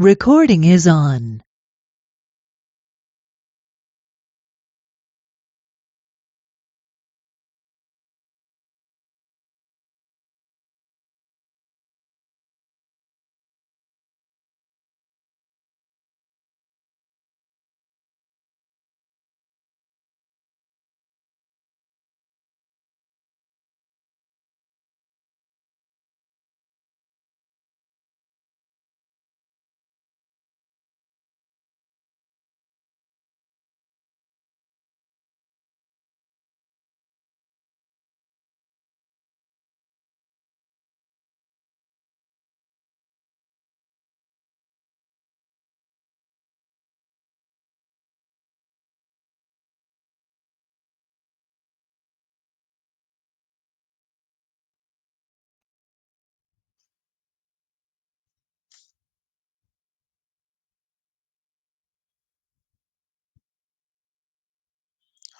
Recording is on.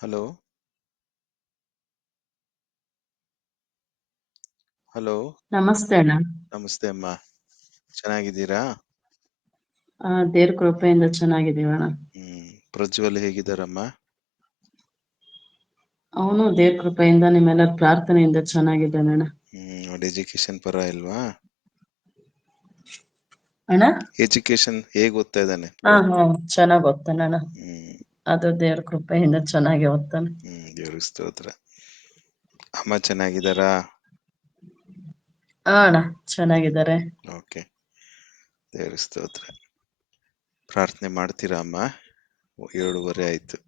Hello hello. ನಮಸ್ತೆ ಅಣ್ಣ. ನಮಸ್ತೆ ಅಮ್ಮ, ಚೆನ್ನಾಗಿದ್ದೀರಾ? ದೇವ್ರ ಕೃಪೆಯಿಂದ ಚೆನ್ನಾಗಿದ್ದೀವಣ್ಣ. ಪ್ರಜ್ವಲ್ ಹೇಗಿದ್ದಾರಮ್ಮ? ಅವನು ದೇವ್ರ ಕೃಪೆಯಿಂದ ನಿಮ್ಮೆಲ್ಲರ ಪ್ರಾರ್ಥನೆಯಿಂದ ಚೆನ್ನಾಗಿದ್ದಾನಣ್ಣ. ನೋಡಿ, ಎಜುಕೇಶನ್ ಪರ ಇಲ್ವಾ? ಅಣ್ಣ ಎಜುಕೇಶನ್ ಹೇಗ್ ಓದ್ತಾ ಇದ್ದಾನೆ? ಚೆನ್ನಾಗ್ ಓದ್ತಾನಣ್ಣ. ಅದು ದೇವ್ರ ಕೃಪೆಯಿಂದ ಚೆನ್ನಾಗಿ ಓದ್ತಾನೆ. ದೇವ್ರ ಸ್ತೋತ್ರ. ಅಮ್ಮ ಚೆನ್ನಾಗಿದ್ದಾರಾ? ಅಣ್ಣ ಚೆನ್ನಾಗಿದ್ದಾರೆ. ಓಕೆ, ದೇವ್ರ ಸ್ತೋತ್ರ. ಪ್ರಾರ್ಥನೆ ಮಾಡ್ತೀರಾ ಅಮ್ಮ? 7:30 ಆಯ್ತು.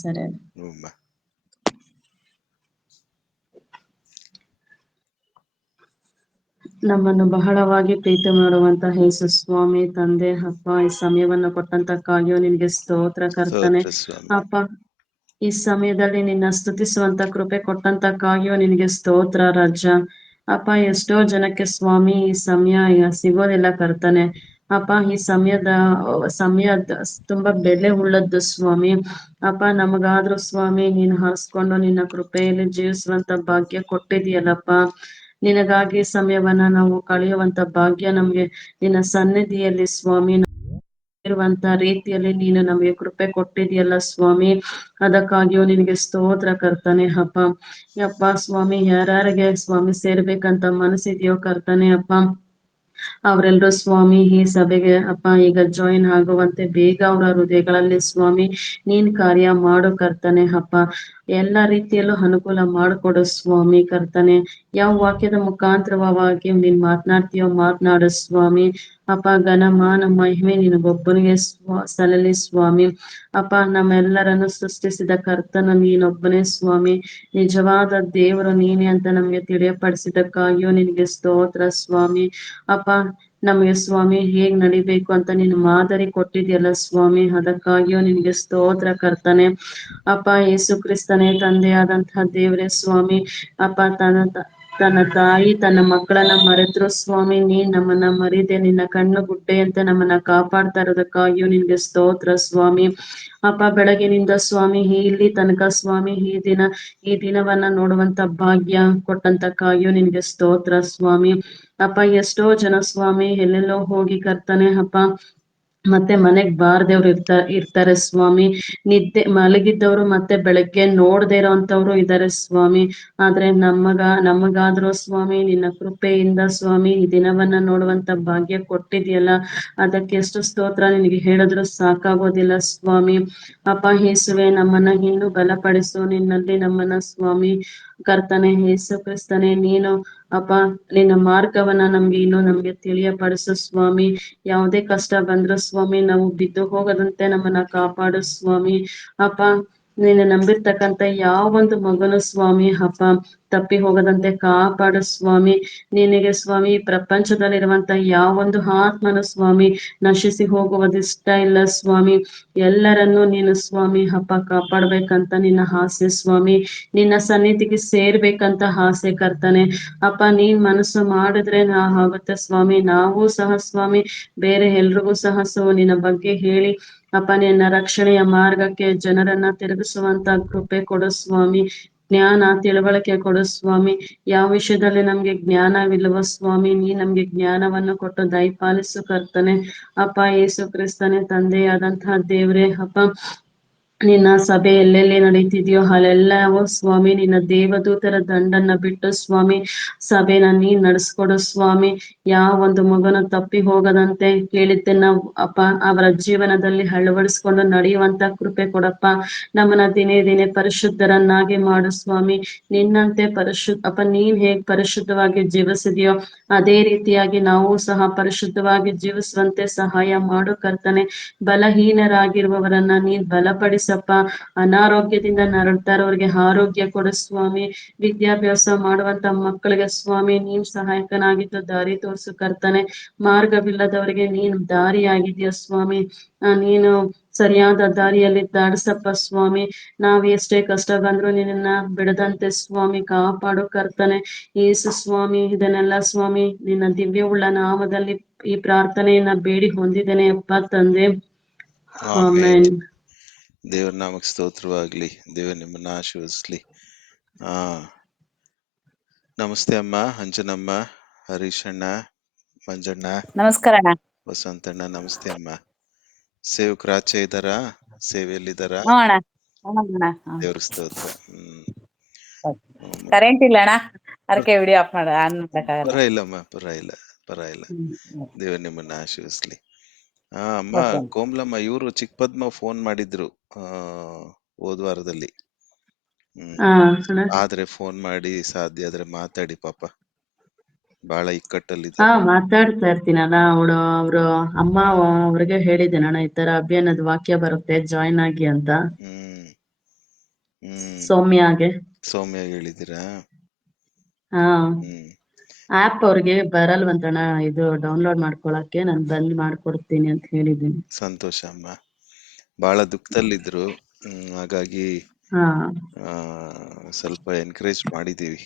ಸರಿ. ನಮ್ಮನ್ನು ಬಹಳವಾಗಿ ಪ್ರೀತಿ ಮಾಡುವಂತ ಯೇಸು ಸ್ವಾಮಿ, ತಂದೆ, ಅಪ್ಪ, ಈ ಸಮಯವನ್ನು ಕೊಟ್ಟಂತಕ್ಕಾಗಿಯೂ ನಿನ್ಗೆ ಸ್ತೋತ್ರ ಕರ್ತನೆ. ಸ್ವಾಮಿ. ಅಪ್ಪ, ಈ ಸಮಯದಲ್ಲಿ ನಿನ್ನ ಸ್ತುತಿಸುವಂತ ಕೃಪೆ ಕೊಟ್ಟಂತಕ್ಕಾಗಿಯೂ ನಿನಗೆ ಸ್ತೋತ್ರ ರಾಜ. ಅಪ್ಪ, ಎಷ್ಟೋ ಜನಕ್ಕೆ ಸ್ವಾಮಿ ಈ ಸಮಯ ಸಿಗೋದಿಲ್ಲ ಕರ್ತನೆ. ಅಪ್ಪ, ಈ ಸಮಯ ತುಂಬಾ ಬೆಲೆ ಉಳ್ಳದ್ದು ಸ್ವಾಮಿ. ಅಪ್ಪ, ನಮಗಾದ್ರೂ ಸ್ವಾಮಿ ನೀನು ಹರಿಸ್ಕೊಂಡು ನಿನ್ನ ಕೃಪೆಯಲ್ಲಿ ಜೀವಿಸುವಂತ ಭಾಗ್ಯ ಕೊಟ್ಟಿದೀಯಲ್ಲಪ್ಪ. ನಿನಗಾಗಿ ಸಮಯವನ್ನ ನಾವು ಕಳೆಯುವಂತ ಭಾಗ್ಯ ನಮ್ಗೆ ನಿನ್ನ ಸನ್ನಿಧಿಯಲ್ಲಿ ಸ್ವಾಮಿ ಇರುವಂತ ರೀತಿಯಲ್ಲಿ ನೀನು ನಮಗೆ ಕೃಪೆ ಕೊಟ್ಟಿದೆಯಲ್ಲ ಸ್ವಾಮಿ. ಅದಕ್ಕಾಗಿಯೂ ನಿನಗೆ ಸ್ತೋತ್ರ ಕರ್ತನೆ. ಅಪ್ಪ ಸ್ವಾಮಿ, ಯಾರ್ಯಾರಿಗೆ ಸ್ವಾಮಿ ಸೇರ್ಬೇಕಂತ ಮನಸ್ಸಿದೆಯೋ ಕರ್ತನೆ ಅಪ್ಪ, ಅವರೆಲ್ಲರೂ ಸ್ವಾಮಿ ಈ ಸಭೆಗೆ ಅಪ್ಪ ಈಗ ಜಾಯಿನ್ ಆಗುವಂತೆ ಬೇಗ ಅವರ ಹೃದಯಗಳಲ್ಲಿ ಸ್ವಾಮಿ ನೀನ್ ಕಾರ್ಯ ಮಾಡು ಕರ್ತನೆ. ಅಪ್ಪ, ಎಲ್ಲ ರೀತಿಯಲ್ಲೂ ಅನುಕೂಲ ಮಾಡಿಕೊಡು ಸ್ವಾಮಿ ಕರ್ತನೆ. ಯಾವ ವಾಕ್ಯದ ಮುಖಾಂತರವಾಗಿ ನೀನ್ ಮಾತನಾಡ್ತೀಯೋ ಮಾತನಾಡು ಸ್ವಾಮಿ. ಅಪ್ಪ, ಘನಮಾನ ಮಹಿಮೆ ನಿನಗೊಬ್ಬನಿಗೆ ಸಲ್ಲಲಿ ಸ್ವಾಮಿ. ಅಪ್ಪ, ನಮ್ಮೆಲ್ಲರನ್ನು ಸೃಷ್ಟಿಸಿದ ಕರ್ತನ ನೀನೊಬ್ಬನೇ ಸ್ವಾಮಿ. ನಿಜವಾದ ದೇವರು ನೀನೆ ಅಂತ ನಮ್ಗೆ ತಿಳಿಯಪಡಿಸಿದಕ್ಕಾಗಿಯೂ ನಿನಗೆ ಸ್ತೋತ್ರ ಸ್ವಾಮಿ. ಅಪ್ಪ, ನಮಗೆ ಸ್ವಾಮಿ ಹೇಗ್ ನಡಿಬೇಕು ಅಂತ ನೀನು ಮಾದರಿ ಕೊಟ್ಟಿದ್ಯಲ್ಲ ಸ್ವಾಮಿ. ಅದಕ್ಕಾಗಿಯೂ ನಿನಗೆ ಸ್ತೋತ್ರ ಕರ್ತನೆ. ಅಪ್ಪ, ಯೇಸು ಕ್ರಿಸ್ತನೇ, ತಂದೆಯಾದಂತಹ ದೇವರೇ ಸ್ವಾಮಿ. ಅಪ್ಪ, ತನ್ನ ತಾಯಿ ತನ್ನ ಮಕ್ಕಳನ್ನ ಮರೆತರು ಸ್ವಾಮಿ, ನೀನ್ ನಮ್ಮನ್ನ ಮರಿದೆ ನಿನ್ನ ಕಣ್ಣು ಗುಡ್ಡೆಯಂತೆ ನಮ್ಮನ್ನ ಕಾಪಾಡ್ತಾ ಇರೋದಕ್ಕಾಗಿಯೂ ನಿನ್ಗೆ ಸ್ತೋತ್ರ ಸ್ವಾಮಿ. ಅಪ್ಪ, ಬೆಳಗಿನಿಂದ ಸ್ವಾಮಿ ಇಲ್ಲಿ ತನಕ ಸ್ವಾಮಿ ಈ ದಿನವನ್ನ ನೋಡುವಂತ ಭಾಗ್ಯ ಕೊಟ್ಟಂತಕ್ಕಾಗಿಯೂ ನಿನ್ಗೆ ಸ್ತೋತ್ರ ಸ್ವಾಮಿ. ಅಪ್ಪ, ಎಷ್ಟೋ ಜನ ಸ್ವಾಮಿ ಎಲ್ಲೆಲ್ಲೋ ಹೋಗಿ ಕರ್ತನೆ ಅಪ್ಪ ಮತ್ತೆ ಮನೆಗ್ ಬಾರದೇವ್ರು ಇರ್ತಾರೆ ಸ್ವಾಮಿ. ಮಲಗಿದ್ದವ್ರು ಮತ್ತೆ ಬೆಳಗ್ಗೆ ನೋಡದೇ ಇರೋಂಥವ್ರು ಇದ್ದಾರೆ ಸ್ವಾಮಿ. ಆದ್ರೆ ನಮಗಾದ್ರೂ ಸ್ವಾಮಿ ನಿನ್ನ ಕೃಪೆಯಿಂದ ಸ್ವಾಮಿ ಈ ದಿನವನ್ನ ನೋಡುವಂತ ಭಾಗ್ಯ ಕೊಟ್ಟಿದ್ಯಲ್ಲ, ಅದಕ್ಕೆ ಎಷ್ಟು ಸ್ತೋತ್ರ ನಿನಗೆ ಹೇಳಿದ್ರು ಸಾಕಾಗೋದಿಲ್ಲ ಸ್ವಾಮಿ. ಅಪ್ಪ ಯೇಸುವೆ, ನಮ್ಮನ್ನ ಇನ್ನೂ ಬಲಪಡಿಸು ನಿನ್ನಲ್ಲಿ ನಮ್ಮನ್ನ ಸ್ವಾಮಿ ಕರ್ತನೆ. ಯೇಸು ಕ್ರಿಸ್ತನೇ, ನೀನು ಅಪ್ಪ ನಿನ್ನ ಮಾರ್ಗವನ್ನ ನಮ್ಗೆ ತಿಳಿಯಪಡಿಸು ಸ್ವಾಮಿ. ಯಾವುದೇ ಕಷ್ಟ ಬಂದ್ರು ಸ್ವಾಮಿ ನಾವು ಬಿದ್ದು ಹೋಗದಂತೆ ನಮ್ಮನ್ನ ಕಾಪಾಡು ಸ್ವಾಮಿ. ಅಪ್ಪ, ನೀನು ನಂಬಿರ್ತಕ್ಕಂಥ ಯಾವೊಂದು ಮಗನು ಸ್ವಾಮಿ ಅಪ್ಪ ತಪ್ಪಿ ಹೋಗದಂತೆ ಕಾಪಾಡು ಸ್ವಾಮಿ. ನಿನಗೆ ಸ್ವಾಮಿ ಪ್ರಪಂಚದಲ್ಲಿರುವಂತ ಯಾವೊಂದು ಆತ್ಮನು ಸ್ವಾಮಿ ನಶಿಸಿ ಹೋಗುವುದಿಷ್ಟ ಇಲ್ಲ ಸ್ವಾಮಿ. ಎಲ್ಲರನ್ನೂ ನೀನು ಸ್ವಾಮಿ ಅಪ್ಪ ಕಾಪಾಡ್ಬೇಕಂತ ನಿನ್ನ ಆಸೆ ಸ್ವಾಮಿ. ನಿನ್ನ ಸನ್ನಿಧಿಗೆ ಸೇರ್ಬೇಕಂತ ಆಸೆ ಕರ್ತನೆ. ಅಪ್ಪ, ನೀನ್ ಮನಸ್ಸು ಮಾಡಿದ್ರೆ ಆಗುತ್ತೆ ಸ್ವಾಮಿ. ನಾವು ಸಹ ಸ್ವಾಮಿ ಬೇರೆ ಎಲ್ರಿಗೂ ಸಹ ನಿನ್ನ ಬಗ್ಗೆ ಹೇಳಿ ಅಪ್ಪ ನಿನ್ನ ರಕ್ಷಣೆಯ ಮಾರ್ಗಕ್ಕೆ ಜನರನ್ನ ತಿರುಗಿಸುವಂತ ಕೃಪೆ ಕೊಡು ಸ್ವಾಮಿ. ಜ್ಞಾನ ತಿಳುವಳಿಕೆ ಕೊಡು ಸ್ವಾಮಿ. ಯಾವ ವಿಷಯದಲ್ಲಿ ನಮ್ಗೆ ಜ್ಞಾನವಿಲ್ವೋ ಸ್ವಾಮಿ, ನೀ ನಮ್ಗೆ ಜ್ಞಾನವನ್ನು ಕೊಟ್ಟು ದಯಪಾಲಿಸು ಕರ್ತನೆ. ಅಪ್ಪ ಯೇಸು ಕ್ರಿಸ್ತನೇ, ತಂದೆಯಾದಂತಹ ದೇವ್ರೆ, ಅಪ್ಪ ನಿನ್ನ ಸಭೆ ಎಲ್ಲೆಲ್ಲಿ ನಡೀತಿದ್ಯೋ ಅಲ್ಲೆಲ್ಲವೂ ಸ್ವಾಮಿ ನಿನ್ನ ದೇವದೂತರ ದಂಡನ್ನ ಬಿಟ್ಟು ಸ್ವಾಮಿ ಸಭೆನ ನೀನ್ ನಡೆಸ್ಕೊಡು ಸ್ವಾಮಿ. ಯಾವ ಒಂದು ಮಗನ ತಪ್ಪಿ ಹೋಗದಂತೆ ಹೇಳಿದ್ದನ್ನ ಅಪ್ಪ ಅವರ ಜೀವನದಲ್ಲಿ ಅಳವಡಿಸ್ಕೊಂಡು ನಡೆಯುವಂತ ಕೃಪೆ ಕೊಡಪ್ಪ. ನಮ್ಮನ್ನ ದಿನೇ ದಿನೇ ಪರಿಶುದ್ಧರನ್ನಾಗಿ ಮಾಡು ಸ್ವಾಮಿ. ನಿನ್ನಂತೆ ಅಪ್ಪ ನೀನ್ ಹೇಗ್ ಪರಿಶುದ್ಧವಾಗಿ ಜೀವಿಸಿದ್ಯೋ ಅದೇ ರೀತಿಯಾಗಿ ನಾವು ಸಹ ಪರಿಶುದ್ಧವಾಗಿ ಜೀವಿಸುವಂತೆ ಸಹಾಯ ಮಾಡು ಕರ್ತನೆ. ಬಲಹೀನರಾಗಿರುವವರನ್ನ ನೀನ್ ಬಲಪಡಿಸಪ್ಪ. ಅನಾರೋಗ್ಯದಿಂದ ನರಳ್ತಾ ಇರೋರಿಗೆ ಆರೋಗ್ಯ ಕೊಡು ಸ್ವಾಮಿ. ವಿದ್ಯಾಭ್ಯಾಸ ಮಾಡುವಂತ ಮಕ್ಕಳಿಗೆ ಸ್ವಾಮಿ ನೀನ್ ಸಹಾಯಕನಾಗಿದ್ದು ದಾರಿ ತೋರಿಸು ಕರ್ತನೆ. ಮಾರ್ಗವಿಲ್ಲದವರಿಗೆ ನೀನು ದಾರಿಯಾಗಿದ್ಯಾ ಸ್ವಾಮಿ. ನೀನು ಸರಿಯಾದ ದಾರಿಯಲ್ಲಿ ದಾಡ್ಸಪ್ಪ ಸ್ವಾಮಿ. ನಾವ್ ಎಷ್ಟೇ ಕಷ್ಟ ಬಂದ್ರು ನಿನ್ನ ಬಿಡದಂತೆ ಸ್ವಾಮಿ ಕಾಪಾಡು ಕರ್ತನೆ. ಯೇಸು ಸ್ವಾಮಿ, ಇದನ್ನೆಲ್ಲ ಸ್ವಾಮಿ ನಿನ್ನ ದಿವ್ಯವುಳ್ಳ ನಾಮದಲ್ಲಿ ಈ ಪ್ರಾರ್ಥನೆಯನ್ನ ಬೇಡಿ ಹೊಂದಿದ್ದೇನೆ ಅಪ್ಪ ತಂದೆ, ಆಮೇನ್. ಆಮೆನ್. ದೇವರ ನಾಮಕ್ಕೆ ಸ್ತೋತ್ರವಾಗ್ಲಿ. ದೇವರು ನಿಮ್ಮನ್ನ ಆಶೀರ್ವದಿಸ್ಲಿ. ಆ ನಮಸ್ತೆ ಅಮ್ಮ, ಅಂಜನಮ್ಮ, ಹರೀಶಣ್ಣ, ಮಂಜಣ್ಣ, ನಮಸ್ಕಾರ ಅಣ್ಣ. ವಸಂತಣ್ಣ. ನಮಸ್ತೆ ಅಮ್ಮ. ಸೇವಕರು ಆಚೆ ಇದ್ದಾರಾ? ಸೇವೆಯಲ್ಲಿದ್ದಾರಾ? ಹ್ಞೂ ಅಣ್ಣ. ಹ್ಞೂ ಅಣ್ಣ. ದೇವ್ರ ಸ್ತೋತ್ರ. ಕರೆಂಟ್ ಇಲ್ಲ ಅಣ್ಣ, ಅದಕ್ಕೆ ವಿಡಿಯೋ ಆಫ್ ಮಾಡ ಆನ್ ಮಾಡಕ್ಕಾಗಲ್ಲ. ಪರ ಇಲ್ಲಮ್ಮ, ಪರ ಇಲ್ಲ. ದೇವ್ರ ನಿಮ್ಮನ್ನ ಆಶೀರ್ವದಿಸ್ಲಿ. ಅಮ್ಮ ಓಕೆ. ಕೋಮ್ಲಮ್ಮ, ಇವರು ಚಿಕ್ಕಪದ್ಮ ಫೋನ್ ಮಾಡಿದ್ರು ಹೋದ ವಾರದಲ್ಲಿ. ಆದ್ರೆ ಫೋನ್ ಮಾಡಿ ಸಾಧ್ಯ ಆದ್ರೆ ಮಾತಾಡಿ ಪಾಪ, ಬಹಳ ಇಕ್ಕಟ್ಟಲ್ಲಿದ್ದಾರೆ. ಮಾತಾಡ್ತಾ ಇರ್ತೀನಲ್ಲ. ಅವ್ರು ಅಮ್ಮ ಅವ್ರಿಗೆ ಹೇಳಿದ್ದೇನೆ ಅಣ್ಣ, ಈ ತರ ಅಭಿಯಾನದ ವಾಕ್ಯ ಬರುತ್ತೆ ಜಾಯ್ನ್ ಆಗಿ ಅಂತ. ಹ್ಮ್ ಸೌಮ್ಯಗೆ ಹೇಳಿದ್ದೀರಾ? ಹಾ, ಆಪ್ ಅವ್ರಿಗೆ ಬರಲ್ವಂತಣ್ಣ ಇದು ಡೌನ್ಲೋಡ್ ಮಾಡ್ಕೊಳಕ್ಕೆ. ನಾನು ಬಂದ್ ಮಾಡ್ಕೊಡ್ತೀನಿ ಅಂತ ಹೇಳಿದ್ದೀನಿ. ಸಂತೋಷ ಅಮ್ಮ. ಬಹಳ ದುಃಖದಲ್ಲಿದ್ರು. ಹಾಗಾಗಿ ಹಾ ಸ್ವಲ್ಪ ಎನ್ಕರೇಜ್ ಮಾಡಿದೀವಿ.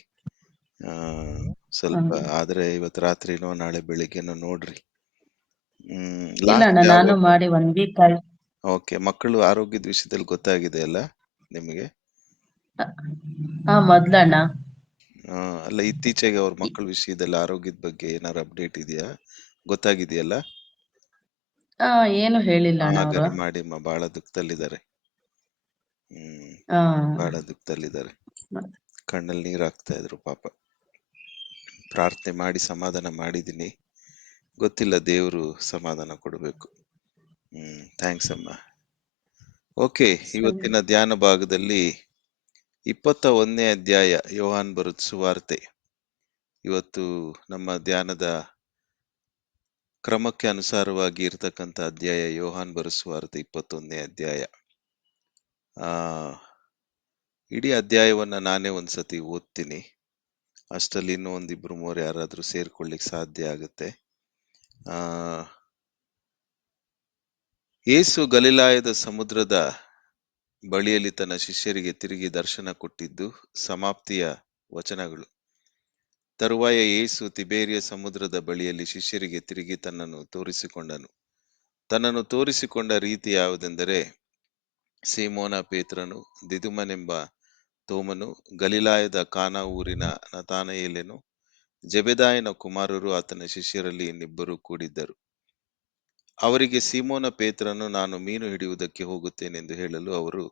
ಸ್ವಲ್ಪ ಆದ್ರೆ ಇವತ್ತು ರಾತ್ರಿನೋ ನಾಳೆ ಬೆಳಿಗ್ಗೆನೋ ನೋಡ್ರಿ. ಇಲ್ಲ ಲಾಸ್ಟ್ ಅಣ್ಣ, ನಾನು ಯಾವಾಗ? ಮಾಡಿ 1 ವೀಕ್ ಆಯ್ತು. ಓಕೆ. ಮಕ್ಕಳು ಆರೋಗ್ಯದ ವಿಷಯದಲ್ಲಿ ಗೊತ್ತಾಗಿದೆ ಅಲ್ಲ ನಿಮಗೆ? ಮೊದ್ಲಣ್ಣ ಅಲ್ಲ, ಇತ್ತೀಚೆಗೆ ಅವ್ರ ಮಕ್ಕಳ ವಿಷಯದಲ್ಲಿ ಆರೋಗ್ಯದ ಬಗ್ಗೆ ಏನಾರು ಅಪ್ಡೇಟ್ ಇದೆಯಾ? ಗೊತ್ತಾಗಿದೆಯಲ್ಲ? ಏನು ಹೇಳಿಲ್ಲ ಅಣ್ಣ ಅವರು. ಹಾಗಾದ್ರೆ ಮಾಡಿಮ್ಮ, ಬಹಳ ದುಃಖದಲ್ಲಿದ್ದಾರೆ. ಬಹಳ ದುಃಖದಲ್ಲಿದ್ದಾರೆ. ಕಣ್ಣಲ್ಲಿ ನೀರು ಹಾಕ್ತಾ ಇದ್ರು ಪಾಪ. ಪ್ರಾರ್ಥನೆ ಮಾಡಿ ಸಮಾಧಾನ ಮಾಡಿದೀನಿ. ಗೊತ್ತಿಲ್ಲ, ದೇವರು ಸಮಾಧಾನ ಕೊಡಬೇಕು. ಥ್ಯಾಂಕ್ಸ್ ಅಮ್ಮ. ಓಕೆ, ಇವತ್ತಿನ ಧ್ಯಾನ ಭಾಗದಲ್ಲಿ 21ನೇ ಅಧ್ಯಾಯ ಯೋಹಾನ್ ಬರೆದ ಸುವಾರ್ತೆ. ಇವತ್ತು ನಮ್ಮ ಧ್ಯಾನದ ಕ್ರಮಕ್ಕೆ ಅನುಸಾರವಾಗಿ ಇರತಕ್ಕಂಥ ಅಧ್ಯಾಯ ಯೋಹಾನ್ ಬರೆದ ಸುವಾರ್ತೆ 21ನೇ ಅಧ್ಯಾಯ. ಇಡೀ ಅಧ್ಯಾಯವನ್ನ ನಾನೇ ಒಂದ್ಸತಿ ಓದ್ತೀನಿ. ಅಷ್ಟರಲ್ಲಿ ಇನ್ನೂ ಒಂದಿಬ್ರು ಮೂರು ಯಾರಾದ್ರೂ ಸೇರ್ಕೊಳ್ಳಿಕ್ ಸಾಧ್ಯ ಆಗುತ್ತೆ. ಯೇಸು ಗಲಿಲಾಯದ ಸಮುದ್ರದ ಬಳಿಯಲ್ಲಿ ತನ್ನ ಶಿಷ್ಯರಿಗೆ ತಿರುಗಿ ದರ್ಶನ ಕೊಟ್ಟಿದ್ದು ಸಮಾಪ್ತಿಯ ವಚನಗಳು. ತರುವಾಯ ಯೇಸು ತಿಬೇರಿಯ ಸಮುದ್ರದ ಬಳಿಯಲ್ಲಿ ಶಿಷ್ಯರಿಗೆ ತಿರುಗಿ ತನ್ನನ್ನು ತೋರಿಸಿಕೊಂಡನು. ತನ್ನನ್ನು ತೋರಿಸಿಕೊಂಡ ರೀತಿ ಯಾವುದೆಂದರೆ, ಸೀಮೋನ ಪೇತ್ರನು, ದಿದುಮನೆಂಬ ತೋಮನು, ಗಲಿಲಾಯದ ಕಾನಾ ಊರಿನ ನತಾನಯೇಲನು, ಜೆಬೆದಾಯನ ಕುಮಾರರು ಆತನ ಶಿಷ್ಯರಲ್ಲಿ ಇನ್ನಿಬ್ಬರು ಕೂಡಿದ್ದರು. ಅವರಿಗೆ ಸೀಮೋನ ಪೇತ್ರನು, ನಾನು ಮೀನು ಹಿಡಿಯುವುದಕ್ಕೆ ಹೋಗುತ್ತೇನೆಂದು ಹೇಳಲು ಅವರು,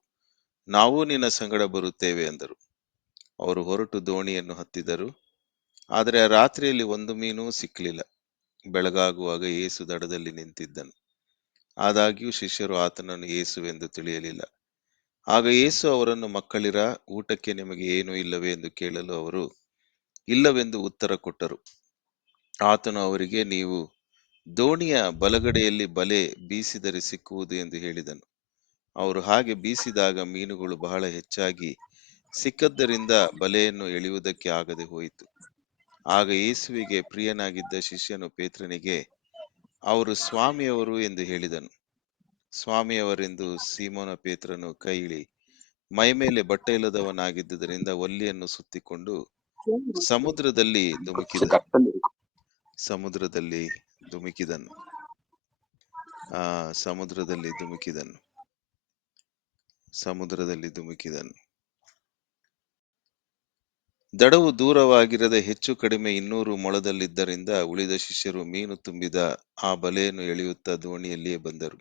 ನಾವು ನಿನ್ನ ಸಂಗಡ ಬರುತ್ತೇವೆ ಎಂದರು. ಅವರು ಹೊರಟು ದೋಣಿಯನ್ನು ಹತ್ತಿದರು. ಆದರೆ ಆ ರಾತ್ರಿಯಲ್ಲಿ ಒಂದು ಮೀನೂ ಸಿಕ್ಕಲಿಲ್ಲ. ಬೆಳಗಾಗುವಾಗ ಯೇಸು ದಡದಲ್ಲಿ ನಿಂತಿದ್ದನು. ಆದಾಗ್ಯೂ ಶಿಷ್ಯರು ಆತನನ್ನು ಯೇಸುವೆಂದು ತಿಳಿಯಲಿಲ್ಲ. ಆಗ ಯೇಸು ಅವರನ್ನು, ಮಕ್ಕಳಿರ, ಊಟಕ್ಕೆ ನಿಮಗೆ ಏನೂ ಇಲ್ಲವೇ ಎಂದು ಕೇಳಲು ಅವರು ಇಲ್ಲವೆಂದು ಉತ್ತರ ಕೊಟ್ಟರು. ಆತನು ಅವರಿಗೆ, ನೀವು ದೋಣಿಯ ಬಲಗಡೆಯಲ್ಲಿ ಬಲೆ ಬೀಸಿದರೆ ಸಿಕ್ಕುವುದು ಎಂದು ಹೇಳಿದನು. ಅವರು ಹಾಗೆ ಬೀಸಿದಾಗ ಮೀನುಗಳು ಬಹಳ ಹೆಚ್ಚಾಗಿ ಸಿಕ್ಕದ್ದರಿಂದ ಬಲೆಯನ್ನು ಎಳೆಯುವುದಕ್ಕೆ ಆಗದೆ ಹೋಯಿತು. ಆಗ ಯೇಸುವಿಗೆ ಪ್ರಿಯನಾಗಿದ್ದ ಶಿಷ್ಯನು ಪೇತ್ರನಿಗೆ, ಅವರು ಸ್ವಾಮಿಯವರು ಎಂದು ಹೇಳಿದನು. ಸ್ವಾಮಿಯವರೆಂದು ಸೀಮೋನ ಪೇತ್ರನು ಕೈಲಿ ಮೈಮೇಲೆ ಬಟ್ಟೆ ಇಲ್ಲದವನಾಗಿದ್ದುದರಿಂದ ಒಲ್ಲಿಯನ್ನು ಸುತ್ತಿಕೊಂಡು ಸಮುದ್ರದಲ್ಲಿ ಧುಮುಕಿದನು. ಸಮುದ್ರದಲ್ಲಿ ಧುಮುಕಿದನು. ದಡವು ದೂರವಾಗಿರದೆ ಹೆಚ್ಚು ಕಡಿಮೆ 200 ಮೊಳದಲ್ಲಿದ್ದರಿಂದ ಉಳಿದ ಶಿಷ್ಯರು ಮೀನು ತುಂಬಿದ ಆ ಬಲೆಯನ್ನು ಎಳೆಯುತ್ತಾ ದೋಣಿಯಲ್ಲಿಯೇ ಬಂದರು.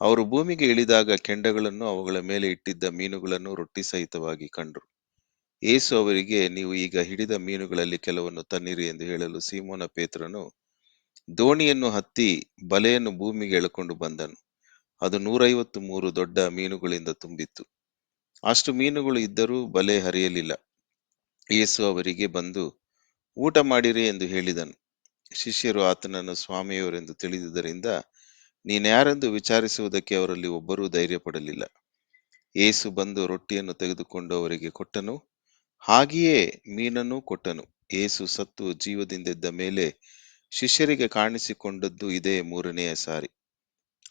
ಅವರು ಭೂಮಿಗೆ ಇಳಿದಾಗ ಕೆಂಡಗಳನ್ನು, ಅವುಗಳ ಮೇಲೆ ಇಟ್ಟಿದ್ದ ಮೀನುಗಳನ್ನು ರೊಟ್ಟಿ ಸಹಿತವಾಗಿ ಕಂಡರು. ಯೇಸು ಅವರಿಗೆ, ನೀವು ಈಗ ಹಿಡಿದ ಮೀನುಗಳಲ್ಲಿ ಕೆಲವನ್ನು ತನ್ನಿರಿ ಎಂದು ಹೇಳಲು ಸೀಮೋನ ಪೇತ್ರನು ದೋಣಿಯನ್ನು ಹತ್ತಿ ಬಲೆಯನ್ನು ಭೂಮಿಗೆ ಎಳೆಕೊಂಡು ಬಂದನು. ಅದು 153 ದೊಡ್ಡ ಮೀನುಗಳಿಂದ ತುಂಬಿತ್ತು. ಅಷ್ಟು ಮೀನುಗಳು ಇದ್ದರೂ ಬಲೆ ಹರಿಯಲಿಲ್ಲ. ಯೇಸು ಅವರಿಗೆ, ಬಂದು ಊಟ ಮಾಡಿರಿ ಎಂದು ಹೇಳಿದನು. ಶಿಷ್ಯರು ಆತನನ್ನು ಸ್ವಾಮಿಯವರೆಂದು ತಿಳಿದುದರಿಂದ ನೀನ್ಯಾರೆಂದು ವಿಚಾರಿಸುವುದಕ್ಕೆ ಅವರಲ್ಲಿ ಒಬ್ಬರೂ ಧೈರ್ಯಪಡಲಿಲ್ಲ. ಯೇಸು ಬಂದು ರೊಟ್ಟಿಯನ್ನು ತೆಗೆದುಕೊಂಡು ಅವರಿಗೆ ಕೊಟ್ಟನು, ಹಾಗೆಯೇ ಮೀನನ್ನೂ ಕೊಟ್ಟನು. ಯೇಸು ಸತ್ತು ಜೀವದಿಂದೆದ್ದ ಮೇಲೆ ಶಿಷ್ಯರಿಗೆ ಕಾಣಿಸಿಕೊಂಡದ್ದು ಇದೇ 3ನೆಯ ಸಾರಿ.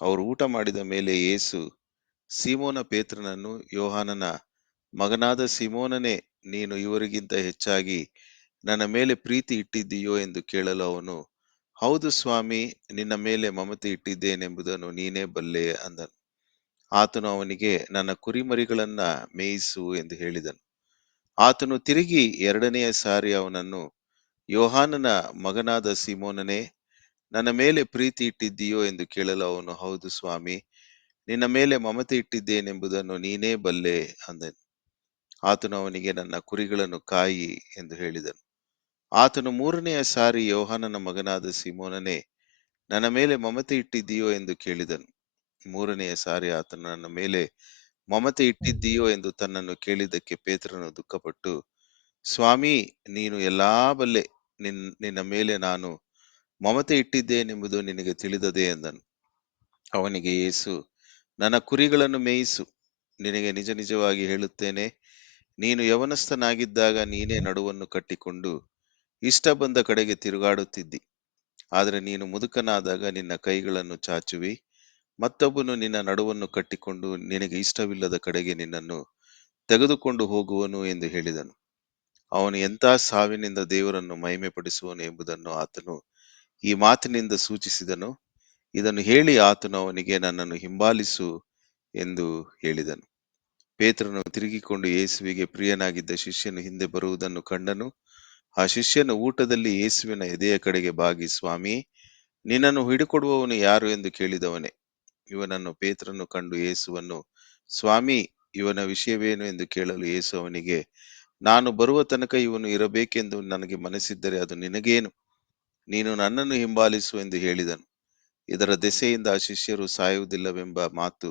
ಅವರು ಊಟ ಮಾಡಿದ ಮೇಲೆ ಯೇಸು ಸೀಮೋನ ಪೇತ್ರನನ್ನು, ಯೋಹಾನನ ಮಗನಾದ ಸೀಮೋನನೇ, ನೀನು ಇವರಿಗಿಂತ ಹೆಚ್ಚಾಗಿ ನನ್ನ ಮೇಲೆ ಪ್ರೀತಿ ಇಟ್ಟಿದ್ದೀಯೋ ಎಂದು ಕೇಳಲು ಅವನು, ಹೌದು ಸ್ವಾಮಿ, ನಿನ್ನ ಮೇಲೆ ಮಮತೆ ಇಟ್ಟಿದ್ದೇನೆಂಬುದನ್ನು ನೀನೇ ಬಲ್ಲೆ ಅಂದನು. ಆತನು ಅವನಿಗೆ, ನನ್ನ ಕುರಿಮರಿಗಳನ್ನ ಮೇಯಿಸು ಎಂದು ಹೇಳಿದನು. ಆತನು ತಿರುಗಿ 2ನೆಯ ಸಾರಿ ಅವನನ್ನು, ಯೋಹಾನನ ಮಗನಾದ ಸೀಮೋನನೇ, ನನ್ನ ಮೇಲೆ ಪ್ರೀತಿ ಇಟ್ಟಿದ್ದೀಯೋ ಎಂದು ಕೇಳಲು ಅವನು, ಹೌದು ಸ್ವಾಮಿ, ನಿನ್ನ ಮೇಲೆ ಮಮತೆ ಇಟ್ಟಿದ್ದೇನೆಂಬುದನ್ನು ನೀನೇ ಬಲ್ಲೆ ಅಂದನು. ಆತನು ಅವನಿಗೆ, ನನ್ನ ಕುರಿಗಳನ್ನು ಕಾಯಿ ಎಂದು ಹೇಳಿದನು. ಆತನು 3ನೆಯ ಸಾರಿ ಯೋಹಾನನ ಮಗನಾದ ಸೀಮೋನನೇ, ನನ್ನ ಮೇಲೆ ಮಮತೆ ಇಟ್ಟಿದ್ದೀಯೋ ಎಂದು ಕೇಳಿದನು. 3ನೆಯ ಸಾರಿ ಆತನು ನನ್ನ ಮೇಲೆ ಮಮತೆ ಇಟ್ಟಿದ್ದೀಯೋ ಎಂದು ತನ್ನನ್ನು ಕೇಳಿದ್ದಕ್ಕೆ ಪೇತ್ರನು ದುಃಖಪಟ್ಟು, ಸ್ವಾಮಿ, ನೀನು ಎಲ್ಲಾ ಬಲ್ಲೆ, ನಿನ್ನ ಮೇಲೆ ನಾನು ಮಮತೆ ಇಟ್ಟಿದ್ದೇನೆಂಬುದು ನಿನಗೆ ತಿಳಿದದೆ ಎಂದನು. ಅವನಿಗೆ ಯೇಸು, ನನ್ನ ಕುರಿಗಳನ್ನು ಮೇಯಿಸು. ನಿನಗೆ ನಿಜ ನಿಜವಾಗಿ ಹೇಳುತ್ತೇನೆ, ನೀನು ಯೌವನಸ್ಥನಾಗಿದ್ದಾಗ ನೀನೇ ನಡುವನ್ನು ಕಟ್ಟಿಕೊಂಡು ಇಷ್ಟ ಬಂದ ಕಡೆಗೆ ತಿರುಗಾಡುತ್ತಿದ್ದಿ. ಆದರೆ ನೀನು ಮುದುಕನಾದಾಗ ನಿನ್ನ ಕೈಗಳನ್ನು ಚಾಚುವಿ, ಮತ್ತೊಬ್ಬನು ನಿನ್ನ ನಡುವನ್ನು ಕಟ್ಟಿಕೊಂಡು ನಿನಗೆ ಇಷ್ಟವಿಲ್ಲದ ಕಡೆಗೆ ನಿನ್ನನ್ನು ತೆಗೆದುಕೊಂಡು ಹೋಗುವನು ಎಂದು ಹೇಳಿದನು. ಅವನು ಎಂಥ ಸಾವಿನಿಂದ ದೇವರನ್ನು ಮಹಿಮೆಪಡಿಸುವನು ಎಂಬುದನ್ನು ಆತನು ಈ ಮಾತಿನಿಂದ ಸೂಚಿಸಿದನು. ಇದನ್ನು ಹೇಳಿ ಆತನು ಅವನಿಗೆ, ನನ್ನನ್ನು ಹಿಂಬಾಲಿಸು ಎಂದು ಹೇಳಿದನು. ಪೇತ್ರನು ತಿರುಗಿಕೊಂಡು ಯೇಸುವಿಗೆ ಪ್ರಿಯನಾಗಿದ್ದ ಶಿಷ್ಯನು ಹಿಂದೆ ಬರುವುದನ್ನು ಕಂಡನು. ಆ ಶಿಷ್ಯನು ಊಟದಲ್ಲಿ ಯೇಸುವಿನ ಎದೆಯ ಕಡೆಗೆ ಬಾಗಿ, ಸ್ವಾಮಿ, ನಿನ್ನನ್ನು ಹಿಡಿಕೊಡುವವನು ಯಾರು ಎಂದು ಕೇಳಿದವನೇ. ಇವನನ್ನು ಪೇತ್ರನು ಕಂಡು ಯೇಸುವನ್ನು, ಸ್ವಾಮಿ, ಇವನ ವಿಷಯವೇನು ಎಂದು ಕೇಳಲು ಯೇಸು ಅವನಿಗೆ, ನಾನು ಬರುವ ತನಕ ಇವನು ಇರಬೇಕೆಂದು ನನಗೆ ಮನಸ್ಸಿದ್ದರೆ ಅದು ನಿನಗೇನು? ನೀನು ನನ್ನನ್ನು ಹಿಂಬಾಲಿಸು ಎಂದು ಹೇಳಿದನು. ಇದರ ದೆಸೆಯಿಂದ ಆ ಶಿಷ್ಯರು ಸಾಯುವುದಿಲ್ಲವೆಂಬ ಮಾತು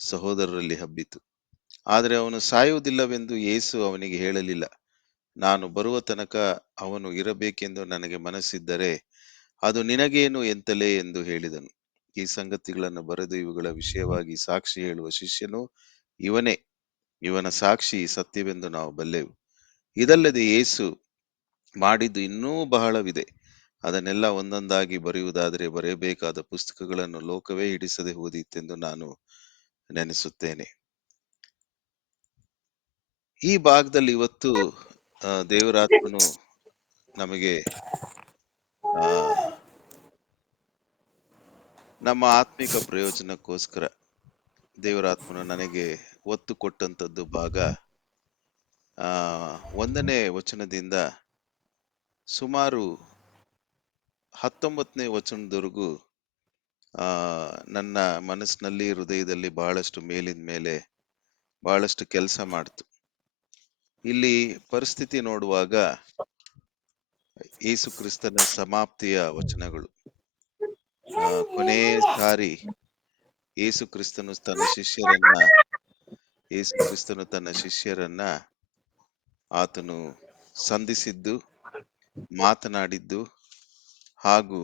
ಸಹೋದರರಲ್ಲಿ ಹಬ್ಬಿತು. ಆದರೆ ಅವನು ಸಾಯುವುದಿಲ್ಲವೆಂದು ಯೇಸು ಅವನಿಗೆ ಹೇಳಲಿಲ್ಲ. ನಾನು ಬರುವ ತನಕ ಅವನು ಇರಬೇಕೆಂದು ನನಗೆ ಮನಸ್ಸಿದ್ದರೆ ಅದು ನಿನಗೇನು ಎಂತಲೇ ಎಂದು ಹೇಳಿದನು. ಈ ಸಂಗತಿಗಳನ್ನು ಬರೆದು ಇವುಗಳ ವಿಷಯವಾಗಿ ಸಾಕ್ಷಿ ಹೇಳುವ ಶಿಷ್ಯನು ಇವನೇ. ಇವನ ಸಾಕ್ಷಿ ಸತ್ಯವೆಂದು ನಾವು ಬಲ್ಲೆವು. ಇದಲ್ಲದೆ ಯೇಸು ಮಾಡಿದ್ದು ಇನ್ನೂ ಬಹಳವಿದೆ. ಅದನ್ನೆಲ್ಲ ಒಂದೊಂದಾಗಿ ಬರೆಯುವುದಾದರೆ ಬರೆಯಬೇಕಾದ ಪುಸ್ತಕಗಳನ್ನು ಲೋಕವೇ ಹಿಡಿಸದೆ ಹೋದೀತೆಂದು ನಾನು ನೆನೆಸುತ್ತೇನೆ. ಈ ಭಾಗದಲ್ಲಿ ಇವತ್ತು ದೇವರಾತ್ಮನು ನಮಗೆ ಆ ನಮ್ಮ ಆತ್ಮಿಕ ಪ್ರಯೋಜನಕ್ಕೋಸ್ಕರ ದೇವರಾತ್ಮನು ನನಗೆ ಒತ್ತು ಕೊಟ್ಟಂತದ್ದು ಭಾಗ 1ನೇ ವಚನದಿಂದ ಸುಮಾರು 19ನೇ ವಚನದವರೆಗೂ ನನ್ನ ಮನಸ್ಸಿನಲ್ಲಿ, ಹೃದಯದಲ್ಲಿ ಬಹಳಷ್ಟು ಮೇಲಿನ ಮೇಲೆ ಬಹಳಷ್ಟು ಕೆಲಸ ಮಾಡ್ತು. ಇಲ್ಲಿ ಪರಿಸ್ಥಿತಿ ನೋಡುವಾಗ ಯೇಸು ಕ್ರಿಸ್ತನ ಸಮಾಪ್ತಿಯ ವಚನಗಳು. ಕೊನೆ ಸಾರಿ ಯೇಸು ಕ್ರಿಸ್ತನು ತನ್ನ ಶಿಷ್ಯರನ್ನ ಆತನು ಸಂಧಿಸಿದ್ದು, ಮಾತನಾಡಿದ್ದು ಹಾಗೂ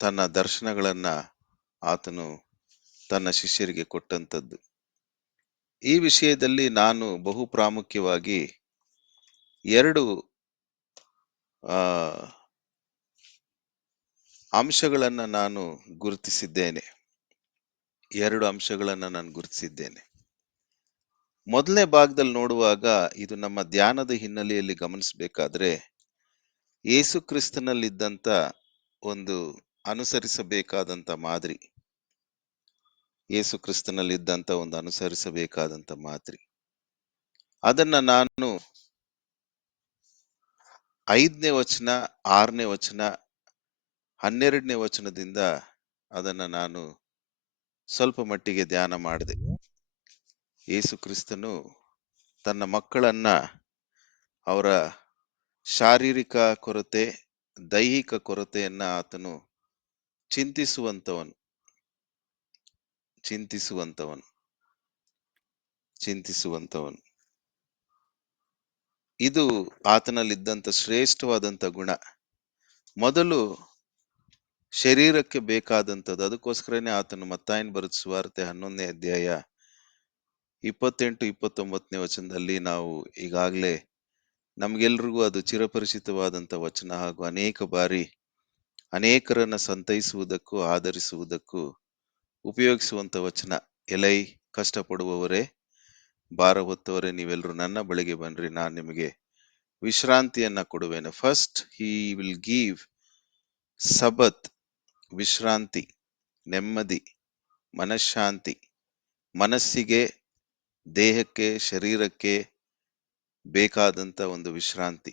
ತನ್ನ ದರ್ಶನಗಳನ್ನ ಆತನು ತನ್ನ ಶಿಷ್ಯರಿಗೆ ಕೊಟ್ಟಂತದ್ದು. ಈ ವಿಷಯದಲ್ಲಿ ನಾನು ಬಹು ಪ್ರಾಮುಖ್ಯವಾಗಿ 2 ಅಂಶಗಳನ್ನ ನಾನು ಗುರುತಿಸಿದ್ದೇನೆ. 2 ಅಂಶಗಳನ್ನ ನಾನು ಗುರುತಿಸಿದ್ದೇನೆ. ಮೊದಲನೇ ಭಾಗದಲ್ಲಿ ನೋಡುವಾಗ ಇದು ನಮ್ಮ ಧ್ಯಾನದ ಹಿನ್ನೆಲೆಯಲ್ಲಿ ಗಮನಿಸಬೇಕಾದ್ರೆ ಯೇಸು ಕ್ರಿಸ್ತನಲ್ಲಿದ್ದಂತ ಒಂದು ಅನುಸರಿಸಬೇಕಾದಂತ ಮಾದರಿ. ಯೇಸು ಕ್ರಿಸ್ತನಲ್ಲಿದ್ದಂತ ಒಂದು ಅನುಸರಿಸಬೇಕಾದಂತ ಮಾದರಿ. ಅದನ್ನ ನಾನು 5ನೇ ವಚನ, 6ನೇ ವಚನ, 12ನೇ ವಚನದಿಂದ ಅದನ್ನ ನಾನು ಸ್ವಲ್ಪ ಮಟ್ಟಿಗೆ ಧ್ಯಾನ ಮಾಡಿದೆ. ಯೇಸು ಕ್ರಿಸ್ತನು ತನ್ನ ಮಕ್ಕಳನ್ನ ಅವರ ಶಾರೀರಿಕ ಕೊರತೆ, ದೈಹಿಕ ಕೊರತೆಯನ್ನ ಆತನು ಚಿಂತಿಸುವಂತವನು ಚಿಂತಿಸುವಂತವನು ಚಿಂತಿಸುವಂತವನು ಇದು ಆತನಲ್ಲಿದ್ದಂತ ಶ್ರೇಷ್ಠವಾದಂತ ಗುಣ. ಮೊದಲು ಶರೀರಕ್ಕೆ ಬೇಕಾದಂಥದ್ದು, ಅದಕ್ಕೋಸ್ಕರನೇ ಆತನು ಮತ್ತಾಯನ ಬರೆದ ಸುವಾರ್ತೆ 11ನೇ ಅಧ್ಯಾಯ 28-29ನೇ ವಚನದಲ್ಲಿ ನಾವು ಈಗಾಗಲೇ ನಮ್ಗೆಲ್ರಿಗೂ ಅದು ಚಿರಪರಿಚಿತವಾದಂತ ವಚನ ಹಾಗೂ ಅನೇಕ ಬಾರಿ ಅನೇಕರನ್ನ ಸಂತೈಸುವುದಕ್ಕೂ ಆಧರಿಸುವುದಕ್ಕೂ ಉಪಯೋಗಿಸುವಂತ ವಚನ. ಎಲೈ ಕಷ್ಟಪಡುವವರೇ, ಭಾರ ಹೊತ್ತವರೇ, ನೀವೆಲ್ಲರೂ ನನ್ನ ಬಳಿಗೆ ಬನ್ರಿ, ನಾನು ನಿಮಗೆ ವಿಶ್ರಾಂತಿಯನ್ನ ಕೊಡುವೆನು. ಫಸ್ಟ್ ಹಿ ವಿಲ್ ಗಿವ್ ಸಬತ್, ವಿಶ್ರಾಂತಿ, ನೆಮ್ಮದಿ, ಮನಃಶಾಂತಿ, ಮನಸ್ಸಿಗೆ, ದೇಹಕ್ಕೆ, ಶರೀರಕ್ಕೆ ಬೇಕಾದಂತ ಒಂದು ವಿಶ್ರಾಂತಿ.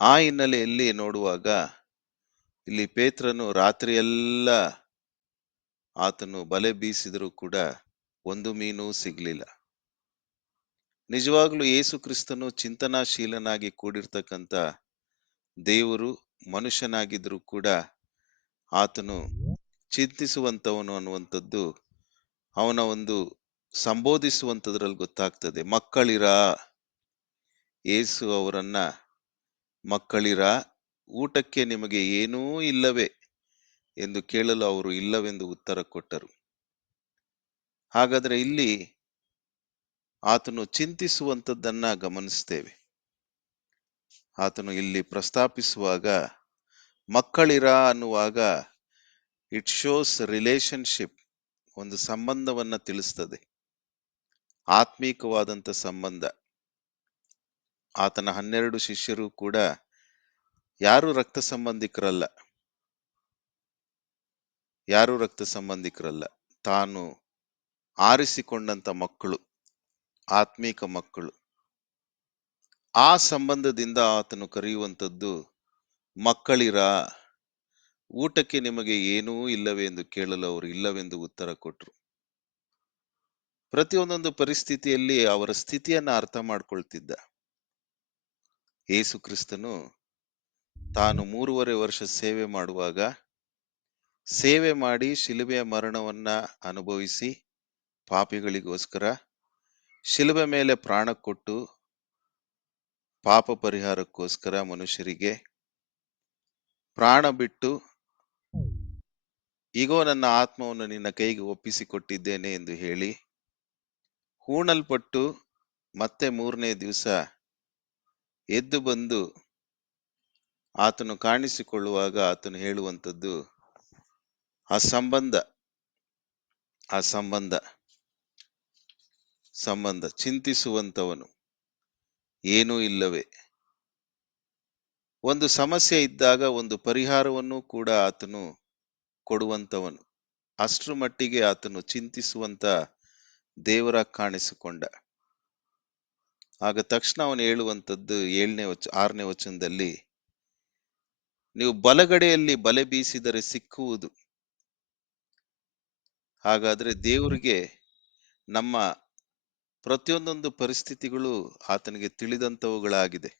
ಆ ಹಿನ್ನೆಲೆಯಲ್ಲಿ ನೋಡುವಾಗ ಇಲ್ಲಿ ಪೇತ್ರನು ರಾತ್ರಿಯೆಲ್ಲ ಆತನು ಬಲೆ ಬೀಸಿದರೂ ಕೂಡ ಒಂದು ಮೀನು ಸಿಗ್ಲಿಲ್ಲ. ನಿಜವಾಗ್ಲೂ ಯೇಸು ಕ್ರಿಸ್ತನು ಚಿಂತನಾಶೀಲನಾಗಿ ಕೂಡಿರ್ತಕ್ಕಂಥ ದೇವರು ಮನುಷ್ಯನಾಗಿದ್ರು ಕೂಡ ಆತನು ಚಿಂತಿಸುವಂತವನು ಅನ್ನುವಂಥದ್ದು ಅವನ ಒಂದು ಸಂಬೋಧಿಸುವಂತದ್ರಲ್ಲಿ ಗೊತ್ತಾಗ್ತದೆ. ಮಕ್ಕಳಿರಾ, ಯೇಸು ಅವರನ್ನ ಮಕ್ಕಳಿರ, ಊಟಕ್ಕೆ ನಿಮಗೆ ಏನೂ ಇಲ್ಲವೇ ಎಂದು ಕೇಳಲು ಅವರು ಇಲ್ಲವೆಂದು ಉತ್ತರ ಕೊಟ್ಟರು. ಹಾಗಾದ್ರೆ ಇಲ್ಲಿ ಆತನು ಚಿಂತಿಸುವಂತದ್ದನ್ನ ಗಮನಿಸ್ತೇವೆ. ಆತನು ಇಲ್ಲಿ ಪ್ರಸ್ತಾಪಿಸುವಾಗ ಮಕ್ಕಳಿರ ಅನ್ನುವಾಗ ಇಟ್ ಶೋಸ್ ರಿಲೇಶನ್ಶಿಪ್, ಒಂದು ಸಂಬಂಧವನ್ನ ತಿಳಿಸ್ತದೆ, ಆತ್ಮೀಕವಾದಂತ ಸಂಬಂಧ. ಆತನ 12 ಶಿಷ್ಯರು ಕೂಡ ಯಾರು ರಕ್ತ ಸಂಬಂಧಿಕರಲ್ಲ, ತಾನು ಆರಿಸಿಕೊಂಡಂತ ಮಕ್ಕಳು, ಆತ್ಮೀಕ ಮಕ್ಕಳು. ಆ ಸಂಬಂಧದಿಂದ ಆತನು ಕರೆಯುವಂಥದ್ದು ಮಕ್ಕಳಿರ, ಊಟಕ್ಕೆ ನಿಮಗೆ ಏನೂ ಇಲ್ಲವೇ ಎಂದು ಕೇಳಲು ಅವರು ಇಲ್ಲವೆಂದು ಉತ್ತರ ಕೊಟ್ಟರು. ಪ್ರತಿಯೊಂದೊಂದು ಪರಿಸ್ಥಿತಿಯಲ್ಲಿ ಅವರ ಸ್ಥಿತಿಯನ್ನ ಅರ್ಥ ಮಾಡ್ಕೊಳ್ತಿದ್ದ ಯೇಸು ಕ್ರಿಸ್ತನು. ತಾನು 3.5 ವರ್ಷ ಸೇವೆ ಮಾಡುವಾಗ, ಸೇವೆ ಮಾಡಿ ಶಿಲುಬೆಯ ಮರಣವನ್ನ ಅನುಭವಿಸಿ ಪಾಪಿಗಳಿಗೋಸ್ಕರ ಶಿಲುಬೆ ಮೇಲೆ ಪ್ರಾಣ ಕೊಟ್ಟು ಪಾಪ ಪರಿಹಾರಕ್ಕೋಸ್ಕರ ಮನುಷ್ಯರಿಗೆ ಪ್ರಾಣ ಬಿಟ್ಟು, ಈಗೋ ನನ್ನ ಆತ್ಮವನ್ನು ನಿನ್ನ ಕೈಗೆ ಒಪ್ಪಿಸಿಕೊಟ್ಟಿದ್ದೇನೆ ಎಂದು ಹೇಳಿ ಹೂಣಲ್ಪಟ್ಟು ಮತ್ತೆ 3ನೇ ದಿವಸ ಎದ್ದು ಬಂದು ಆತನು ಕಾಣಿಸಿಕೊಳ್ಳುವಾಗ ಆತನು ಹೇಳುವಂಥದ್ದು ಆ ಸಂಬಂಧ ಚಿಂತಿಸುವಂತವನು, ಏನೂ ಇಲ್ಲವೇ. ಒಂದು ಸಮಸ್ಯೆ ಇದ್ದಾಗ ಒಂದು ಪರಿಹಾರವನ್ನು ಕೂಡ ಆತನು ಕೊಡುವಂತವನು. ಅಷ್ಟರ ಮಟ್ಟಿಗೆ ಆತನು ಚಿಂತಿಸುವಂತ ದೇವರ ಕಾಣಿಸಿಕೊಂಡ. ಆಗ ತಕ್ಷಣ ಅವನು ಹೇಳುವಂಥದ್ದು 6ನೇ ವಚನದಲ್ಲಿ, ನೀವು ಬಲಗಡೆಯಲ್ಲಿ ಬಲೆ ಬೀಸಿದರೆ ಸಿಕ್ಕುವುದು. ಹಾಗಾದ್ರೆ ದೇವರಿಗೆ ನಮ್ಮ ಪ್ರತಿಯೊಂದೊಂದು ಪರಿಸ್ಥಿತಿಗಳು ಆತನಿಗೆ ತಿಳಿದಂತವುಗಳಾಗಿದೆ.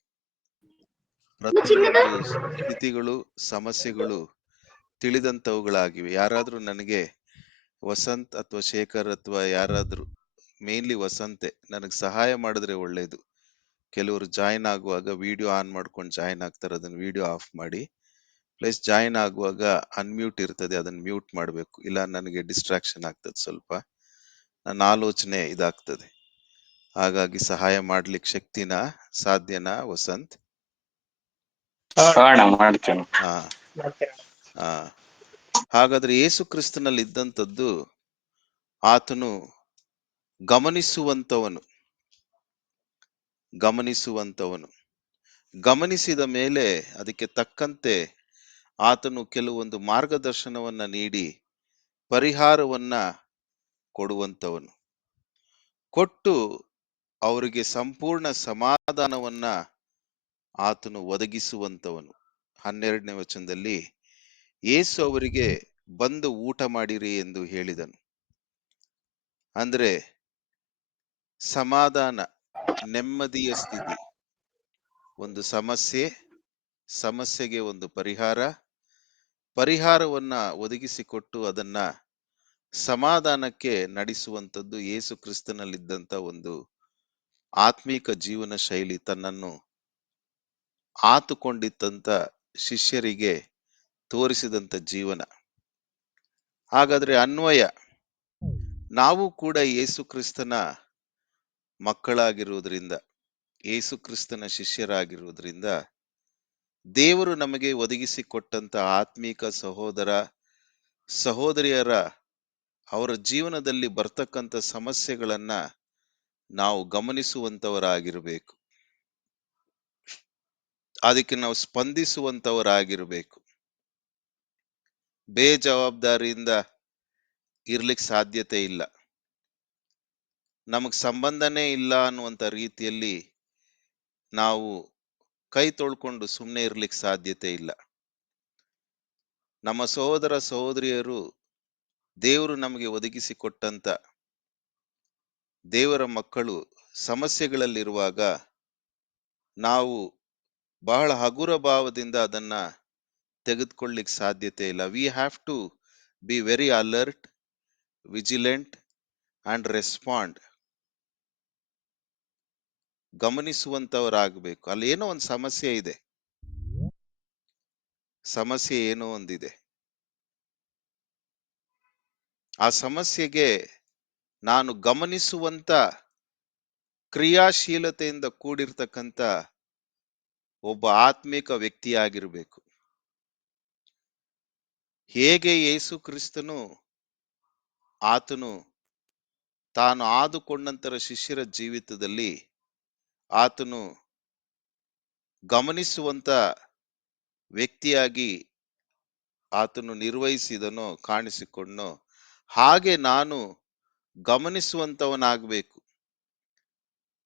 ಪ್ರತಿಯೊಂದು ಸ್ಥಿತಿಗಳು, ಸಮಸ್ಯೆಗಳು ತಿಳಿದಂತವುಗಳಾಗಿವೆ. ಯಾರಾದ್ರೂ ನನಗೆ ವಸಂತ್ ಅಥವಾ ಶೇಖರ್ ಅಥವಾ ಯಾರಾದ್ರೂ, ಮೇನ್ಲಿ ವಸಂತೆ, ನನಗೆ ಸಹಾಯ ಮಾಡಿದ್ರೆ ಒಳ್ಳೇದು. ಕೆಲವರು ಜಾಯಿನ್ ಆಗುವಾಗ ವಿಡಿಯೋ ಆನ್ ಮಾಡ್ಕೊಂಡು ಜಾಯಿನ್ ಆಗ್ತಾರೆ, ಅದನ್ನ ವಿಡಿಯೋ ಆಫ್ ಮಾಡಿ. ಪ್ಲಸ್ ಜಾಯಿನ್ ಆಗುವಾಗ ಅನ್ಮ್ಯೂಟ್ ಇರ್ತದೆ, ಅದನ್ನ ಮ್ಯೂಟ್ ಮಾಡಬೇಕು, ಇಲ್ಲ ನನಗೆ ಡಿಸ್ಟ್ರಾಕ್ಷನ್ ಆಗ್ತದೆ, ಸ್ವಲ್ಪ ನನ್ನ ಆಲೋಚನೆ ಇದಾಗ್ತದೆ. ಹಾಗಾಗಿ ಸಹಾಯ ಮಾಡ್ಲಿಕ್ಕೆ ಸಾಧ್ಯನಾ ವಸಂತ್? ಮಾಡ್ತೇನೆ. ಹಾ ಹಾ ಹಾಗಾದ್ರೆ ಯೇಸು ಕ್ರಿಸ್ತನಲ್ಲಿ ಇದ್ದಂಥದ್ದು, ಆತನು ಗಮನಿಸುವಂತವನು. ಗಮನಿಸಿದ ಮೇಲೆ ಅದಕ್ಕೆ ತಕ್ಕಂತೆ ಆತನು ಕೆಲವೊಂದು ಮಾರ್ಗದರ್ಶನವನ್ನ ನೀಡಿ ಪರಿಹಾರವನ್ನ ಕೊಡುವಂತವನು. ಕೊಟ್ಟು ಅವರಿಗೆ ಸಂಪೂರ್ಣ ಸಮಾಧಾನವನ್ನ ಆತನು ಒದಗಿಸುವಂತವನು. 12ನೇ ವಚನದಲ್ಲಿ ಯೇಸು ಅವರಿಗೆ ಬಂದು ಊಟ ಮಾಡಿರಿ ಎಂದು ಹೇಳಿದನು. ಅಂದ್ರೆ ಸಮಾಧಾನ, ನೆಮ್ಮದಿಯ ಸ್ಥಿತಿ. ಒಂದು ಸಮಸ್ಯೆಗೆ ಒಂದು ಪರಿಹಾರವನ್ನ ಒದಗಿಸಿಕೊಟ್ಟು ಅದನ್ನ ಸಮಾಧಾನಕ್ಕೆ ನಡೆಸುವಂಥದ್ದು ಯೇಸು ಕ್ರಿಸ್ತನಲ್ಲಿದ್ದಂತ ಒಂದು ಆತ್ಮೀಕ ಜೀವನ ಶೈಲಿ. ತನ್ನನ್ನು ಆತುಕೊಂಡಿದ್ದಂತ ಶಿಷ್ಯರಿಗೆ ತೋರಿಸಿದಂತ ಜೀವನ. ಹಾಗಾದ್ರೆ ಅನ್ವಯ, ನಾವು ಕೂಡ ಯೇಸು ಕ್ರಿಸ್ತನ ಮಕ್ಕಳಾಗಿರುವುದರಿಂದ, ಯೇಸು ಕ್ರಿಸ್ತನ ಶಿಷ್ಯರಾಗಿರುವುದರಿಂದ, ದೇವರು ನಮಗೆ ಒದಗಿಸಿಕೊಟ್ಟಂತ ಆತ್ಮೀಕ ಸಹೋದರಿಯರ ಅವರ ಜೀವನದಲ್ಲಿ ಬರ್ತಕ್ಕಂಥ ಸಮಸ್ಯೆಗಳನ್ನ ನಾವು ಗಮನಿಸುವಂತವರಾಗಿರಬೇಕು. ಅದಕ್ಕೆ ನಾವು ಸ್ಪಂದಿಸುವಂತವರಾಗಿರಬೇಕು. ಬೇಜವಾಬ್ದಾರಿಯಿಂದ ಇರ್ಲಿಕ್ಕೆ ಸಾಧ್ಯತೆ ಇಲ್ಲ. ನಮಗ್ ಸಂಬಂಧನೇ ಇಲ್ಲ ಅನ್ನುವಂತ ರೀತಿಯಲ್ಲಿ ನಾವು ಕೈ ತೊಳ್ಕೊಂಡು ಸುಮ್ಮನೆ ಇರ್ಲಿಕ್ಕೆ ಸಾಧ್ಯತೆ ಇಲ್ಲ. ನಮ್ಮ ಸಹೋದರ ಸಹೋದರಿಯರು ದೇವರು ನಮಗೆ ಒದಗಿಸಿಕೊಟ್ಟಂತ ದೇವರ ಮಕ್ಕಳು ಸಮಸ್ಯೆಗಳಲ್ಲಿರುವಾಗ ನಾವು ಬಹಳ ಹಗುರ ಭಾವದಿಂದ ಅದನ್ನ ತೆಗೆದುಕೊಳ್ಳಿಕ್ ಸಾಧ್ಯತೆ ಇಲ್ಲ. We have to be very alert, vigilant and respond. ಗಮನಿಸುವಂತವರಾಗಬೇಕು. ಅಲ್ಲಿ ಏನೋ ಒಂದು ಸಮಸ್ಯೆ ಏನೋ ಒಂದಿದೆ. ಆ ಸಮಸ್ಯೆಗೆ ನಾನು ಗಮನಿಸುವಂತ ಕ್ರಿಯಾಶೀಲತೆಯಿಂದ ಕೂಡಿರ್ತಕ್ಕಂಥ ಒಬ್ಬ ಆತ್ಮಿಕ ವ್ಯಕ್ತಿಯಾಗಿರ್ಬೇಕು. ಹೇಗೆ ಯೇಸು ಕ್ರಿಸ್ತನು ಆತನು ತಾನು ಆದುಕೊಂಡಂತರ ಶಿಷ್ಯರ ಜೀವಿತದಲ್ಲಿ ಆತನು ಗಮನಿಸುವಂತ ವ್ಯಕ್ತಿಯಾಗಿ ಆತನು ನಿರ್ವಹಿಸಿದನೋ, ಕಾಣಿಸಿಕೊಂಡನೋ, ಹಾಗೆ ನಾನು ಗಮನಿಸುವಂತವನಾಗಬೇಕು.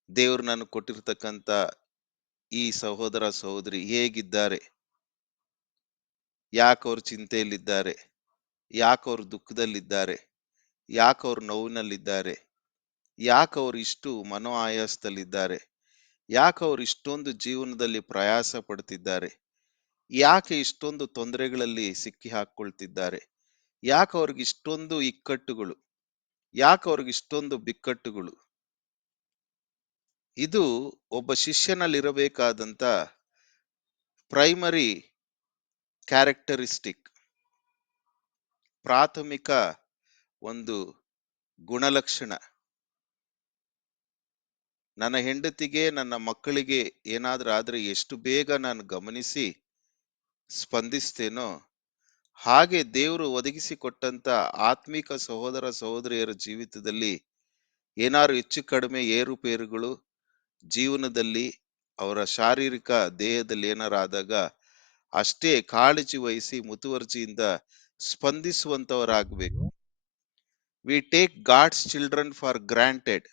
ದೇವರು ನಾನು ಕೊಟ್ಟಿರ್ತಕ್ಕಂಥ ಈ ಸಹೋದರ ಸಹೋದರಿ ಹೇಗಿದ್ದಾರೆ, ಯಾಕವ್ರು ಚಿಂತೆಯಲ್ಲಿದ್ದಾರೆ, ಯಾಕವ್ರು ದುಃಖದಲ್ಲಿದ್ದಾರೆ, ಯಾಕವ್ರು ನೋವಿನಲ್ಲಿದ್ದಾರೆ, ಯಾಕವ್ರು ಇಷ್ಟು ಮನೋ ಆಯಾಸದಲ್ಲಿದ್ದಾರೆ, ಯಾಕವ್ರು ಇಷ್ಟೊಂದು ಜೀವನದಲ್ಲಿ ಪ್ರಯಾಸ ಪಡ್ತಿದ್ದಾರೆ, ಯಾಕೆ ಇಷ್ಟೊಂದು ತೊಂದರೆಗಳಲ್ಲಿ ಸಿಕ್ಕಿ ಹಾಕೊಳ್ತಿದ್ದಾರೆ, ಯಾಕೆ ಅವ್ರಿಗೆ ಇಷ್ಟೊಂದು ಇಕ್ಕಟ್ಟುಗಳು, ಯಾಕೆ ಅವ್ರಿಗೆ ಇಷ್ಟೊಂದು ಬಿಕ್ಕಟ್ಟುಗಳು. ಇದು ಒಬ್ಬ ಶಿಷ್ಯನಲ್ಲಿರಬೇಕಾದಂತ ಪ್ರೈಮರಿ ಕ್ಯಾರೆಕ್ಟರಿಸ್ಟಿಕ್, ಪ್ರಾಥಮಿಕ ಒಂದು ಗುಣಲಕ್ಷಣ. ನನ್ನ ಹೆಂಡತಿಗೆ, ನನ್ನ ಮಕ್ಕಳಿಗೆ ಏನಾದ್ರೂ ಆದ್ರೆ ಎಷ್ಟು ಬೇಗ ನಾನು ಗಮನಿಸಿ ಸ್ಪಂದಿಸ್ತೇನೋ, ಹಾಗೆ ದೇವರು ಒದಗಿಸಿಕೊಟ್ಟಂತ ಆತ್ಮಿಕ ಸಹೋದರ ಸಹೋದರಿಯರ ಜೀವಿತದಲ್ಲಿ ಏನಾದ್ರು ಹೆಚ್ಚು ಕಡಿಮೆ ಏರುಪೇರುಗಳು ಜೀವನದಲ್ಲಿ ಅವರ ಶಾರೀರಿಕ ದೇಹದಲ್ಲಿ ಏನಾರು ಆದಾಗ ಅಷ್ಟೇ ಕಾಳಜಿ ವಹಿಸಿ ಮುತುವರ್ಜಿಯಿಂದ ಸ್ಪಂದಿಸುವಂತವರಾಗಬೇಕು. We take God's children for granted.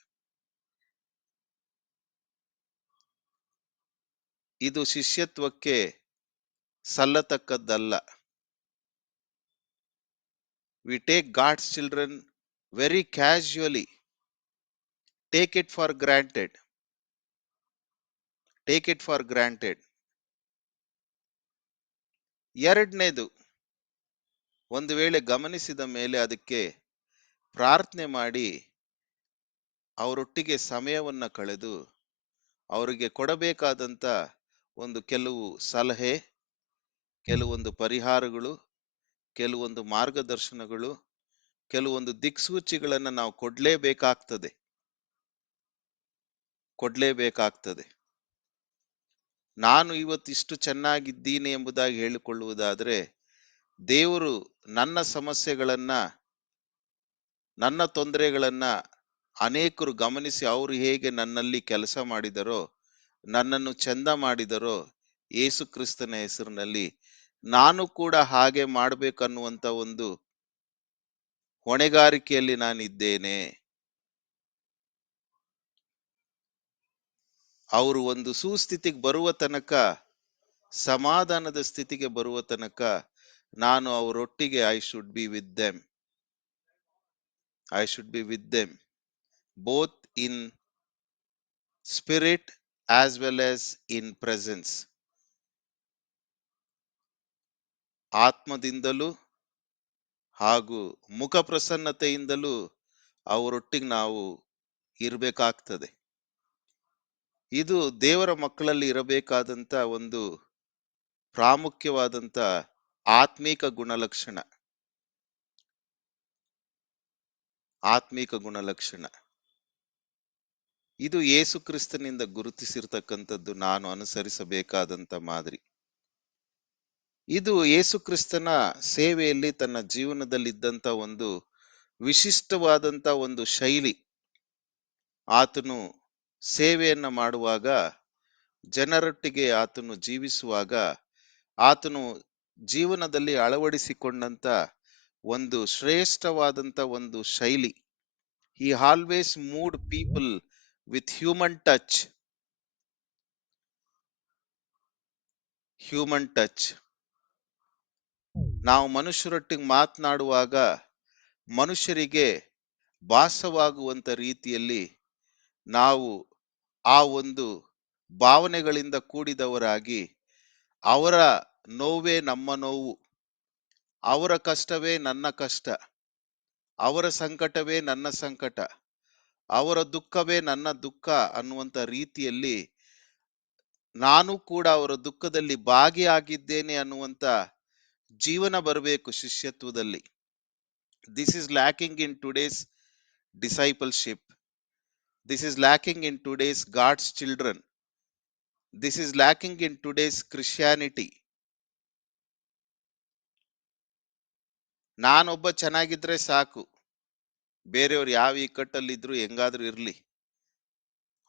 ಇದು ಶಿಷ್ಯತ್ವಕ್ಕೆ ಸಲ್ಲತಕ್ಕದ್ದಲ್ಲ. We take God's children very casually. Take it for granted. Take it for granted. ಎರಡನೇದು, ಒಂದು ವೇಳೆ ಗಮನಿಸಿದ ಮೇಲೆ ಅದಕ್ಕೆ ಪ್ರಾರ್ಥನೆ ಮಾಡಿ ಅವರೊಟ್ಟಿಗೆ ಸಮಯವನ್ನ ಕಳೆದು ಅವರಿಗೆ ಕೊಡಬೇಕಾದಂತ ಒಂದು ಕೆಲವು ಸಲಹೆ, ಕೆಲವೊಂದು ಪರಿಹಾರಗಳು, ಕೆಲವೊಂದು ಮಾರ್ಗದರ್ಶನಗಳು, ಕೆಲವೊಂದು ದಿಕ್ಸೂಚಿಗಳನ್ನ ನಾವು ಕೊಡ್ಲೇಬೇಕಾಗ್ತದೆ. ನಾನು ಇವತ್ತಿಷ್ಟು ಚೆನ್ನಾಗಿದ್ದೀನಿ ಎಂಬುದಾಗಿ ಹೇಳಿಕೊಳ್ಳುವುದಾದ್ರೆ, ದೇವರು ನನ್ನ ಸಮಸ್ಯೆಗಳನ್ನ, ನನ್ನ ತೊಂದರೆಗಳನ್ನ ಅನೇಕರು ಗಮನಿಸಿ ಅವರು ಹೇಗೆ ನನ್ನಲ್ಲಿ ಕೆಲಸ ಮಾಡಿದರೋ, ನನ್ನನ್ನು ಚಂದ ಮಾಡಿದರೋ, ಯೇಸು ಕ್ರಿಸ್ತನ ಹೆಸರಿನಲ್ಲಿ ನಾನು ಕೂಡ ಹಾಗೆ ಮಾಡ್ಬೇಕನ್ನುವಂತ ಒಂದು ಹೊಣೆಗಾರಿಕೆಯಲ್ಲಿ ನಾನಿದ್ದೇನೆ. ಅವರು ಒಂದು ಸುಸ್ಥಿತಿಗೆ ಬರುವ ತನಕ, ಸಮಾಧಾನದ ಸ್ಥಿತಿಗೆ ಬರುವ ತನಕ ನಾನು ಅವರೊಟ್ಟಿಗೆ I should be with them. I should be with them both in spirit as well as in presence. ಆತ್ಮದಿಂದಲೂ ಹಾಗೂ ಮುಖ ಪ್ರಸನ್ನತೆಯಿಂದಲೂ ಅವರೊಟ್ಟಿಗೆ ನಾವು ಇರಬೇಕಾಗ್ತದೆ. ಇದು ದೇವರ ಮಕ್ಕಳಲ್ಲಿ ಇರಬೇಕಾದಂತ ಒಂದು ಪ್ರಾಮುಖ್ಯವಾದಂತ ಆತ್ಮೀಕ ಗುಣಲಕ್ಷಣ. ಆತ್ಮೀಕ ಗುಣಲಕ್ಷಣ ಇದು ಯೇಸು ಕ್ರಿಸ್ತನಿಂದ ಗುರುತಿಸಿರ್ತಕ್ಕಂಥದ್ದು, ನಾನು ಅನುಸರಿಸಬೇಕಾದಂತ ಮಾದರಿ. ಇದು ಯೇಸು ಕ್ರಿಸ್ತನ ಸೇವೆಯಲ್ಲಿ ತನ್ನ ಜೀವನದಲ್ಲಿದ್ದಂತ ಒಂದು ವಿಶಿಷ್ಟವಾದಂತ ಒಂದು ಶೈಲಿ. ಆತನು ಸೇವೆಯನ್ನ ಮಾಡುವಾಗ, ಜನರೊಟ್ಟಿಗೆ ಆತನು ಜೀವಿಸುವಾಗ, ಆತನು ಜೀವನದಲ್ಲಿ ಅಳವಡಿಸಿಕೊಂಡಂತ ಒಂದು ಶ್ರೇಷ್ಠವಾದಂತ ಒಂದು ಶೈಲಿ. He always moved people with human touch. Human touch. ನಾವು ಮನುಷ್ಯರೊಟ್ಟಿಗೆ ಮಾತನಾಡುವಾಗ ಮನುಷ್ಯರಿಗೆ ಭಾಸವಾಗುವಂತ ರೀತಿಯಲ್ಲಿ ನಾವು ಆ ಒಂದು ಭಾವನೆಗಳಿಂದ ಕೂಡಿದವರಾಗಿ, ಅವರ ನೋವೇ ನಮ್ಮ ನೋವು, ಅವರ ಕಷ್ಟವೇ ನನ್ನ ಕಷ್ಟ, ಅವರ ಸಂಕಟವೇ ನನ್ನ ಸಂಕಟ, ಅವರ ದುಃಖವೇ ನನ್ನ ದುಃಖ ಅನ್ನುವಂತ ರೀತಿಯಲ್ಲಿ ನಾನು ಕೂಡ ಅವರ ದುಃಖದಲ್ಲಿ ಭಾಗಿಯಾಗಿದ್ದೇನೆ ಅನ್ನುವಂತ ಜೀವನ ಬರಬೇಕು ಶಿಷ್ಯತ್ವದಲ್ಲಿ. This is lacking in today's discipleship. This is lacking in today's God's children. This is lacking in today's Christianity. ನಾನೊಬ್ಬ ಚೆನ್ನಾಗಿದ್ರೆ ಸಾಕು, ಬೇರೆಯವ್ರು ಯಾವ ಇಕ್ಕಟ್ಟಲ್ಲಿದ್ರು ಹೆಂಗಾದ್ರೂ ಇರ್ಲಿ,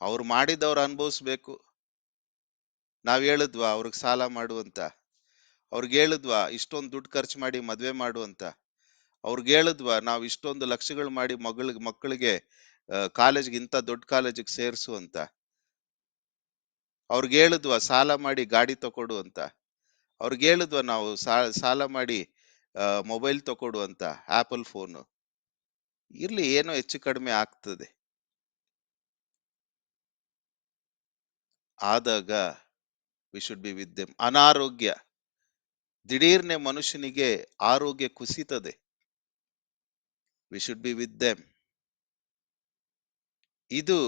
ಅವ್ರು ಮಾಡಿದವ್ರು ಅನುಭವಿಸ್ಬೇಕು. ನಾವ್ ಹೇಳಿದ್ವಾ ಅವ್ರಿಗೆ ಸಾಲ ಮಾಡುವಂತ, ಅವ್ರಿಗೆ ಹೇಳಿದ್ವಾ ಇಷ್ಟೊಂದು ದುಡ್ಡು ಖರ್ಚು ಮಾಡಿ ಮದ್ವೆ ಮಾಡುವಂತ, ಅವ್ರಿಗೆ ಹೇಳಿದ್ವಾ ನಾವು ಇಷ್ಟೊಂದು ಲಕ್ಷಗಳು ಮಾಡಿ ಮಕ್ಕಳಿಗೆ ಕಾಲೇಜ್ಗೆ ಇಂಥ ದೊಡ್ಡ ಕಾಲೇಜಿಗೆ ಸೇರ್ಸು ಅಂತ, ಅವ್ರಿಗೆ ಹೇಳಿದ್ವಾ ಸಾಲ ಮಾಡಿ ಗಾಡಿ ತಕೊಡು ಅಂತ, ಅವ್ರಿಗೆ ಹೇಳಿದ್ವಾ ನಾವು ಸಾಲ ಮಾಡಿ ಮೊಬೈಲ್ ತಕೊಡು ಅಂತ, ಆಪಲ್ ಫೋನು ಇರ್ಲಿ, ಏನೋ ಹೆಚ್ಚು ಕಡಿಮೆ ಆಗ್ತದೆ. ಆದಾಗ we should be with them. ಅನಾರೋಗ್ಯ, ದಿಢೀರ್ನೆ ಮನುಷ್ಯನಿಗೆ ಆರೋಗ್ಯ ಕುಸಿತದೆ, we should be with them. ಇದು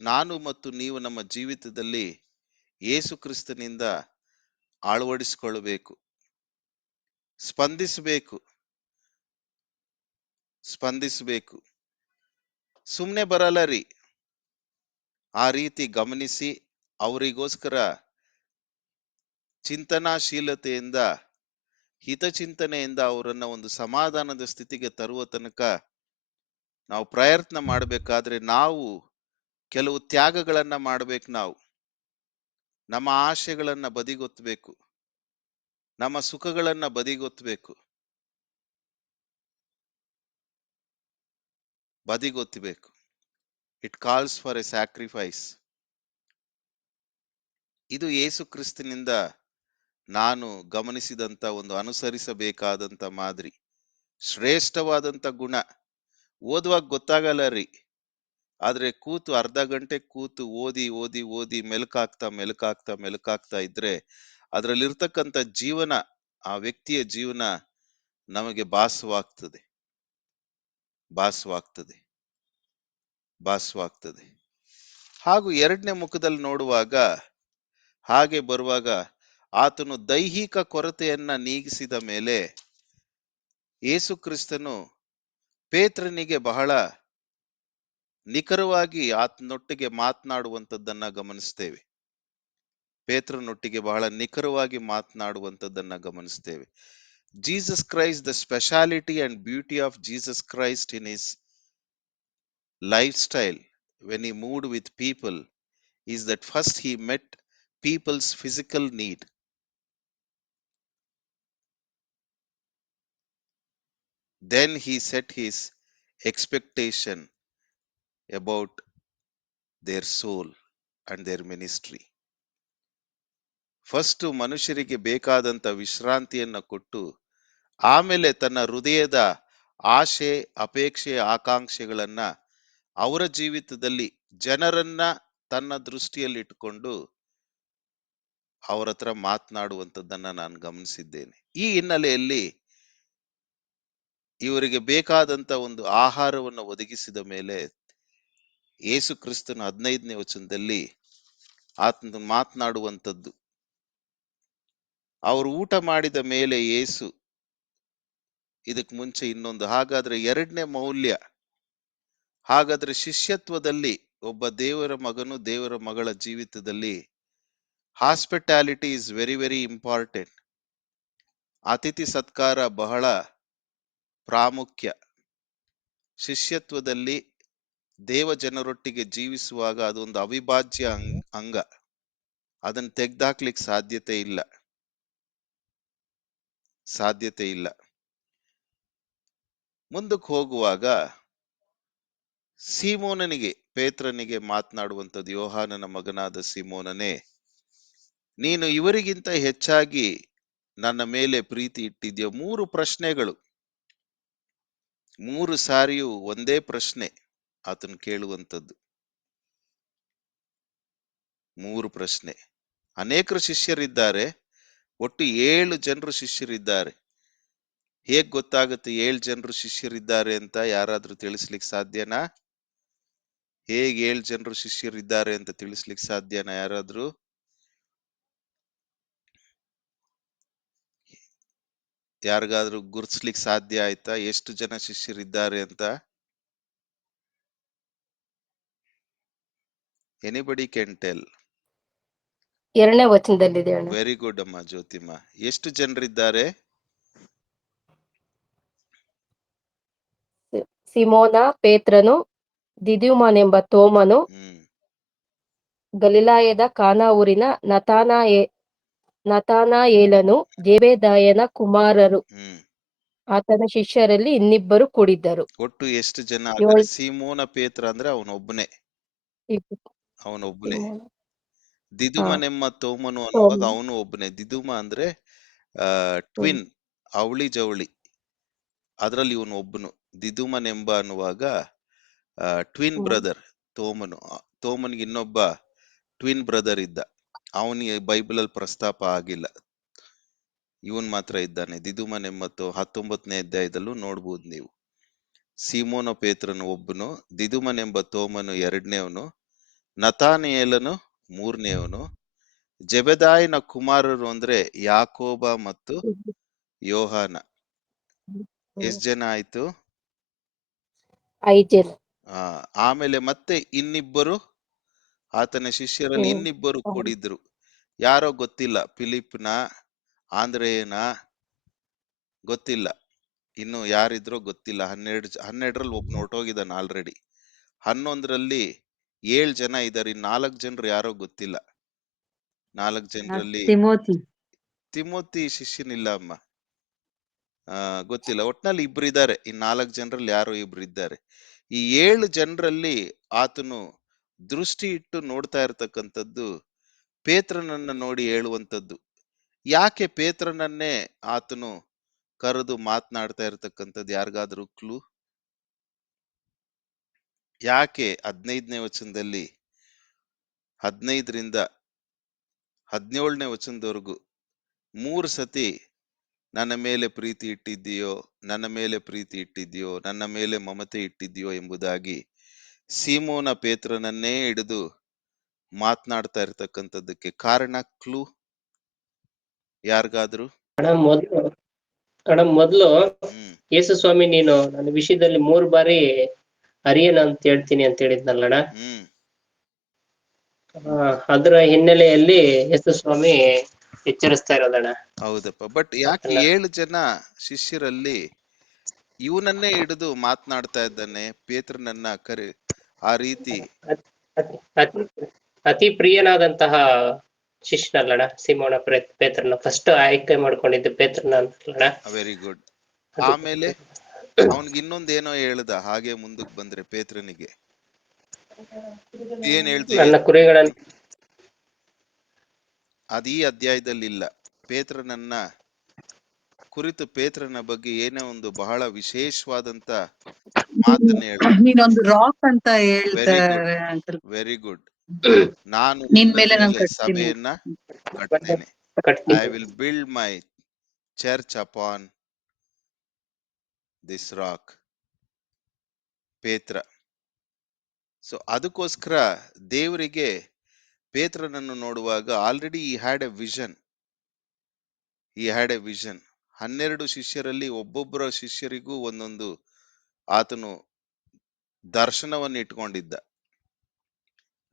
ನಾನು ಮತ್ತು ನೀವು ನಮ್ಮ ಜೀವಿತದಲ್ಲಿ ಯೇಸು ಕ್ರಿಸ್ತನಿಂದ ಅಳವಡಿಸಿಕೊಳ್ಳಬೇಕು, ಸ್ಪಂದಿಸಬೇಕು. ಸುಮ್ನೆ ಬರಲ್ಲ ರೀ. ಆ ರೀತಿ ಗಮನಿಸಿ ಅವರಿಗೋಸ್ಕರ ಚಿಂತನಾಶೀಲತೆಯಿಂದ, ಹಿತಚಿಂತನೆಯಿಂದ ಅವರನ್ನ ಒಂದು ಸಮಾಧಾನದ ಸ್ಥಿತಿಗೆ ತರುವ ತನಕ ನಾವು ಪ್ರಯತ್ನ ಮಾಡಬೇಕಾದ್ರೆ ನಾವು ಕೆಲವು ತ್ಯಾಗಗಳನ್ನ ಮಾಡ್ಬೇಕು. ನಾವು ನಮ್ಮ ಆಶೆಗಳನ್ನ ಬದಿಗೊತ್ತಬೇಕು, ನಮ್ಮ ಸುಖಗಳನ್ನ ಬದಿಗೊತ್ತಬೇಕು. It calls for a sacrifice. ಇದು ಯೇಸು ಕ್ರಿಸ್ತನಿಂದ ನಾನು ಗಮನಿಸಿದಂತ ಒಂದು ಅನುಸರಿಸಬೇಕಾದಂತ ಮಾದರಿ, ಶ್ರೇಷ್ಠವಾದಂತ ಗುಣ. ಓದುವಾಗ ಗೊತ್ತಾಗಲ್ಲ ರೀ, ಆದ್ರೆ ಕೂತು ಅರ್ಧ ಗಂಟೆ ಕೂತು ಓದಿ ಓದಿ ಓದಿ ಮೆಲುಕಾಗ್ತಾ ಇದ್ರೆ ಅದ್ರಲ್ಲಿರ್ತಕ್ಕಂಥ ಜೀವನ, ಆ ವ್ಯಕ್ತಿಯ ಜೀವನ ನಮಗೆ ಭಾಸವಾಗ್ತದೆ. ಹಾಗೂ ಎರಡನೇ ಮುಖದಲ್ಲಿ ನೋಡುವಾಗ, ಹಾಗೆ ಬರುವಾಗ, ಆತನು ದೈಹಿಕ ಕೊರತೆಯನ್ನ ನೀಗಿಸಿದ ಮೇಲೆ ಯೇಸು ಕ್ರಿಸ್ತನು ಪೇತ್ರನಿಗೆ ಬಹಳ ನಿಖರವಾಗಿ ಆತನೊಟ್ಟಿಗೆ ಮಾತನಾಡುವಂಥದ್ದನ್ನ ಗಮನಿಸ್ತೇವೆ. Jesus Christ, the speciality and beauty of Jesus Christ in his lifestyle when he moved with people is that first he met people's physical need. Then he set his expectation about their soul. And their ministry. First ಮನುಷ್ಯರಿಗೆ ಬೇಕಾದಂತ ವಿಶ್ರಾಂತಿಯನ್ನ ಕೊಟ್ಟು ಆಮೇಲೆ ತನ್ನ ಹೃದಯದ ಆಶೆ, ಅಪೇಕ್ಷೆ, ಆಕಾಂಕ್ಷೆಗಳನ್ನ ಅವರ ಜೀವಿತದಲ್ಲಿ ಜನರನ್ನ ತನ್ನ ದೃಷ್ಟಿಯಲ್ಲಿ ಇಟ್ಟುಕೊಂಡು ಅವರ ಹತ್ರ ಮಾತನಾಡುವಂಥದ್ದನ್ನ ನಾನು ಗಮನಿಸಿದ್ದೇನೆ. ಈ ಹಿನ್ನೆಲೆಯಲ್ಲಿ ಇವರಿಗೆ ಬೇಕಾದಂತ ಒಂದು ಆಹಾರವನ್ನು ಒದಗಿಸಿದ ಮೇಲೆ ಯೇಸು ಕ್ರಿಸ್ತನ 15ನೇ ವಚನದಲ್ಲಿ ಆತನ ಮಾತನಾಡುವಂಥದ್ದು, ಅವರು ಊಟ ಮಾಡಿದ ಮೇಲೆ ಯೇಸು ಇದಕ್ ಮುಂಚೆ ಇನ್ನೊಂದು, ಹಾಗಾದ್ರೆ ಎರಡನೇ ಮೌಲ್ಯ, ಹಾಗಾದ್ರೆ ಶಿಷ್ಯತ್ವದಲ್ಲಿ ಒಬ್ಬ ದೇವರ ಮಗನು ದೇವರ ಮಗಳ ಜೀವಿತದಲ್ಲಿ hospitality is very very important. ಅತಿಥಿ ಸತ್ಕಾರ ಬಹಳ ಪ್ರಾಮುಖ್ಯ. ಶಿಷ್ಯತ್ವದಲ್ಲಿ ದೇವ ಜನರೊಟ್ಟಿಗೆ ಜೀವಿಸುವಾಗ ಅದೊಂದು ಅವಿಭಾಜ್ಯ ಅಂಗ. ಅದನ್ನ ತೆಗ್ದಾಕ್ಲಿಕ್ಕೆ ಸಾಧ್ಯತೆ ಇಲ್ಲ. ಮುಂದಕ್ಕೆ ಹೋಗುವಾಗ ಸೀಮೋನನಿಗೆ, ಪೇತ್ರನಿಗೆ ಮಾತನಾಡುವಂಥದ್ದು, ಯೋಹಾನನ ಮಗನಾದ ಸೀಮೋನನೇ, ನೀನು ಇವರಿಗಿಂತ ಹೆಚ್ಚಾಗಿ ನನ್ನ ಮೇಲೆ ಪ್ರೀತಿ ಇಟ್ಟಿದ್ಯೋ. 3 ಪ್ರಶ್ನೆಗಳು, 3 ಸಾರಿಯೂ ಒಂದೇ ಪ್ರಶ್ನೆ ಆತನು ಕೇಳುವಂಥದ್ದು. 3 ಪ್ರಶ್ನೆ. ಅನೇಕರು ಶಿಷ್ಯರಿದ್ದಾರೆ, ಒಟ್ಟು 7 ಜನರು ಶಿಷ್ಯರಿದ್ದಾರೆ. ಹೇಗ್ ಗೊತ್ತಾಗುತ್ತೆ 7 ಜನರು ಶಿಷ್ಯರಿದ್ದಾರೆ ಅಂತ? ಯಾರಾದ್ರೂ ತಿಳಿಸ್ಲಿಕ್ಕೆ ಸಾಧ್ಯನಾ? ಹೇಗ್ 7 ಜನರು ಶಿಷ್ಯರಿದ್ದಾರೆ ಅಂತ ತಿಳಿಸ್ಲಿಕ್ಕೆ ಸಾಧ್ಯನಾ ಯಾರಾದ್ರೂ? ಯಾರಿಗಾದ್ರೂ ಗುರ್ತಿಸ್ಲಿಕ್ಕೆ ಸಾಧ್ಯ ಆಯ್ತಾ ಎಷ್ಟು ಜನ ಶಿಷ್ಯರಿದ್ದಾರೆ ಅಂತ? Anybody can tell? 2ನೇ ವಚನದಲ್ಲಿದೆ ಅಣ್ಣ. ವೆರಿ ಗುಡ್ ಅಮ್ಮ ಜ್ಯೋತಿಮ್ಮ. ಎಷ್ಟು ಜನರಿದ್ದಾರೆ? ಸಿಮೋನ, ಪೇತ್ರನು, ದಿದ್ಯುಮನೆಂಬ ತೋಮನು, ಗಲಿಲಾಯದ ಕಾನಾ ಊರಿನ ನತಾನಾಯೇಲನು, ಜೆಬೆದಾಯನ ಕುಮಾರರು, ಆತನ ಶಿಷ್ಯರಲ್ಲಿ ಇನ್ನಿಬ್ಬರು ಕೂಡಿದ್ದರು. ಒಟ್ಟು ಎಷ್ಟು ಜನ? ಸೀಮೋನ ಪೇತ್ರ ಅಂದ್ರೆ ಅವನೊಬ್ಬನೇ. ದಿದುಮನೆಂಬ ತೋಮನು ಅನ್ನುವಾಗ ಅವನು ಒಬ್ಬನೇ. ದಿದುಮ ಅಂದ್ರೆ ಟ್ವಿನ್, ಅವಳಿ ಜವಳಿ, ಅದ್ರಲ್ಲಿ ಇವನು ಒಬ್ಬನು. ದಿದುಮನೆಂಬ ಅನ್ನುವಾಗ ಟ್ವಿನ್ ಬ್ರದರ್ ತೋಮನು. ತೋಮನ್ಗೆ ಇನ್ನೊಬ್ಬ ಟ್ವಿನ್ ಬ್ರದರ್ ಇದ್ದ, ಅವನಿಗೆ ಬೈಬಲ್ ಅಲ್ಲಿ ಪ್ರಸ್ತಾಪ ಆಗಿಲ್ಲ, ಇವನ್ ಮಾತ್ರ ಇದ್ದಾನೆ. ದಿದುಮನೆಂಬ 19ನೇ ಅಧ್ಯಾಯದಲ್ಲೂ ನೋಡ್ಬೋದು ನೀವು. ಸೀಮೋನ ಪೇತ್ರನು ಒಬ್ಬನು, ದಿದುಮನೆಂಬ ತೋಮನು 2ನೇವನು, ನತಾನಿಯೇಲನು 3ನೇವನು, ಜೆಬೆದಾಯನ ಕುಮಾರರು ಅಂದ್ರೆ ಯಾಕೋಬ ಮತ್ತು ಯೋಹಾನ. ಎಷ್ಟ್ ಜನ ಆಯ್ತು? 5 ಜನ. ಆಮೇಲೆ ಮತ್ತೆ ಇನ್ನಿಬ್ಬರು, ಆತನ ಶಿಷ್ಯರಲ್ಲಿ ಇನ್ನಿಬ್ಬರು ಕೂಡಿದ್ರು. ಯಾರೋ ಗೊತ್ತಿಲ್ಲ, ಫಿಲಿಪ್ನ, ಆಂದ್ರೇಯನ, ಗೊತ್ತಿಲ್ಲ, ಇನ್ನು ಯಾರಿದ್ರೋ ಗೊತ್ತಿಲ್ಲ. 12ರಲ್ಲಿ ಒಬ್ಬ ಹೊರಟೋಗಿದ್ದಾನೆ ಆಲ್ರೆಡಿ. 11ರಲ್ಲಿ 7 ಜನ ಇದ್ದಾರೆ. 4 ಜನರು ಯಾರೋ ಗೊತ್ತಿಲ್ಲ. 4 ಜನರಲ್ಲಿ ತಿಮೋತಿ ಶಿಷ್ಯನಿಲ್ಲ ಅಮ್ಮ, ಗೊತ್ತಿಲ್ಲ. ಒಟ್ನಲ್ಲಿ ಇಬ್ರು ಇದ್ದಾರೆ. ಈ 4 ಜನರಲ್ಲಿ ಯಾರೋ ಇಬ್ರು ಇದ್ದಾರೆ. ಈ 7 ಜನರಲ್ಲಿ ಆತನು ದೃಷ್ಟಿ ಇಟ್ಟು ನೋಡ್ತಾ ಇರ್ತಕ್ಕಂಥದ್ದು ಪೇತ್ರನನ್ನ ನೋಡಿ ಹೇಳುವಂಥದ್ದು. ಯಾಕೆ ಪೇತ್ರನನ್ನೇ ಆತನು ಕರೆದು ಮಾತನಾಡ್ತಾ ಇರ್ತಕ್ಕಂಥದ್ದು? ಯಾರಿಗಾದ್ರೂ ಕ್ಲೂ? ಯಾಕೆ 15ನೇ ವಚನದಲ್ಲಿ 15ರಿಂದ 17ನೇ ವಚನದವರೆಗೂ 3 ಸತಿ ನನ್ನ ಮೇಲೆ ಪ್ರೀತಿ ಇಟ್ಟಿದ್ದೀಯೋ, ನನ್ನ ಮೇಲೆ ಪ್ರೀತಿ ಇಟ್ಟಿದ್ದೀಯೋ, ನನ್ನ ಮೇಲೆ ಮಮತೆ ಇಟ್ಟಿದ್ದೀಯೋ ಎಂಬುದಾಗಿ ಸೀಮೋನ ಪೇತ್ರನನ್ನೇ ಹಿಡಿದು ಮಾತನಾಡ್ತಾ ಇರ್ತಕ್ಕಂಥದ್ದಕ್ಕೆ ಕಾರಣ, ಕ್ಲೂ ಯಾರಿಗಾದ್ರು? ಮೊದಲು ಯೇಸು ಸ್ವಾಮಿ, ನೀನು ನನ್ನ ವಿಷಯದಲ್ಲಿ 3 ಬಾರಿ ಅರಿಯನ ಅಂತ ಹೇಳ್ತೀನಿ ಅಂತ ಹೇಳಿದ್ನಲ್ಲಣ್ಣ. ಅದರ ಹಿನ್ನೆಲೆಯಲ್ಲಿ ಯೇಸು ಸ್ವಾಮಿ ಎಚ್ಚರಿಸ್ತಾ ಇರೋದಣ್ಣ. ಹೌದಪ್ಪ. ಬಟ್ ಯಾಕೆ 7 ಜನ ಶಿಷ್ಯರಲ್ಲಿ ಇವನನ್ನೇ ಹಿಡಿದು ಮಾತನಾಡ್ತಾ ಇದ್ದಾನೆ ಪೇತ್ರನನ್ನ ಆ ರೀತಿ? ಅತಿ ಪ್ರಿಯನಾದಂತಹ ಶಿಷ್ಯನಲ್ಲಣ್ಣ ಸಿಮೋನ ಪೇತ್ರನ. ಫಸ್ಟ್ ಆಯ್ಕೆ ಮಾಡ್ಕೊಂಡಿದ್ದು ಪೇತ್ರನ ಅಂತಲ್ಲಣ್ಣ. Very good. ಆಮೇಲೆ ಅವನ್ಗೆ ಇನ್ನೊಂದೇನೋ ಹೇಳ್ದ, ಹಾಗೆ ಮುಂದಕ್ಕೆ ಬಂದ್ರೆ ಪೇತ್ರನಿಗೆ ಏನ್ ಹೇಳ್ದೆ? ನನ್ನ ಕುರಿಗಳನ್ನು ಅದು ಈ ಅಧ್ಯಾಯದಲ್ಲಿ ಇಲ್ಲ. ಪೇತ್ರನನ್ನ ಕುರಿತು ಪೇತ್ರನ ಬಗ್ಗೆ ಏನೋ ಒಂದು ಬಹಳ ವಿಶೇಷವಾದಂತ ಮಾತನ್ನ ಹೇಳ್ದ. ನೀನೊಂದು ರಾಕ್ ಅಂತ ವೆರಿ ಗುಡ್, ಹೇಳ್ತಾರೆ ಅಂಕಲ್. Very good. ನಾನು ನಿನ್ ನಿನ್ನ ಮೇಲೆ ನಾನು ಮೇಲೆ ಕಟ್ತೀನಿ. ಸಭೆಯನ್ನ ಕಟ್ತೇನೆ. ಐ ಕಟ್ತೀನಿ. Will build my church upon this rock. ಪೇತ್ರ. ಸೊ ಅದಕ್ಕೋಸ್ಕರ ದೇವರಿಗೆ ಪೇತ್ರನನ್ನು ನೋಡುವಾಗ already he had A vision. 12 ಶಿಷ್ಯರಲ್ಲಿ ಒಬ್ಬೊಬ್ಬರ ಶಿಷ್ಯರಿಗೂ ಒಂದೊಂದು ಆತನು ದರ್ಶನವನ್ನು ಇಟ್ಕೊಂಡಿದ್ದ.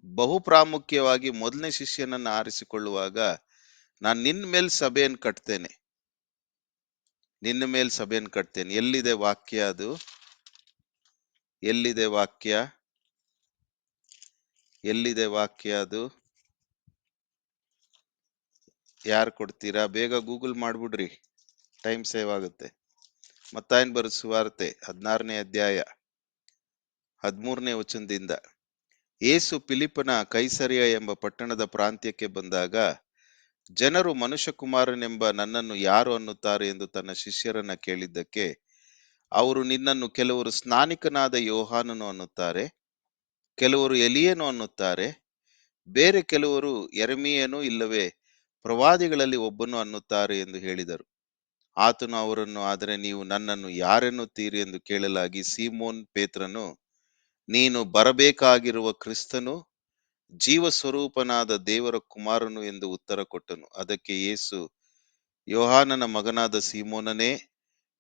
ಬಹು ಪ್ರಾಮುಖ್ಯವಾಗಿ ಮೊದಲನೇ ಶಿಷ್ಯನನ್ನ ಆರಿಸಿಕೊಳ್ಳುವಾಗ, ನಾನು ನಿನ್ನ ಮೇಲೆ ಸಭೆಯನ್ನು ಕಟ್ತೇನೆ, ನಿನ್ನ ಮೇಲೆ ಸಭೆಯನ್ನು ಕಟ್ತೇನೆ. ಎಲ್ಲಿದೆ ವಾಕ್ಯ? ಅದು ಎಲ್ಲಿದೆ ವಾಕ್ಯ? ಎಲ್ಲಿದೆ ವಾಕ್ಯ? ಅದು ಯಾರು ಕೊಡ್ತೀರಾ? ಬೇಗ ಗೂಗಲ್ ಮಾಡ್ಬಿಡ್ರಿ, ಟೈಮ್ ಸೇವ್ ಆಗುತ್ತೆ. ಮತ್ತಾಯನ ಬರೆದ ಸುವಾರ್ತೆ 16ನೇ ಅಧ್ಯಾಯ 13ನೇ ವಚನದಿಂದ, ಯೇಸು ಫಿಲಿಪ್ಪನ ಕೈಸರಿಯ ಎಂಬ ಪಟ್ಟಣದ ಪ್ರಾಂತ್ಯಕ್ಕೆ ಬಂದಾಗ, ಜನರು ಮನುಷ್ಯಕುಮಾರನೆಂಬ ನನ್ನನ್ನು ಯಾರು ಅನ್ನುತ್ತಾರೆ ಎಂದು ತನ್ನ ಶಿಷ್ಯರನ್ನ ಕೇಳಿದ್ದಕ್ಕೆ, ಅವರು ನಿನ್ನನ್ನು ಕೆಲವರು ಸ್ನಾನಿಕನಾದ ಯೋಹಾನನು ಅನ್ನುತ್ತಾರೆ, ಕೆಲವರು ಎಲಿಯನು ಅನ್ನುತ್ತಾರೆ, ಬೇರೆ ಕೆಲವರು ಯೆರೆಮೀಯನು ಇಲ್ಲವೇ ಪ್ರವಾದಿಗಳಲ್ಲಿ ಒಬ್ಬನು ಅನ್ನುತ್ತಾರೆ ಎಂದು ಹೇಳಿದರು. ಆತನು ಅವರನ್ನು, ಆದರೆ ನೀವು ನನ್ನನ್ನು ಯಾರೆನ್ನುತ್ತೀರಿ ಎಂದು ಕೇಳಲಾಗಿ, ಸೀಮೋನ್ ಪೇತ್ರನು, ನೀನು ಬರಬೇಕಾಗಿರುವ ಕ್ರಿಸ್ತನು, ಜೀವ ಸ್ವರೂಪನಾದ ದೇವರ ಕುಮಾರನು ಎಂದು ಉತ್ತರ ಕೊಟ್ಟನು. ಅದಕ್ಕೆ ಯೇಸು, ಯೋಹಾನನ ಮಗನಾದ ಸೀಮೋನನೇ,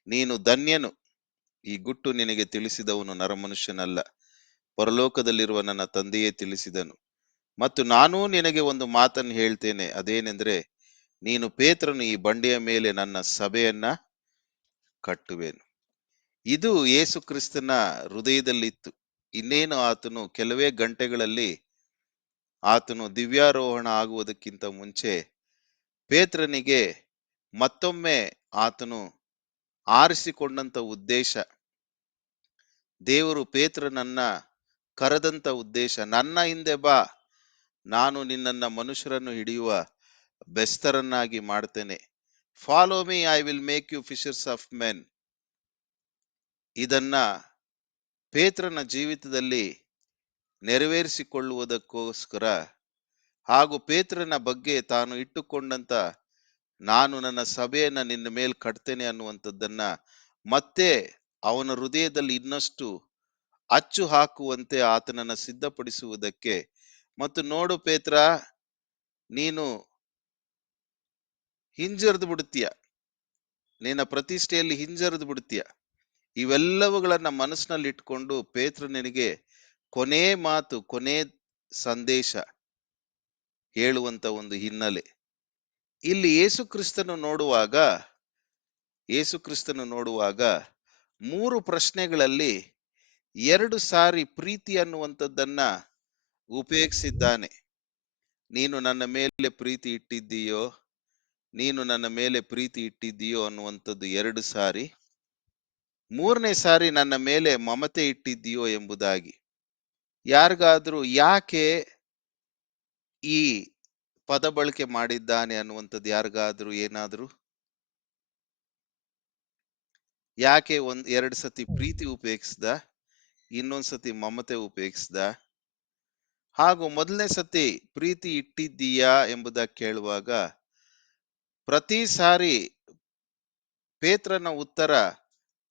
ನೀನು ಧನ್ಯನು. ಈ ಗುಟ್ಟು ನಿನಗೆ ತಿಳಿಸಿದವನು ನರಮನುಷ್ಯನಲ್ಲ, ಪರಲೋಕದಲ್ಲಿರುವ ನನ್ನ ತಂದೆಯೇ ತಿಳಿಸಿದನು. ಮತ್ತು ನಾನೂ ನಿನಗೆ ಒಂದು ಮಾತನ್ನು ಹೇಳ್ತೇನೆ, ಅದೇನೆಂದ್ರೆ, ನೀನು ಪೇತ್ರನು, ಈ ಬಂಡೆಯ ಮೇಲೆ ನನ್ನ ಸಭೆಯನ್ನ ಕಟ್ಟುವೆನು. ಇದು ಯೇಸು ಕ್ರಿಸ್ತನ ಹೃದಯದಲ್ಲಿತ್ತು. ಇನ್ನೇನು ಆತನು ಕೆಲವೇ ಗಂಟೆಗಳಲ್ಲಿ ಆತನು ದಿವ್ಯಾರೋಹಣ ಆಗುವುದಕ್ಕಿಂತ ಮುಂಚೆ ಪೇತ್ರನಿಗೆ ಮತ್ತೊಮ್ಮೆ ಆತನು ಆರಿಸಿಕೊಂಡಂತ ಉದ್ದೇಶ, ದೇವರು ಪೇತ್ರನನ್ನ ಕರೆದಂತ ಉದ್ದೇಶ, ನನ್ನ ಹಿಂದೆ ಬಾ, ನಾನು ನಿನ್ನನ್ನ ಮನುಷ್ಯರನ್ನು ಹಿಡಿಯುವ ಬೆಸ್ತರನ್ನಾಗಿ ಮಾಡ್ತೇನೆ. Follow me, I will make you fishers of men. ಇದನ್ನ ಪೇತ್ರನ ಜೀವಿತದಲ್ಲಿ ನೆರವೇರಿಸಿಕೊಳ್ಳುವುದಕ್ಕೋಸ್ಕರ, ಹಾಗೂ ಪೇತ್ರನ ಬಗ್ಗೆ ತಾನು ಇಟ್ಟುಕೊಂಡಂತ, ನಾನು ನನ್ನ ಸಭೆಯನ್ನ ನಿನ್ನ ಮೇಲೆ ಕಟ್ತೇನೆ ಅನ್ನುವಂಥದ್ದನ್ನ ಮತ್ತೆ ಅವನ ಹೃದಯದಲ್ಲಿ ಇನ್ನಷ್ಟು ಅಚ್ಚು ಹಾಕುವಂತೆ ಆತನನ್ನ ಸಿದ್ಧಪಡಿಸುವುದಕ್ಕೆ, ಮತ್ತು ನೋಡು ಪೇತ್ರ, ನೀನು ಹಿಂಜರಿದು ಬಿಡುತ್ತೀಯ, ನಿನ್ನ ಪ್ರತಿಷ್ಠೆಯಲ್ಲಿ ಹಿಂಜರಿದು ಬಿಡುತ್ತೀಯ. ಇವೆಲ್ಲವುಗಳನ್ನ ಮನಸ್ಸಿನಲ್ಲಿ ಇಟ್ಕೊಂಡು ಪೇತ್ರನಿಗೆ ಕೊನೆ ಮಾತು, ಕೊನೆ ಸಂದೇಶ ಹೇಳುವಂತ ಒಂದು ಹಿನ್ನೆಲೆ ಇಲ್ಲಿ. ಯೇಸು ಕ್ರಿಸ್ತನು ನೋಡುವಾಗ 3 ಪ್ರಶ್ನೆಗಳಲ್ಲಿ 2 ಸಾರಿ ಪ್ರೀತಿ ಅನ್ನುವಂಥದ್ದನ್ನ ಉಪಯೋಗಿಸಿದ್ದಾನೆ. ನೀನು ನನ್ನ ಮೇಲೆ ಪ್ರೀತಿ ಇಟ್ಟಿದ್ದೀಯೋ, ನೀನು ನನ್ನ ಮೇಲೆ ಪ್ರೀತಿ ಇಟ್ಟಿದ್ದೀಯೋ ಅನ್ನುವಂಥದ್ದು 2 ಸಾರಿ. 3ನೇ ಸಾರಿ ನನ್ನ ಮೇಲೆ ಮಮತೆ ಇಟ್ಟಿದ್ದೀಯೋ ಎಂಬುದಾಗಿ. ಯಾರಿಗಾದ್ರೂ ಯಾಕೆ ಈ ಪದ ಬಳಕೆ ಮಾಡಿದ್ದಾನೆ ಅನ್ನುವಂಥದ್ದು ಯಾರಿಗಾದ್ರೂ ಏನಾದ್ರೂ, ಯಾಕೆ 2 ಸತಿ ಪ್ರೀತಿ ಉಪಯೋಗಿಸ್ದ, ಇನ್ನೊಂದ್ಸತಿ ಮಮತೆ ಉಪಯೋಗಿಸ್ದ? ಹಾಗೂ ಮೊದಲನೇ ಸತಿ ಪ್ರೀತಿ ಇಟ್ಟಿದ್ದೀಯಾ ಎಂಬುದಾಗಿ ಕೇಳುವಾಗ ಪ್ರತಿ ಸಾರಿ ಪೇತ್ರನ ಉತ್ತರ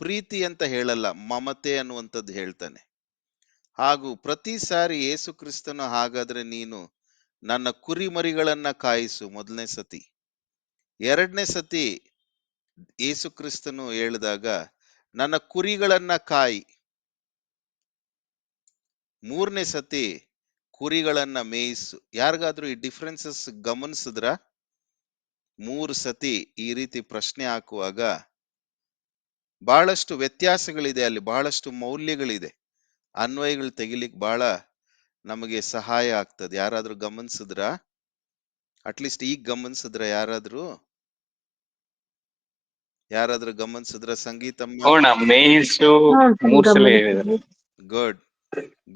ಪ್ರೀತಿ ಅಂತ ಹೇಳಲ್ಲ, ಮಮತೆ ಅನ್ನುವಂಥದ್ದು ಹೇಳ್ತಾನೆ. ಹಾಗೂ ಪ್ರತಿ ಸಾರಿ ಯೇಸು ಕ್ರಿಸ್ತನು, ಹಾಗಾದ್ರೆ ನೀನು ನನ್ನ ಕುರಿಮರಿಗಳನ್ನ ಕಾಯಿಸು, ಮೊದಲನೇ ಸತಿ. 2ನೇ ಸತಿ ಯೇಸು ಕ್ರಿಸ್ತನು ಹೇಳಿದಾಗ, ನನ್ನ ಕುರಿಗಳನ್ನ ಕಾಯಿ. 3ನೇ ಸತಿ ಕುರಿಗಳನ್ನ ಮೇಯಿಸು. ಯಾರಿಗಾದ್ರೂ ಈ ಡಿಫ್ರೆನ್ಸಸ್ ಗಮನಿಸಿದ್ರ? 3 ಸತಿ ಈ ರೀತಿ ಪ್ರಶ್ನೆ ಹಾಕುವಾಗ ಬಹಳಷ್ಟು ವ್ಯತ್ಯಾಸಗಳಿದೆ, ಅಲ್ಲಿ ಬಹಳಷ್ಟು ಮೌಲ್ಯಗಳಿದೆ. ಅನ್ವಯಗಳು ತೆಗಿಲಿಕ್ಕೆ ಬಹಳ ನಮಗೆ ಸಹಾಯ ಆಗ್ತದೆ. ಯಾರಾದ್ರೂ ಗಮನಿಸಿದ್ರ? ಅಟ್ಲೀಸ್ಟ್ ಈಗ ಗಮನಿಸಿದ್ರ? ಯಾರಾದ್ರೂ ಗಮನಿಸಿದ್ರ? ಸಂಗೀತಮ್ಮ? ಮೇಯಿಸು 3 ಸಲ ಹೇಳಿದಾರೆ. Good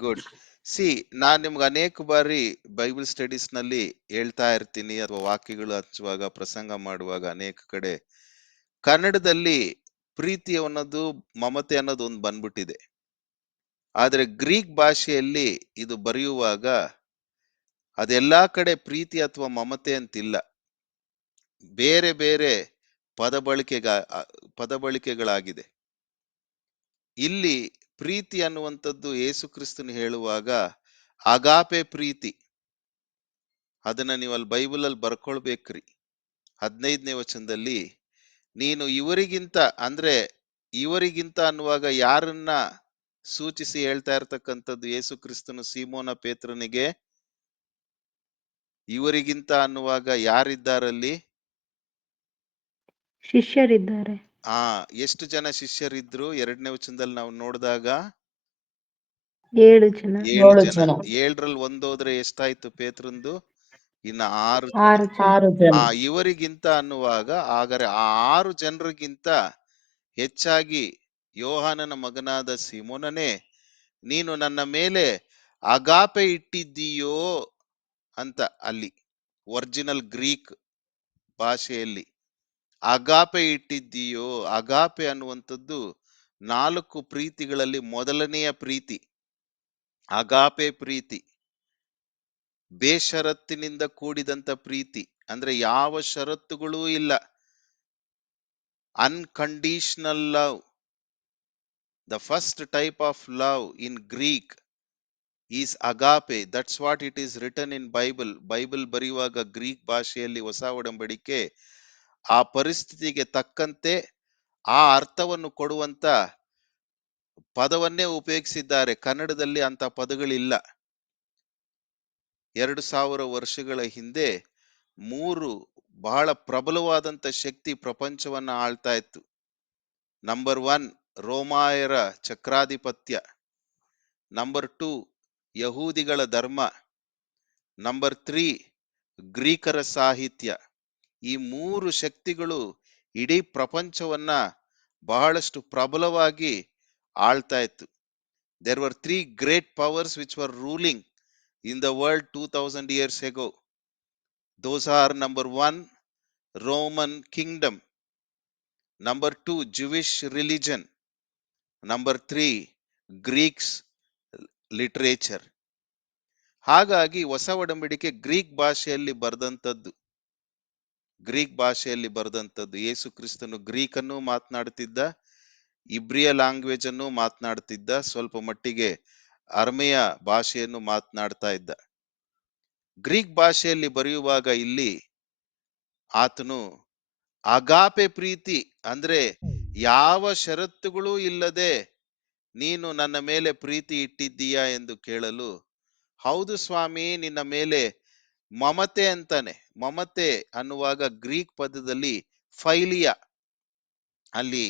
good. ಸಿ ನಾನ್ ನಿಮ್ಗೆ ಅನೇಕ ಬಾರಿ ಬೈಬಲ್ ಸ್ಟಡೀಸ್ ನಲ್ಲಿ ಹೇಳ್ತಾ ಇರ್ತೀನಿ, ಅಥವಾ ವಾಕ್ಯಗಳು ಹಚ್ಚುವಾಗ, ಪ್ರಸಂಗ ಮಾಡುವಾಗ ಅನೇಕ ಕಡೆ ಕನ್ನಡದಲ್ಲಿ ಪ್ರೀತಿ ಅನ್ನೋದು, ಮಮತೆ ಅನ್ನೋದು ಒಂದು ಬಂದ್ಬಿಟ್ಟಿದೆ. ಆದ್ರೆ ಗ್ರೀಕ್ ಭಾಷೆಯಲ್ಲಿ ಇದು ಬರೆಯುವಾಗ ಅದೆಲ್ಲಾ ಕಡೆ ಪ್ರೀತಿ ಅಥವಾ ಮಮತೆ ಅಂತಿಲ್ಲ, ಬೇರೆ ಬೇರೆ ಪದ ಬಳಕೆಗಳಾಗಿದೆ. ಇಲ್ಲಿ ಪ್ರೀತಿ ಅನ್ನುವಂಥದ್ದು ಯೇಸು ಕ್ರಿಸ್ತನು ಹೇಳುವಾಗ ಅಗಾಪೆ ಪ್ರೀತಿ, ಅದನ್ನ ನೀವು ಅಲ್ಲಿ ಬೈಬಲ್ ಅಲ್ಲಿ ಬರ್ಕೊಳ್ಬೇಕ್ರಿ. 15ನೇ ವಚನದಲ್ಲಿ ನೀನು ಇವರಿಗಿಂತ, ಅಂದ್ರೆ ಇವರಿಗಿಂತ ಅನ್ನುವಾಗ ಯಾರನ್ನ ಸೂಚಿಸಿ ಹೇಳ್ತಾ ಇರ್ತಕ್ಕಂಥದ್ದು ಯೇಸು ಕ್ರಿಸ್ತನು ಸೀಮೋನ ಪೇತ್ರನಿಗೆ? ಇವರಿಗಿಂತ ಅನ್ನುವಾಗ ಯಾರಿದ್ದಾರಲ್ಲಿ? ಶಿಷ್ಯರಿದ್ದಾರೆ. ಎಷ್ಟು ಜನ ಶಿಷ್ಯರಿದ್ರು? 2ನೇ ವಚನದಲ್ಲಿ ನಾವು ನೋಡಿದಾಗ 7 ಜನ. 7 7 ಜನ. ಜನ. 7ರಲ್ಲಿ ಒಂದೋದ್ರೆ ಎಷ್ಟಾಯ್ತು ಪೇತ್ರಂದು? ಇನ್ನ 6 6 ಜನ. 6 ಜನ. ಇವರಿಗಿಂತ ಅನ್ನುವಾಗ, ಹಾಗಾದ್ರೆ ಆ 6 ಜನರಿಗಿಂತ ಹೆಚ್ಚಾಗಿ ಯೋಹಾನನ ಮಗನಾದ ಸೀಮೋನನೇ, ನೀನು ನನ್ನ ಮೇಲೆ ಅಗಾಪೆ ಇಟ್ಟಿದ್ದೀಯೋ ಅಂತ ಅಲ್ಲಿ ಒರಿಜಿನಲ್ ಗ್ರೀಕ್ ಭಾಷೆಯಲ್ಲಿ ಅಗಾಪೆ ಇಟ್ಟಿದ್ದೀಯೋ. ಅಗಾಪೆ ಅನ್ನುವಂಥದ್ದು 4 ಪ್ರೀತಿಗಳಲ್ಲಿ ಮೊದಲನೆಯ ಪ್ರೀತಿ ಅಗಾಪೆ ಪ್ರೀತಿ. ಬೇಷರತ್ತಿನಿಂದ ಕೂಡಿದಂತ ಪ್ರೀತಿ, ಅಂದ್ರೆ ಯಾವ ಷರತ್ತುಗಳೂ ಇಲ್ಲ, unconditional love. The first type of love in Greek is agape. That's what it is written in Bible. Bible ಬರೆಯುವಾಗ ಗ್ರೀಕ್ ಭಾಷೆಯಲ್ಲಿ ಹೊಸ ಒಡಂಬಡಿಕೆ ಆ ಪರಿಸ್ಥಿತಿಗೆ ತಕ್ಕಂತೆ ಆ ಅರ್ಥವನ್ನು ಕೊಡುವಂತ ಪದವನ್ನೇ ಉಪಯೋಗಿಸಿದ್ದಾರೆ. ಕನ್ನಡದಲ್ಲಿ ಅಂತ ಪದಗಳಿಲ್ಲ. 2000 ವರ್ಷಗಳ ಹಿಂದೆ 3 ಬಹಳ ಪ್ರಬಲವಾದಂತ ಶಕ್ತಿ ಪ್ರಪಂಚವನ್ನ ಆಳ್ತಾ ಇತ್ತು. ನಂಬರ್ 1 ರೋಮಾಯರ ಚಕ್ರಾಧಿಪತ್ಯ, ನಂಬರ್ 2 ಯಹೂದಿಗಳ ಧರ್ಮ, ನಂಬರ್ 3 ಗ್ರೀಕರ ಸಾಹಿತ್ಯ. ಈ 3 ಶಕ್ತಿಗಳು ಇಡೀ ಪ್ರಪಂಚವನ್ನ ಬಹಳಷ್ಟು ಪ್ರಬಲವಾಗಿ ಆಳ್ತಾ ಇತ್ತು. There were 3 great powers which were ruling in the world 2000 years ago. Those are number 1 Roman kingdom, number 2 Jewish religion, number 3 Greeks literature. ಹಾಗಾಗಿ ಹೊಸ ಒಡಂಬಡಿಕೆ ಗ್ರೀಕ್ ಭಾಷೆಯಲ್ಲಿ ಬರೆದಂಥದ್ದು. ಯೇಸು ಕ್ರಿಸ್ತನು ಗ್ರೀಕ್ ಅನ್ನು ಮಾತನಾಡುತ್ತಿದ್ದ, ಇಬ್ರಿಯ ಲ್ಯಾಂಗ್ವೇಜ್ ಅನ್ನು ಮಾತನಾಡ್ತಿದ್ದ, ಸ್ವಲ್ಪ ಮಟ್ಟಿಗೆ ಅರ್ಮೆಯ ಭಾಷೆಯನ್ನು ಮಾತನಾಡ್ತಾ ಇದ್ದ. ಗ್ರೀಕ್ ಭಾಷೆಯಲ್ಲಿ ಬರೆಯುವಾಗ ಇಲ್ಲಿ ಆತನು ಅಗಾಪೆ ಪ್ರೀತಿ, ಅಂದ್ರೆ ಯಾವ ಷರತ್ತುಗಳೂ ಇಲ್ಲದೆ ನೀನು ನನ್ನ ಮೇಲೆ ಪ್ರೀತಿ ಇಟ್ಟಿದ್ದೀಯಾ ಎಂದು ಕೇಳಲು, ಹೌದು ಸ್ವಾಮಿ, ನಿನ್ನ ಮೇಲೆ ಮಮತೆ ಅಂತಾನೆ. ಮಮತೆ ಅನ್ನುವಾಗ ಗ್ರೀಕ್ ಪದದಲ್ಲಿ ಫೈಲಿಯಾ. ಅಲ್ಲಿ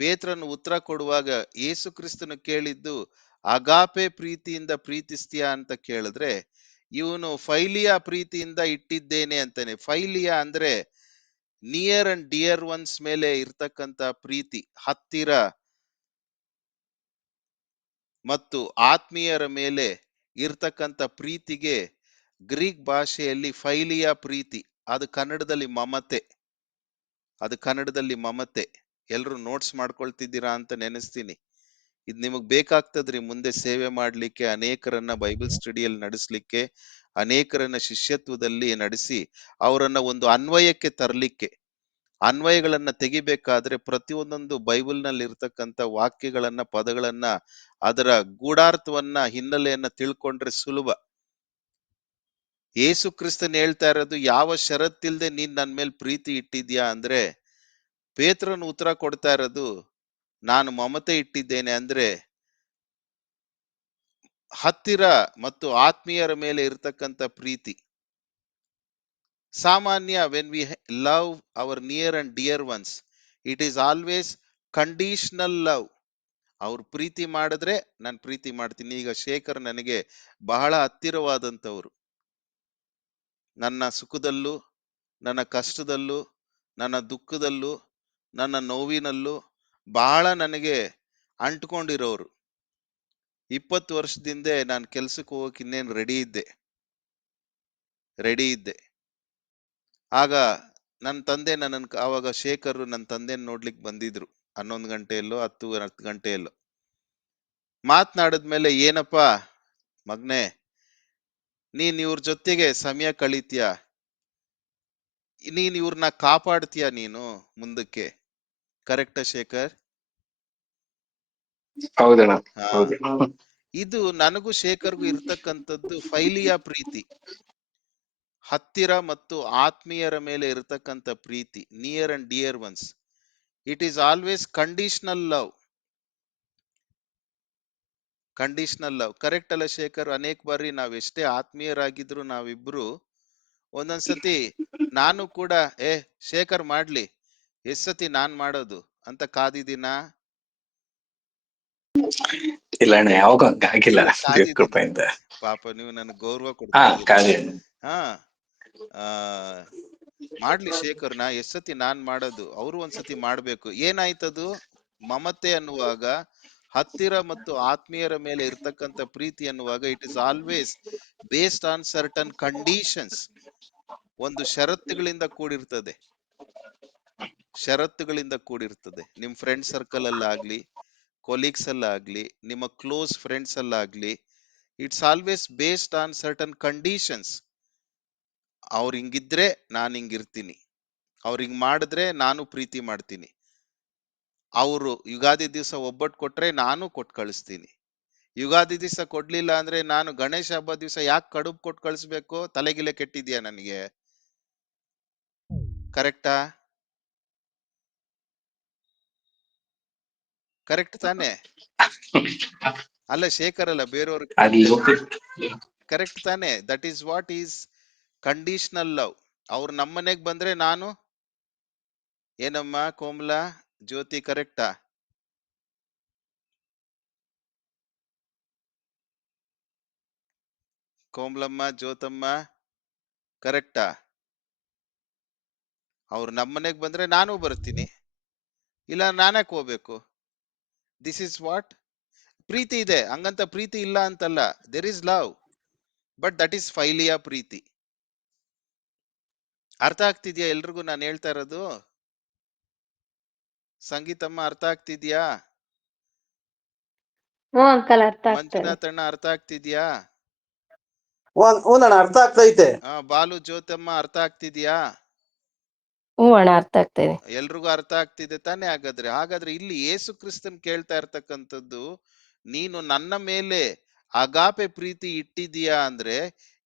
ಪೇತ್ರನು ಉತ್ತರ ಕೊಡುವಾಗ ಯೇಸು ಕ್ರಿಸ್ತನು ಕೇಳಿದ್ದು ಅಗಾಪೆ ಪ್ರೀತಿಯಿಂದ ಪ್ರೀತಿಸ್ತೀಯಾ ಅಂತ ಕೇಳಿದ್ರೆ, ಇವನು ಫೈಲಿಯಾ ಪ್ರೀತಿಯಿಂದ ಇಟ್ಟಿದ್ದೇನೆ ಅಂತಾನೆ. ಫೈಲಿಯಾ ಅಂದ್ರೆ ನಿಯರ್ ಅಂಡ್ ಡಿಯರ್ ಒನ್ಸ್ ಮೇಲೆ ಇರ್ತಕ್ಕಂತ ಪ್ರೀತಿ, ಹತ್ತಿರ ಮತ್ತು ಆತ್ಮೀಯರ ಮೇಲೆ ಇರ್ತಕ್ಕಂಥ ಪ್ರೀತಿಗೆ ಗ್ರೀಕ್ ಭಾಷೆಯಲ್ಲಿ ಫೈಲಿಯಾ ಪ್ರೀತಿ. ಅದು ಕನ್ನಡದಲ್ಲಿ ಮಮತೆ. ಎಲ್ರು ನೋಟ್ಸ್ ಮಾಡ್ಕೊಳ್ತಿದ್ದೀರಾ ಅಂತ ನೆನೆಸ್ತೀನಿ. ಇದು ನಿಮಗ್ ಬೇಕಾಗ್ತದ್ರಿ ಮುಂದೆ ಸೇವೆ ಮಾಡ್ಲಿಕ್ಕೆ, ಅನೇಕರನ್ನ ಬೈಬಲ್ ಸ್ಟಡಿಯಲ್ಲಿ ನಡೆಸ್ಲಿಕ್ಕೆ, ಅನೇಕರನ್ನ ಶಿಷ್ಯತ್ವದಲ್ಲಿ ನಡೆಸಿ ಅವರನ್ನ ಒಂದು ಅನ್ವಯಕ್ಕೆ ತರಲಿಕ್ಕೆ. ಅನ್ವಯಗಳನ್ನ ತೆಗಿಬೇಕಾದ್ರೆ ಪ್ರತಿಯೊಂದೊಂದು ಬೈಬಲ್ ನಲ್ಲಿ ಇರ್ತಕ್ಕಂಥ ವಾಕ್ಯಗಳನ್ನ, ಪದಗಳನ್ನ, ಅದರ ಗೂಢಾರ್ಥವನ್ನ, ಹಿನ್ನೆಲೆಯನ್ನ ತಿಳ್ಕೊಂಡ್ರೆ ಸುಲಭ. ಯೇಸು ಕ್ರಿಸ್ತನ್ ಹೇಳ್ತಾ ಇರೋದು, ಯಾವ ಷರತ್ತಿಲ್ದೆ ನೀನ್ ನನ್ ಮೇಲೆ ಪ್ರೀತಿ ಇಟ್ಟಿದ್ಯಾ ಅಂದ್ರೆ, ಪೇತ್ರನು ಉತ್ತರ ಕೊಡ್ತಾ ಇರೋದು, ನಾನು ಮಮತೆ ಇಟ್ಟಿದ್ದೇನೆ ಅಂದ್ರೆ ಹತ್ತಿರ ಮತ್ತು ಆತ್ಮೀಯರ ಮೇಲೆ ಇರ್ತಕ್ಕಂಥ ಪ್ರೀತಿ. ಸಾಮಾನ್ಯ when we love our near and dear ones, it is always conditional love. ಅವ್ರು ಪ್ರೀತಿ ಮಾಡಿದ್ರೆ ನಾನು ಪ್ರೀತಿ ಮಾಡ್ತೀನಿ. ಈಗ ಶೇಖರ್ ನನಗೆ ಬಹಳ ಹತ್ತಿರವಾದಂಥವ್ರು. ನನ್ನ ಸುಖದಲ್ಲೂ, ನನ್ನ ಕಷ್ಟದಲ್ಲೂ, ನನ್ನ ದುಃಖದಲ್ಲೂ, ನನ್ನ ನೋವಿನಲ್ಲೂ ಬಹಳ ನನಗೆ ಅಂಟ್ಕೊಂಡಿರೋರು. 20 ವರ್ಷದಿಂದೆ ನಾನು ಕೆಲ್ಸಕ್ಕೆ ಹೋಗಕ್ ಇನ್ನೇನು ರೆಡಿ ಇದ್ದೆ. ಆಗ ನನ್ನ ತಂದೆ ನನ್ನನ್ನು ಆವಾಗ ಶೇಖರ್ ನನ್ನ ತಂದೆನ ನೋಡ್ಲಿಕ್ಕೆ ಬಂದಿದ್ರು 11 ಗಂಟೆಯಲ್ಲೋ 10 ಗಂಟೆಯಲ್ಲೋ. ಮಾತನಾಡಿದ್ಮೇಲೆ, ಏನಪ್ಪಾ ಮಗ್ನೆ, ನೀನ್ ಇವ್ರ ಜೊತೆಗೆ ಸಮಯ ಕಳೀತೀಯ, ನೀನ್ ಇವ್ರನ್ನ ಕಾಪಾಡ್ತೀಯ ನೀನು ಮುಂದಕ್ಕೆ, ಕರೆಕ್ಟಾ ಶೇಖರ್? ಹೌದಣ್ಣ, ಹಾ, ಹೌದು. ಇದು ನನಗೂ ಶೇಖರ್ಗೂ ಇರ್ತಕ್ಕಂಥದ್ದು ಫೈಲಿಯ ಪ್ರೀತಿ, ಹತ್ತಿರ ಮತ್ತು ಆತ್ಮೀಯರ ಮೇಲೆ ಇರತಕ್ಕಂಥ ಪ್ರೀತಿ, near and dear ones. It is always conditional love. Correct ಅಲ್ಲ ಶೇಖರ್? ಅನೇಕ ಬಾರಿ ನಾವೆಷ್ಟೇ ಆತ್ಮೀಯರಾಗಿದ್ರು ನಾವಿಬ್ರು ಒಂದೊಂದ್ಸತಿ ನಾನು ಕೂಡ ಶೇಖರ್ ಮಾಡ್ಲಿ, ಎಷ್ಟ್ ಸತಿ ನಾನ್ ಮಾಡೋದು ಅಂತ ಕಾದಿದ್ದೀನ? ಇಲ್ಲ ಅಣ್ಣ, ಯಾವಾಗ ಹಂಗಾಗಿಲ್ಲ ದೇವ್ರ ಕಾದಿದ್ದೀನಿ. ಕೃಪೆಯಿಂದ. ಪಾಪ ನೀವು ನನಗೆ ಗೌರವ ಕೊಡ್ತಾ ಇದ್ದೀರಾ. ಕಾದಿ ಹಾ, ಮಾಡ್ಲಿ ಶೇಖರ್ನ, ಎಷ್ಟ್ ಸತಿ ನಾನ್ ಮಾಡೋದು, ಅವರು ಒಂದ್ಸತಿ ಮಾಡ್ಬೇಕು. ಏನಾಯ್ತದು? ಮಮತೆ ಅನ್ನುವಾಗ, ಹತ್ತಿರ ಮತ್ತು ಆತ್ಮೀಯರ ಮೇಲೆ ಇರ್ತಕ್ಕಂಥ ಪ್ರೀತಿ ಅನ್ನುವಾಗ, it is always based on certain conditions. ಒಂದು ಷರತ್ತುಗಳಿಂದ ಕೂಡಿರ್ತದೆ. ನಿಮ್ ಫ್ರೆಂಡ್ ಸರ್ಕಲ್ ಅಲ್ಲಾಗ್ಲಿ, ಕೊಲೀಗ್ಸ್ ಅಲ್ಲಾಗ್ಲಿ, ನಿಮ್ಮ ಕ್ಲೋಸ್ ಫ್ರೆಂಡ್ಸ್ ಅಲ್ಲಾಗ್ಲಿ, it's always based on certain conditions. ಅವ್ರು ಹಿಂಗಿದ್ರೆ ನಾನು ಹಿಂಗಿರ್ತೀನಿ, ಅವ್ರು ಹಿಂಗ್ ಮಾಡಿದ್ರೆ ನಾನು ಪ್ರೀತಿ ಮಾಡ್ತೀನಿ, ಅವರು ಯುಗಾದಿ ದಿವಸ ಒಬ್ಬಟ್ಟು ಕೊಟ್ರೆ ನಾನು ಕೊಟ್ಟು ಕಳಿಸ್ತೀನಿ, ಯುಗಾದಿ ದಿವಸ ಕೊಡ್ಲಿಲ್ಲ ಅಂದ್ರೆ ನಾನು ಗಣೇಶ ಹಬ್ಬ ದಿವಸ ಯಾಕೆ ಕಡುಬು ಕೊಟ್ಟು ಕಳಿಸ್ಬೇಕು? ತಲೆಗಿಲೆ ಕೆಟ್ಟಿದ್ಯಾ ನನಗೆ? ಕರೆಕ್ಟಾ? ಕರೆಕ್ಟ್ ತಾನೆ? ಅಲ್ಲ ಶೇಖರ್ ಅಲ್ಲ, ಬೇರೆಯವ್ರ ಅಲ್ಲಿ ಕರೆಕ್ಟ್ ತಾನೆ? That is what is conditional love. ಅವ್ರು ನಮ್ಮನೆಗ್ ಬಂದ್ರೆ ನಾನು, ಏನಮ್ಮ ಕೋಮಲಾ, ಜ್ಯೋತಿ, ಕರೆಕ್ಟಾ? ಕೋಮಲಮ್ಮ, ಜ್ಯೋತಮ್ಮ, ಕರೆಕ್ಟಾ? ಅವ್ರು ನಮ್ಮನೆಗ್ ಬಂದ್ರೆ ನಾನು ಬರ್ತೀನಿ, ಇಲ್ಲ ನಾನ್ಯಾಕೆ ಹೋಗ್ಬೇಕು? ದಿಸ್ ಇಸ್ ವಾಟ್ ಪ್ರೀತಿ ಇದೆ. ಹಂಗಂತ ಪ್ರೀತಿ ಇಲ್ಲ ಅಂತಲ್ಲ, there is love, but that is philia ಪ್ರೀತಿ. ಅರ್ಥ ಆಗ್ತಿದ್ಯಾ ಎಲ್ರಿಗೂ ನಾನು ಹೇಳ್ತಾ ಇರೋದು? ಸಂಗೀತಮ್ಮ ಅರ್ಥ ಆಗ್ತಿದ್ಯಾ? ಹ್ಞೂ ಅಂಕಲ್, ಅರ್ಥ ಆಗ್ತದೆ. ಮಂಜುನಾಥ್ ಅಣ್ಣ ಅರ್ಥ ಆಗ್ತಿದ್ಯಾ? ಅಣ್ಣ ಅರ್ಥ ಆಗ್ತೈತೆ. ಬಾಲು, ಜ್ಯೋತಮ್ಮ ಅರ್ಥ ಆಗ್ತಿದ್ಯಾ? ಹ್ಞೂ ಅಣ್ಣ, ಅರ್ಥ ಆಗ್ತಾ ಇದೆ. ಎಲ್ರಿಗೂ ಅರ್ಥ ಆಗ್ತಿದೆ ತಾನೇ? ಹಾಗಾದ್ರೆ ಇಲ್ಲಿ ಯೇಸು ಕ್ರಿಸ್ತನ್ ಕೇಳ್ತಾ ಇರ್ತಕ್ಕಂಥದ್ದು, ನೀನು ನನ್ನ ಮೇಲೆ ಅಗಾಪೆ ಪ್ರೀತಿ ಇಟ್ಟಿದೀಯಾ ಅಂದ್ರೆ,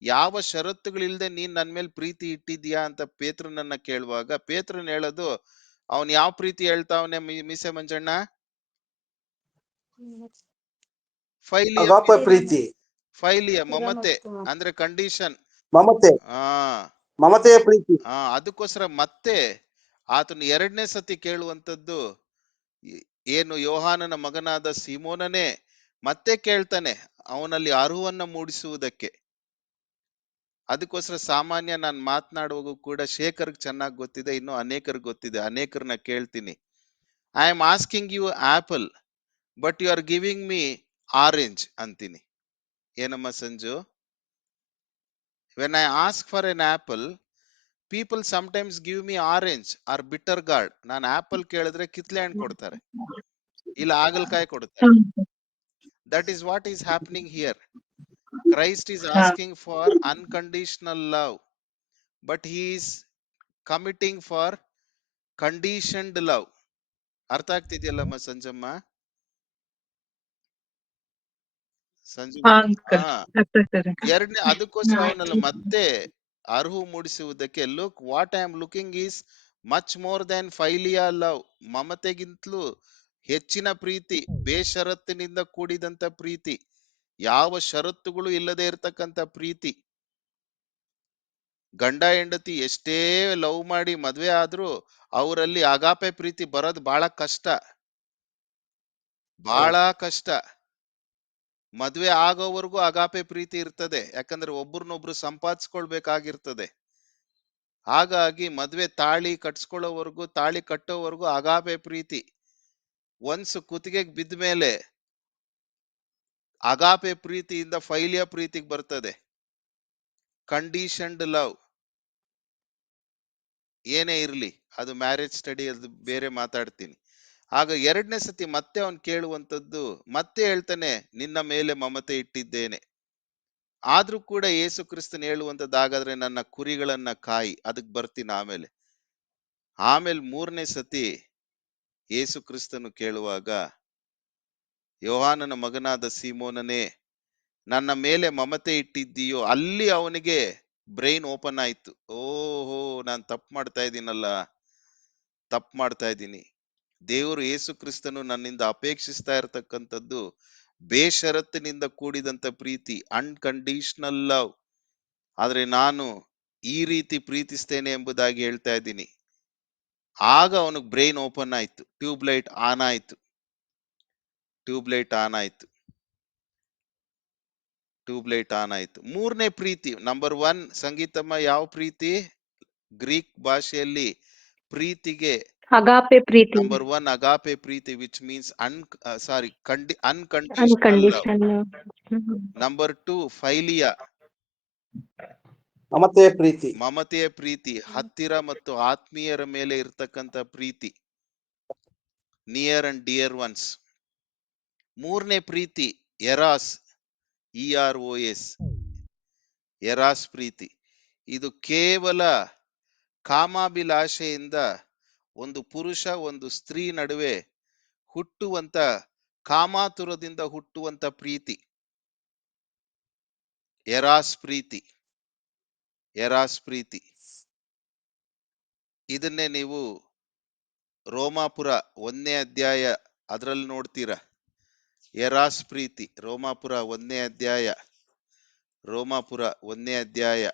ಯಾವ ಷರತ್ತುಗಳಿಲ್ದೆ ನೀನ್ ನನ್ ಮೇಲೆ ಪ್ರೀತಿ ಇಟ್ಟಿದ್ಯಾ ಅಂತ ಪೇತ್ರನನ್ನ ಕೇಳುವಾಗ, ಪೇತ್ರನ್ ಹೇಳೋದು, ಅವನ್ ಯಾವ ಪ್ರೀತಿ ಹೇಳ್ತಾವನೆ ಮೀಸೆ ಮಂಜಣ್ಣ? ಫೈಲಿಯ ಮಮತೆ ಅಂದ್ರೆ ಕಂಡೀಷನ್, ಮಮತೆಯ ಪ್ರೀತಿ. ಅದಕ್ಕೋಸ್ಕರ ಮತ್ತೆ ಆತನು 2ನೇ ಸತಿ ಕೇಳುವಂತದ್ದು ಏನು? ಯೋಹಾನನ ಮಗನಾದ ಸಿಮೋನನೇ ಮತ್ತೆ ಕೇಳ್ತಾನೆ, ಅವನಲ್ಲಿ ಅರುವನ್ನ ಮೂಡಿಸುವುದಕ್ಕೆ. ಅದಕ್ಕೋಸ್ಕರ ಸಾಮಾನ್ಯ ನಾನು ಮಾತನಾಡುವಾಗ ಕೂಡ ಶೇಖರ್ಗೆ ಚೆನ್ನಾಗಿ ಗೊತ್ತಿದೆ, ಇನ್ನು ಅನೇಕರಿಗೆ ಗೊತ್ತಿದೆ, ಅನೇಕರನ್ನ ಕೇಳ್ತೀನಿ, I am asking you apple but you are giving me orange ಅಂತೀನಿ. ಏನಮ್ಮ Sanju? When I ask for an apple, people sometimes give me orange or bitter gourd. ನಾನು ಆಪಲ್ ಕೇಳಿದ್ರೆ ಕಿತ್ಲೆ ಹಣ್ಣು ಕೊಡ್ತಾರೆ, ಇಲ್ಲ ಹಾಗಲಕಾಯಿ ಕೊಡ್ತಾರೆ. That is what is happening here. Christ is asking for unconditional love, but he is committing for conditioned love. ಅರ್ಥ ಆಗ್ತಿದ್ಯಲ್ಲಮ್ಮ ಸಂಜಮ್ಮ? ಎರಡನೇ, ಅದಕ್ಕೋಸ್ಕರ ಅವನಲ್ಲ ಮತ್ತೆ ಅರ್ಹು ಮೂಡಿಸುವುದಕ್ಕೆ, look what I am looking is much more than philia love. ಮಮತೆಗಿಂತಲೂ ಹೆಚ್ಚಿನ ಪ್ರೀತಿ, ಬೇಷರತ್ತಿನಿಂದ ಕೂಡಿದಂತ ಪ್ರೀತಿ, ಯಾವ ಷರತ್ತುಗಳು ಇಲ್ಲದೆ ಇರತಕ್ಕಂತ ಪ್ರೀತಿ. ಗಂಡ ಹೆಂಡತಿ ಎಷ್ಟೇ ಲವ್ ಮಾಡಿ ಮದ್ವೆ ಆದ್ರೂ ಅವರಲ್ಲಿ ಅಗಾಪೆ ಪ್ರೀತಿ ಬರೋದು ಬಹಳ ಕಷ್ಟ. ಮದ್ವೆ ಆಗೋವರೆಗೂ ಅಗಾಪೆ ಪ್ರೀತಿ ಇರ್ತದೆ, ಯಾಕಂದ್ರೆ ಒಬ್ರನ್ನೊಬ್ರು ಸಂಪಾದಿಸ್ಕೊಳ್ಬೇಕಾಗಿರ್ತದೆ. ಹಾಗಾಗಿ ಮದ್ವೆ ತಾಳಿ ಕಟ್ಸ್ಕೊಳ್ಳೋವರೆಗೂ, ತಾಳಿ ಕಟ್ಟೋವರೆಗೂ ಅಗಾಪೆ ಪ್ರೀತಿ. ಒನ್ಸ್ ಕುತ್ತಿಗೆಗೆ ಬಿದ್ದ ಮೇಲೆ ಅಗಾಪೆ ಪ್ರೀತಿಯಿಂದ ಫೈಲಿಯ ಪ್ರೀತಿಗೆ ಬರ್ತದೆ. ಕಂಡೀಷನ್ಡ್ ಲವ್ ಏನೇ ಇರ್ಲಿ, ಅದು ಮ್ಯಾರೇಜ್ ಸ್ಟಡಿ, ಅದು ಬೇರೆ ಮಾತಾಡ್ತೀನಿ. ಆಗ ಎರಡನೇ ಸತಿ ಮತ್ತೆ ಅವನು ಕೇಳುವಂಥದ್ದು, ಮತ್ತೆ ಹೇಳ್ತಾನೆ, ನಿನ್ನ ಮೇಲೆ ಮಮತೆ ಇಟ್ಟಿದ್ದೇನೆ. ಆದ್ರೂ ಕೂಡ ಯೇಸು ಕ್ರಿಸ್ತನ್ ಹೇಳುವಂಥದ್ದು, ಹಾಗಾದ್ರೆ ನನ್ನ ಕುರಿಗಳನ್ನ ಕಾಯಿ. ಅದಕ್ಕೆ ಬರ್ತೀನಿ ಆಮೇಲೆ. ಮೂರನೇ ಸತಿ ಯೇಸು ಕ್ರಿಸ್ತನು ಕೇಳುವಾಗ, ಯೋಹಾನನ ಮಗನಾದ ಸೀಮೋನನೇ, ನನ್ನ ಮೇಲೆ ಮಮತೆ ಇಟ್ಟಿದ್ದೀಯೋ, ಅಲ್ಲಿ ಅವನಿಗೆ ಬ್ರೈನ್ ಓಪನ್ ಆಯ್ತು. ಓಹೋ, ನಾನು ತಪ್ಪು ಮಾಡ್ತಾ ಇದ್ದೀನಿ. ದೇವರು ಯೇಸು ಕ್ರಿಸ್ತನು ನನ್ನಿಂದ ಅಪೇಕ್ಷಿಸ್ತಾ ಇರತಕ್ಕಂಥದ್ದು ಬೇಷರತ್ತಿನಿಂದ ಕೂಡಿದಂತ ಪ್ರೀತಿ, ಅನ್ಕಂಡೀಷನಲ್ ಲವ್. ಆದ್ರೆ ನಾನು ಈ ರೀತಿ ಪ್ರೀತಿಸ್ತೇನೆ ಎಂಬುದಾಗಿ ಹೇಳ್ತಾ ಇದ್ದೀನಿ. ಆಗ ಅವನಿಗೆ ಬ್ರೈನ್ ಓಪನ್ ಆಯ್ತು, ಟ್ಯೂಬ್ಲೈಟ್ ಆನ್ ಆಯ್ತು. ಮೂರನೇ ಪ್ರೀತಿ, ನಂಬರ್ 1 ಸಂಗೀತಮ್ಮ, ಯಾವ ಪ್ರೀತಿ? ಗ್ರೀಕ್ ಭಾಷೆಯಲ್ಲಿ ಪ್ರೀತಿಗೆ ಅಗಾಪೆ ಪ್ರೀತಿ, ನಂಬರ್ 1 ಅಗಾಪೆ ಪ್ರೀತಿ, which means unconditional love. Unconditional. Number 2 philia, ಮಮತೆಯ ಪ್ರೀತಿ, ಹತ್ತಿರ ಮತ್ತು ಆತ್ಮೀಯರ ಮೇಲೆ ಇರ್ತಕ್ಕಂಥ ಪ್ರೀತಿ, ನಿಯರ್ ಅಂಡ್ ಡಿಯರ್ ಒನ್ಸ್. ಮೂರನೇ ಪ್ರೀತಿ ಎರಾಸ್, EROS, ಎರಾಸ್ ಪ್ರೀತಿ. ಇದು ಕೇವಲ ಕಾಮಾಭಿಲಾಷೆಯಿಂದ ಒಂದು ಪುರುಷ ಒಂದು ಸ್ತ್ರೀ ನಡುವೆ ಹುಟ್ಟುವಂತ, ಕಾಮಾತುರದಿಂದ ಹುಟ್ಟುವಂತ ಪ್ರೀತಿ, ಎರಾಸ್ ಪ್ರೀತಿ. ಇದನ್ನೇ ನೀವು ರೋಮಾಪುರ 1ನೇ ಅಧ್ಯಾಯ ಅದರಲ್ಲಿ ನೋಡ್ತೀರಾ. ಎರಾಸ್ ಪ್ರೀತಿ, ರೋಮಾಪುರ 1ನೇ ಅಧ್ಯಾಯ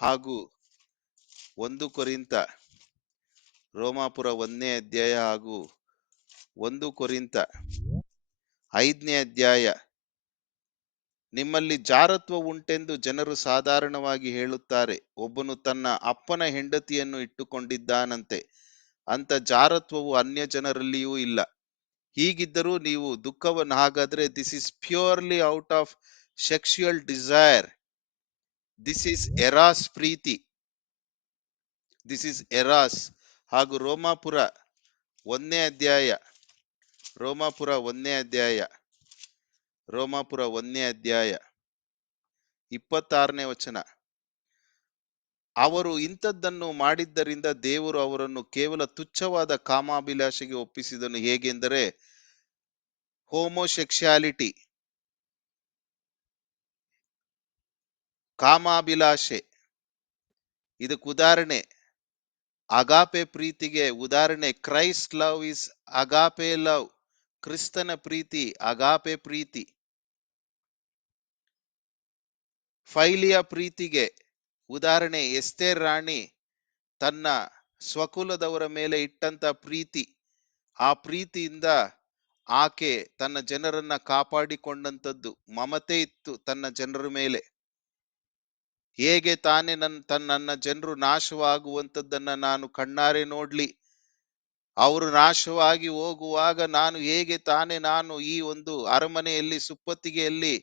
ಹಾಗೂ 1 ಕೊರಿಂಥ, ರೋಮಾಪುರ 1ನೇ ಅಧ್ಯಾಯ ಹಾಗೂ 1 ಕೊರಿಂಥ 5ನೇ ಅಧ್ಯಾಯ. ನಿಮ್ಮಲ್ಲಿ ಜಾರತ್ವ ಉಂಟೆಂದು ಜನರು ಸಾಧಾರಣವಾಗಿ ಹೇಳುತ್ತಾರೆ. ಒಬ್ಬನು ತನ್ನ ಅಪ್ಪನ ಹೆಂಡತಿಯನ್ನು ಇಟ್ಟುಕೊಂಡಿದ್ದಾನಂತೆ. ಅಂತ ಜಾರತ್ವವು ಅನ್ಯ ಜನರಲ್ಲಿಯೂ ಇಲ್ಲ. ಹೀಗಿದ್ದರೂ ನೀವು ದುಃಖವನ್ನು, ಹಾಗಾದ್ರೆ this is purely out of sexual desire. This is eros ಪ್ರೀತಿ, ದಿಸ್ ಇಸ್ ಎರಾಸ್. ಹಾಗೂ ರೋಮಾಪುರ 1ನೇ ಅಧ್ಯಾಯ 26ನೇ ವಚನ. ಅವರು ಇಂಥದ್ದನ್ನು ಮಾಡಿದ್ದರಿಂದ ದೇವರು ಅವರನ್ನು ಕೇವಲ ತುಚ್ಛವಾದ ಕಾಮಾಭಿಲಾಷೆಗೆ ಒಪ್ಪಿಸಿದನು. ಹೇಗೆಂದರೆ, ಹೋಮೋಸೆಕ್ಷುಯಾಲಿಟಿ, ಕಾಮಾಭಿಲಾಷೆ, ಇದಕ್ಕೆ ಉದಾಹರಣೆ ಅಗಾಪೆ ಪ್ರೀತಿಗೆ ಉದಾಹರಣೆ ಕ್ರೈಸ್ಟ್ ಲವ್ ಇಸ್ ಅಗಾಪೆ ಲವ್. ಕ್ರಿಸ್ತನ ಪ್ರೀತಿ ಅಗಾಪೆ ಪ್ರೀತಿ. ಫೈಲಿಯ ಪ್ರೀತಿಗೆ ಉದಾಹರಣೆ ಎಸ್ತೇರ್ ರಾಣಿ ತನ್ನ ಸ್ವಕುಲದವರ ಮೇಲೆ ಇಟ್ಟಂತ ಪ್ರೀತಿ. ಆ ಪ್ರೀತಿಯಿಂದ ಆಕೆ ತನ್ನ ಜನರನ್ನ ಕಾಪಾಡಿಕೊಂಡಂತದ್ದು, ಮಮತೆ ಇತ್ತು ತನ್ನ ಜನರ ಮೇಲೆ. ಹೇಗೆ ತಾನೇ ನನ್ನ ಜನರು ನಾಶವಾಗುವಂತದ್ದನ್ನ ನಾನು ಕಣ್ಣಾರೆ ನೋಡ್ಲಿ, ಅವರು ನಾಶವಾಗಿ ಹೋಗುವಾಗ ನಾನು ಈ ಒಂದು ಅರಮನೆಯಲ್ಲಿ ಸುಪ್ಪತ್ತಿಗೆಯಲ್ಲಿ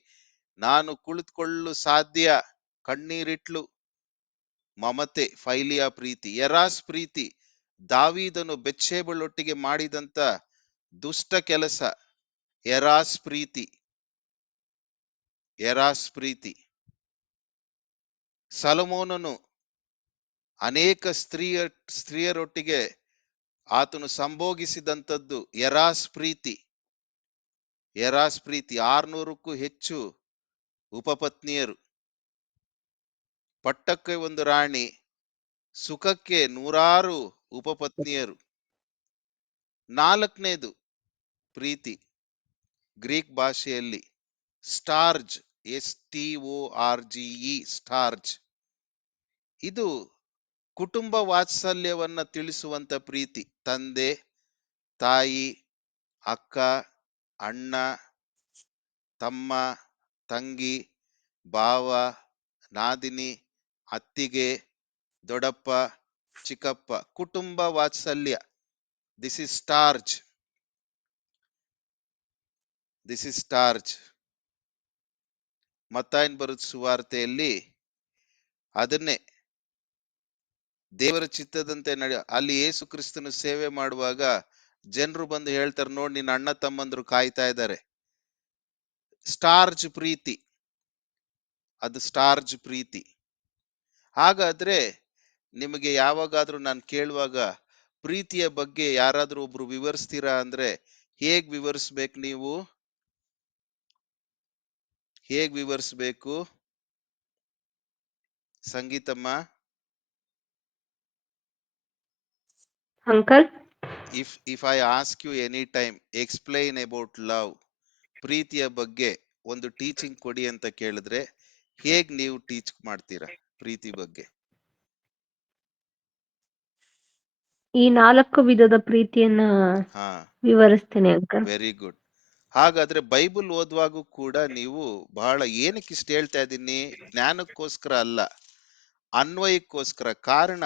ನಾನು ಕುಳಿತುಕೊಳ್ಳಲು ಸಾಧ್ಯ? ಕಣ್ಣೀರಿಟ್ಲು. ಮಮತೆ, ಫೈಲಿಯ ಪ್ರೀತಿ. ಎರಾಸ್ ಪ್ರೀತಿ, ದಾವೀದನು ಬೆತ್ಷೆಬಳೊಟ್ಟಿಗೆ ಮಾಡಿದಂತ ದುಷ್ಟ ಕೆಲಸ. ಎರಾಸ್ ಪ್ರೀತಿ. ಸಲಮೋನನು ಅನೇಕ ಸ್ತ್ರೀಯರೊಟ್ಟಿಗೆ ಆತನು ಸಂಭೋಗಿಸಿದಂಥದ್ದು ಎರಾಸ್ ಪ್ರೀತಿ. 600ಕ್ಕೂ ಹೆಚ್ಚು ಉಪಪತ್ನಿಯರು, ಪಟ್ಟಕ್ಕೆ ಒಂದು ರಾಣಿ, ಸುಖಕ್ಕೆ 100 ಉಪಪತ್ನಿಯರು. 4ನೇದು ಪ್ರೀತಿ, ಗ್ರೀಕ್ ಭಾಷೆಯಲ್ಲಿ ಸ್ಟಾರ್ಜ್, STORGE, ಸ್ಟಾರ್ಜ್. ಇದು ಕುಟುಂಬ ವಾತ್ಸಲ್ಯವನ್ನ ತಿಳಿಸುವಂತ ಪ್ರೀತಿ. ತಂದೆ, ತಾಯಿ, ಅಕ್ಕ, ಅಣ್ಣ, ತಮ್ಮ, ತಂಗಿ, ಭಾವ, ನಾದಿನಿ, ಅತ್ತಿಗೆ, ದೊಡ್ಡಪ್ಪ, ಚಿಕ್ಕಪ್ಪ, ಕುಟುಂಬ ವಾತ್ಸಲ್ಯ. This is ಸ್ಟಾರ್ಜ್. ಮತ್ತಾಯನ್ ಬರೆದ ಸುವಾರ್ತೆಯಲ್ಲಿ ಅದನ್ನೇ ದೇವರ ಚಿತ್ತದಂತೆ ಅಲ್ಲಿ ಯೇಸು ಕ್ರಿಸ್ತನ ಸೇವೆ ಮಾಡುವಾಗ ಜನರು ಬಂದು ಹೇಳ್ತಾರೆ, ನೋಡಿ ನಿನ್ನ ಅಣ್ಣ ತಮ್ಮಂದ್ರು ಕಾಯ್ತಾ ಇದ್ದಾರೆ. ಸ್ಟಾರ್ಜ್ ಪ್ರೀತಿ, ಅದು ಸ್ಟಾರ್ಜ್ ಪ್ರೀತಿ. ಹಾಗಾದ್ರೆ ನಿಮಗೆ ಯಾವಾಗಾದ್ರೂ ನಾನು ಕೇಳುವಾಗ ಪ್ರೀತಿಯ ಬಗ್ಗೆ ಯಾರಾದ್ರೂ ಒಬ್ರು ವಿವರಿಸ್ತೀರಾ ಅಂದ್ರೆ ಹೇಗ್ ವಿವರಿಸ್ಬೇಕು? ನೀವು ಹೇಗ್ ವಿವರಿಸ್ಬೇಕು ಸಂಗೀತಮ್ಮ? Uncle if I ask you any time explain about love, ಪ್ರೀತಿಯ ಬಗ್ಗೆ ಒಂದು ಟೀಚಿಂಗ್ ಕೊಡಿ ಅಂತ ಕೇಳಿದ್ರೆ ಹೇಗ್ ನೀವು ಟೀಚ್ ಮಾಡ್ತೀರಾ ಪ್ರೀತಿ ಬಗ್ಗೆ? ಈ 4 ವಿಧದ ಪ್ರೀತಿಯನ್ನ ಹಾ, ವಿವರಿಸ್ತೇನೆ ಅಂಕಲ್. Very good. ಹಾಗಾದ್ರೆ ಬೈಬಲ್ ಓದುವಾಗೂ ಕೂಡ ನೀವು ಬಹಳ ಏನಕ್ಕೆ ಇಷ್ಟ ಹೇಳ್ತಾ ಇದ್ದೀನಿ, ಜ್ಞಾನಕ್ಕೋಸ್ಕರ ಅಲ್ಲ, ಅನ್ವಯಕ್ಕೋಸ್ಕರ. ಕಾರಣ,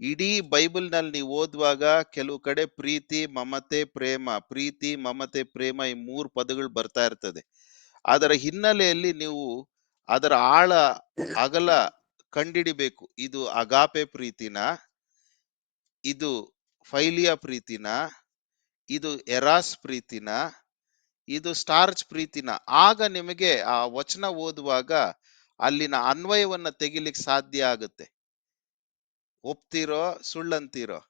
ಇಡೀ ಬೈಬಲ್ ನಲ್ಲಿ ನೀವು ಓದುವಾಗ ಕೆಲವು ಕಡೆ ಪ್ರೀತಿ, ಮಮತೆ, ಪ್ರೇಮ, ಪ್ರೀತಿ, ಮಮತೆ, ಪ್ರೇಮ ಈ 3 ಪದಗಳು ಬರ್ತಾ ಇರ್ತದೆ. ಅದರ ಹಿನ್ನೆಲೆಯಲ್ಲಿ ನೀವು ಅದರ ಆಳ ಅಗಲ ಕಂಡಿಡಿಬೇಕು. ಇದು ಅಗಾಪೆ ಪ್ರೀತಿನ, ಇದು ಫೈಲಿಯಾ ಪ್ರೀತಿನ, ಇದು ಎರಾಸ್ ಪ್ರೀತಿನ, ಇದು ಸ್ಟಾರ್ಚ್ ಪ್ರೀತಿನ. ಆಗ ನಿಮಗೆ ಆ ವಚನ ಓದುವಾಗ ಅಲ್ಲಿನ ಅನ್ವಯವನ್ನ ತೆಗಿಲಿಕ್ಕೆ ಸಾಧ್ಯ ಆಗುತ್ತೆ. ಒಪ್ತಿರೋ ಸುಳ್ಳಂತೀರೋ?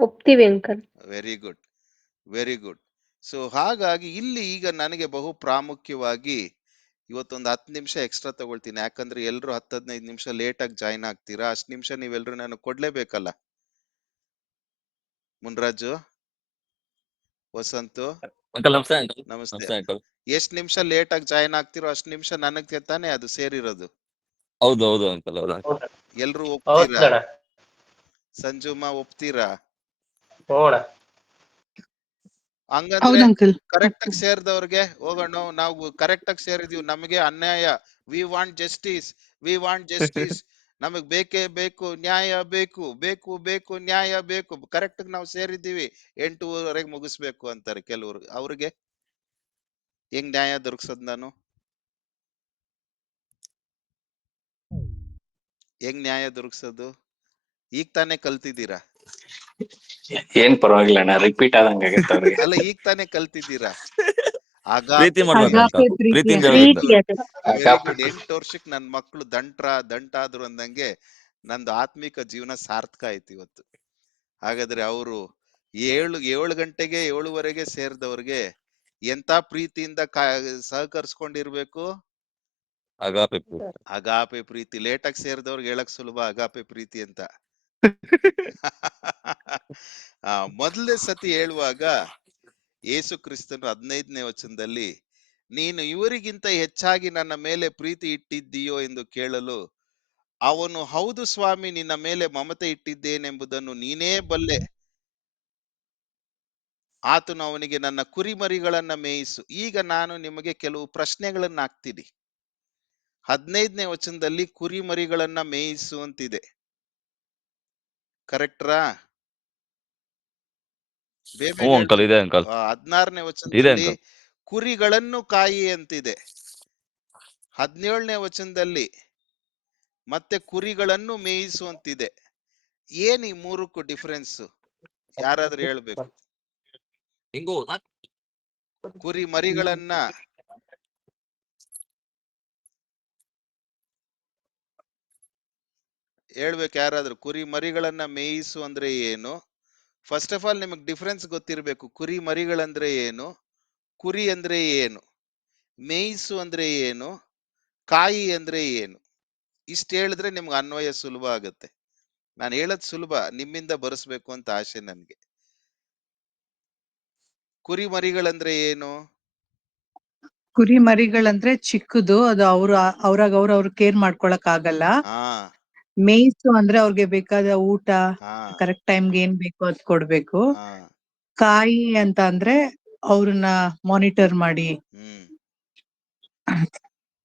ಒಪ್ತೀವಿ uncle. Very good, very good. So ಹಾಗಾಗಿ ಇಲ್ಲಿ ಈಗ ನನಗೆ ಬಹು ಪ್ರಾಮುಖ್ಯವಾಗಿ ಇವತ್ತೊಂದು 10 ನಿಮಿಷ ಎಕ್ಸ್ಟ್ರಾ ತಗೊಳ್ತೀನಿ. ಯಾಕಂದ್ರೆ ಎಲ್ರು 10-15 ನಿಮಿಷ ಲೇಟ್ ಆಗಿ ಜಾಯ್ನ್ ಆಗ್ತೀರಾ. ಅಷ್ಟು ನಿಮಿಷ ನೀವೆಲ್ರು ನಾನು ಕೊಡ್ಲೇಬೇಕಲ್ಲ. ಮುನ್ರಾಜು, ವಸಂತು, ಅಂಕಲ್ ನಮಸ್ತೆ. ಅಂಕಲ್ ನಮಸ್ತೆ. ನಮಸ್ತೆ ಅಂಕಲ್. ಎಷ್ಟ್ ನಿಮಿಷ ಲೇಟ್ ಆಗಿ ಜಾಯ್ನ್ ಆಗ್ತಿರೋ ಅಷ್ಟ್ ನಿಮಿಷ ನನಗೆ ತಾನೇ ಅದು ಸೇರಿರೋದು. ಹೌದು ಹೌದು ಅಂಕಲ್, ಹೌದು ಅಂಕಲ್. ಎಲ್ರು ಒಪ್ತೀರಾ? ಹೌದಣ್ಣ. ಸಂಜುಮಾ ಒಪ್ತೀರಾ? ಹ್ಞೂಣ್ಣ. ಹಂಗಂದ್ರೆ ಹೌದು ಅಂಕಲ್. ಕರೆಕ್ಟ್ ಆಗಿ ಸೇರಿದವ್ರಿಗೆ ಹೋಗೋಣ. ನಾವು ಕರೆಕ್ಟ್ ಆಗಿ ಸೇರಿದೀವಿ, ನಮಗೆ ಅನ್ಯಾಯ, we want justice, we want justice, ನಮಗ್ ಬೇಕೇ ಬೇಕು, ನ್ಯಾಯ ಬೇಕು, ಬೇಕು ಬೇಕು ನ್ಯಾಯ ಬೇಕು. ಕರೆಕ್ಟ್ ನಾವು ಸೇರಿದ್ದೀವಿ, 8:00ವರೆಗೆ ಮುಗಿಸ್ಬೇಕು ಅಂತಾರೆ ಕೆಲವರು. ಅವ್ರಿಗೆ ಹೆಂಗ್ ನ್ಯಾಯ ದೊರಕ್ಸದ್ ನಾನು? ಹೆಂಗ್ ನ್ಯಾಯ ದೊರಕ್ಸೋದು? ಈಗ ತಾನೇ ಕಲ್ತಿದ್ದೀರಾ? ಏನ್ ಪರವಾಗಿಲ್ಲ ಅಣ್ಣ, ರಿಪೀಟ್ ಆದಂಗ ಆಗತ್ತೆ ಅವ್ರಿಗೆ. ಅಲ್ಲ, ಈಗ ತಾನೇ ಕಲ್ತಿದ್ದೀರಾ. ಪ್ರೀತಿ ಮಾಡ್ಬೇಕು ಅಗಾಪೆ ಅಂಕಲ್, ಪ್ರೀತಿ ಪ್ರೀತಿಯಿಂದ ಅಂತ. ಹೇಳ್ಬೇಕು. ಪ್ರೀತಿ ಅದು. Very good. 8 ವರ್ಷಕ್ಕೆ ನನ್ ಮಕ್ಳು ದಂಟಾದ್ರು ಅಂದಂಗೆ ನಂದು ಆತ್ಮಿಕ ಜೀವನ ಸಾರ್ಥಕ ಆಯ್ತು ಇವತ್ತು. ಹಾಗಾದ್ರೆ ಅವರು 7 ಗಂಟೆಗೆ 7:15 ಸೇರಿದವ್ರಿಗೆ ಎಂತ ಪ್ರೀತಿಯಿಂದ ಸಹಕರಿಸ್ಕೊಂಡಿರ್ಬೇಕು. ಅಗಾಪೆ ಪ್ರೀತಿ. ಅಗಾಪೆ ಪ್ರೀತಿ. ಲೇಟಾಗಿ ಸೇರಿದವ್ರಿಗೆ ಹೇಳಕ್ ಸುಲಭ ಅಗಾಪೆ ಪ್ರೀತಿ ಅಂತ. ಮೊದಲನೇ ಸತಿ ಹೇಳುವಾಗ ಯೇಸು ಕ್ರಿಸ್ತನು 15ನೇ ವಚನದಲ್ಲಿ ನೀನು ಇವರಿಗಿಂತ ಹೆಚ್ಚಾಗಿ ನನ್ನ ಮೇಲೆ ಪ್ರೀತಿ ಇಟ್ಟಿದ್ದೀಯೋ ಎಂದು ಕೇಳಲು ಅವನು, ಹೌದು ಸ್ವಾಮಿ, ನಿನ್ನ ಮೇಲೆ ಮಮತೆ ಇಟ್ಟಿದ್ದೇನೆಂಬುದನ್ನು ನೀನೇ ಬಲ್ಲೆ. ಆತನು ಅವನಿಗೆ, ನನ್ನ ಕುರಿಮರಿಗಳನ್ನ ಮೇಯಿಸು. ಈಗ ನಾನು ನಿಮಗೆ ಕೆಲವು ಪ್ರಶ್ನೆಗಳನ್ನ ಹಾಕ್ತೀನಿ. 15ನೇ ವಚನದಲ್ಲಿ ಕುರಿಮರಿಗಳನ್ನ ಮೇಯಿಸು ಅಂತಿದೆ, ಕರೆಕ್ಟ್ರಾ? ಹ್ಞೂ ಅಂಕಲ್, ಇದೆ ಅಂಕಲ್, 16ನೇ ಇದೆ ವಚನದಲ್ಲಿ ಅಂಕಲ್. ಕುರಿಗಳನ್ನು ಕಾಯಿ ಅಂತಿದೆ. 17ನೇ ವಚನದಲ್ಲಿ ಮತ್ತೆ ಕುರಿಗಳನ್ನು ಮೇಯಿಸು ಅಂತಿದೆ. ಏನ್ ಈ 3ಕ್ಕೂ ಡಿಫರೆನ್ಸ್? ಯಾರಾದ್ರೂ ಹೇಳ್ಬೇಕು. ಹಿಂಗು ಕುರಿ ಮರಿಗಳನ್ನ ಹೇಳ್ಬೇಕು ಯಾರಾದ್ರೂ. ಕುರಿ ಮರಿಗಳನ್ನ ಮೇಯಿಸು ಅಂದ್ರೆ ಏನು? ಫಸ್ಟ್ ಆಫ್ ಆಲ್ ನಿಮಗ್ ಡಿಫರೆನ್ಸ್ ಗೊತ್ತಿರ್ಬೇಕು. ಕುರಿ ಮರಿಗಳಂದ್ರೆ ಏನು, ಕುರಿ ಅಂದ್ರೆ ಏನು, ಮೇಯಿಸು ಅಂದ್ರೆ ಏನು, ಕಾಯಿ ಅಂದ್ರೆ ಏನು. ಇಷ್ಟ ಹೇಳಿದ್ರೆ ನಿಮ್ಗೆ ಅನ್ವಯ ಸುಲಭ ಆಗುತ್ತೆ. ನಾನು ಹೇಳದ್ ಸುಲಭ, ನಿಮ್ಮಿಂದ ಬರೆಸ್ಬೇಕು ಅಂತ ಆಸೆ ನನ್ಗೆ. ಕುರಿ ಮರಿಗಳಂದ್ರೆ ಏನು? ಕುರಿ ಮರಿಗಳಂದ್ರೆ ಚಿಕ್ಕದು, ಅದು ಅವ್ರಾಗ ಅವ್ರು ಕೇರ್ ಮಾಡ್ಕೊಳಕ್ ಆಗಲ್ಲ. ಹಾ ಮೇಯ್ಸು ಅಂದ್ರೆ ಅವ್ರಿಗೆ ಬೇಕಾದ ಊಟ ಹಾ ಕರೆಕ್ಟ್ ಟೈಮ್ಗೆ ಏನ್ ಬೇಕೋ ಅದ್ ಕೊಡ್ಬೇಕು. ಹಾ ಕಾಯಿ ಅಂತ ಅಂದ್ರೆ ಅವ್ರನ್ನ ಮಾನಿಟರ್ ಮಾಡಿ. ಹ್ಮ್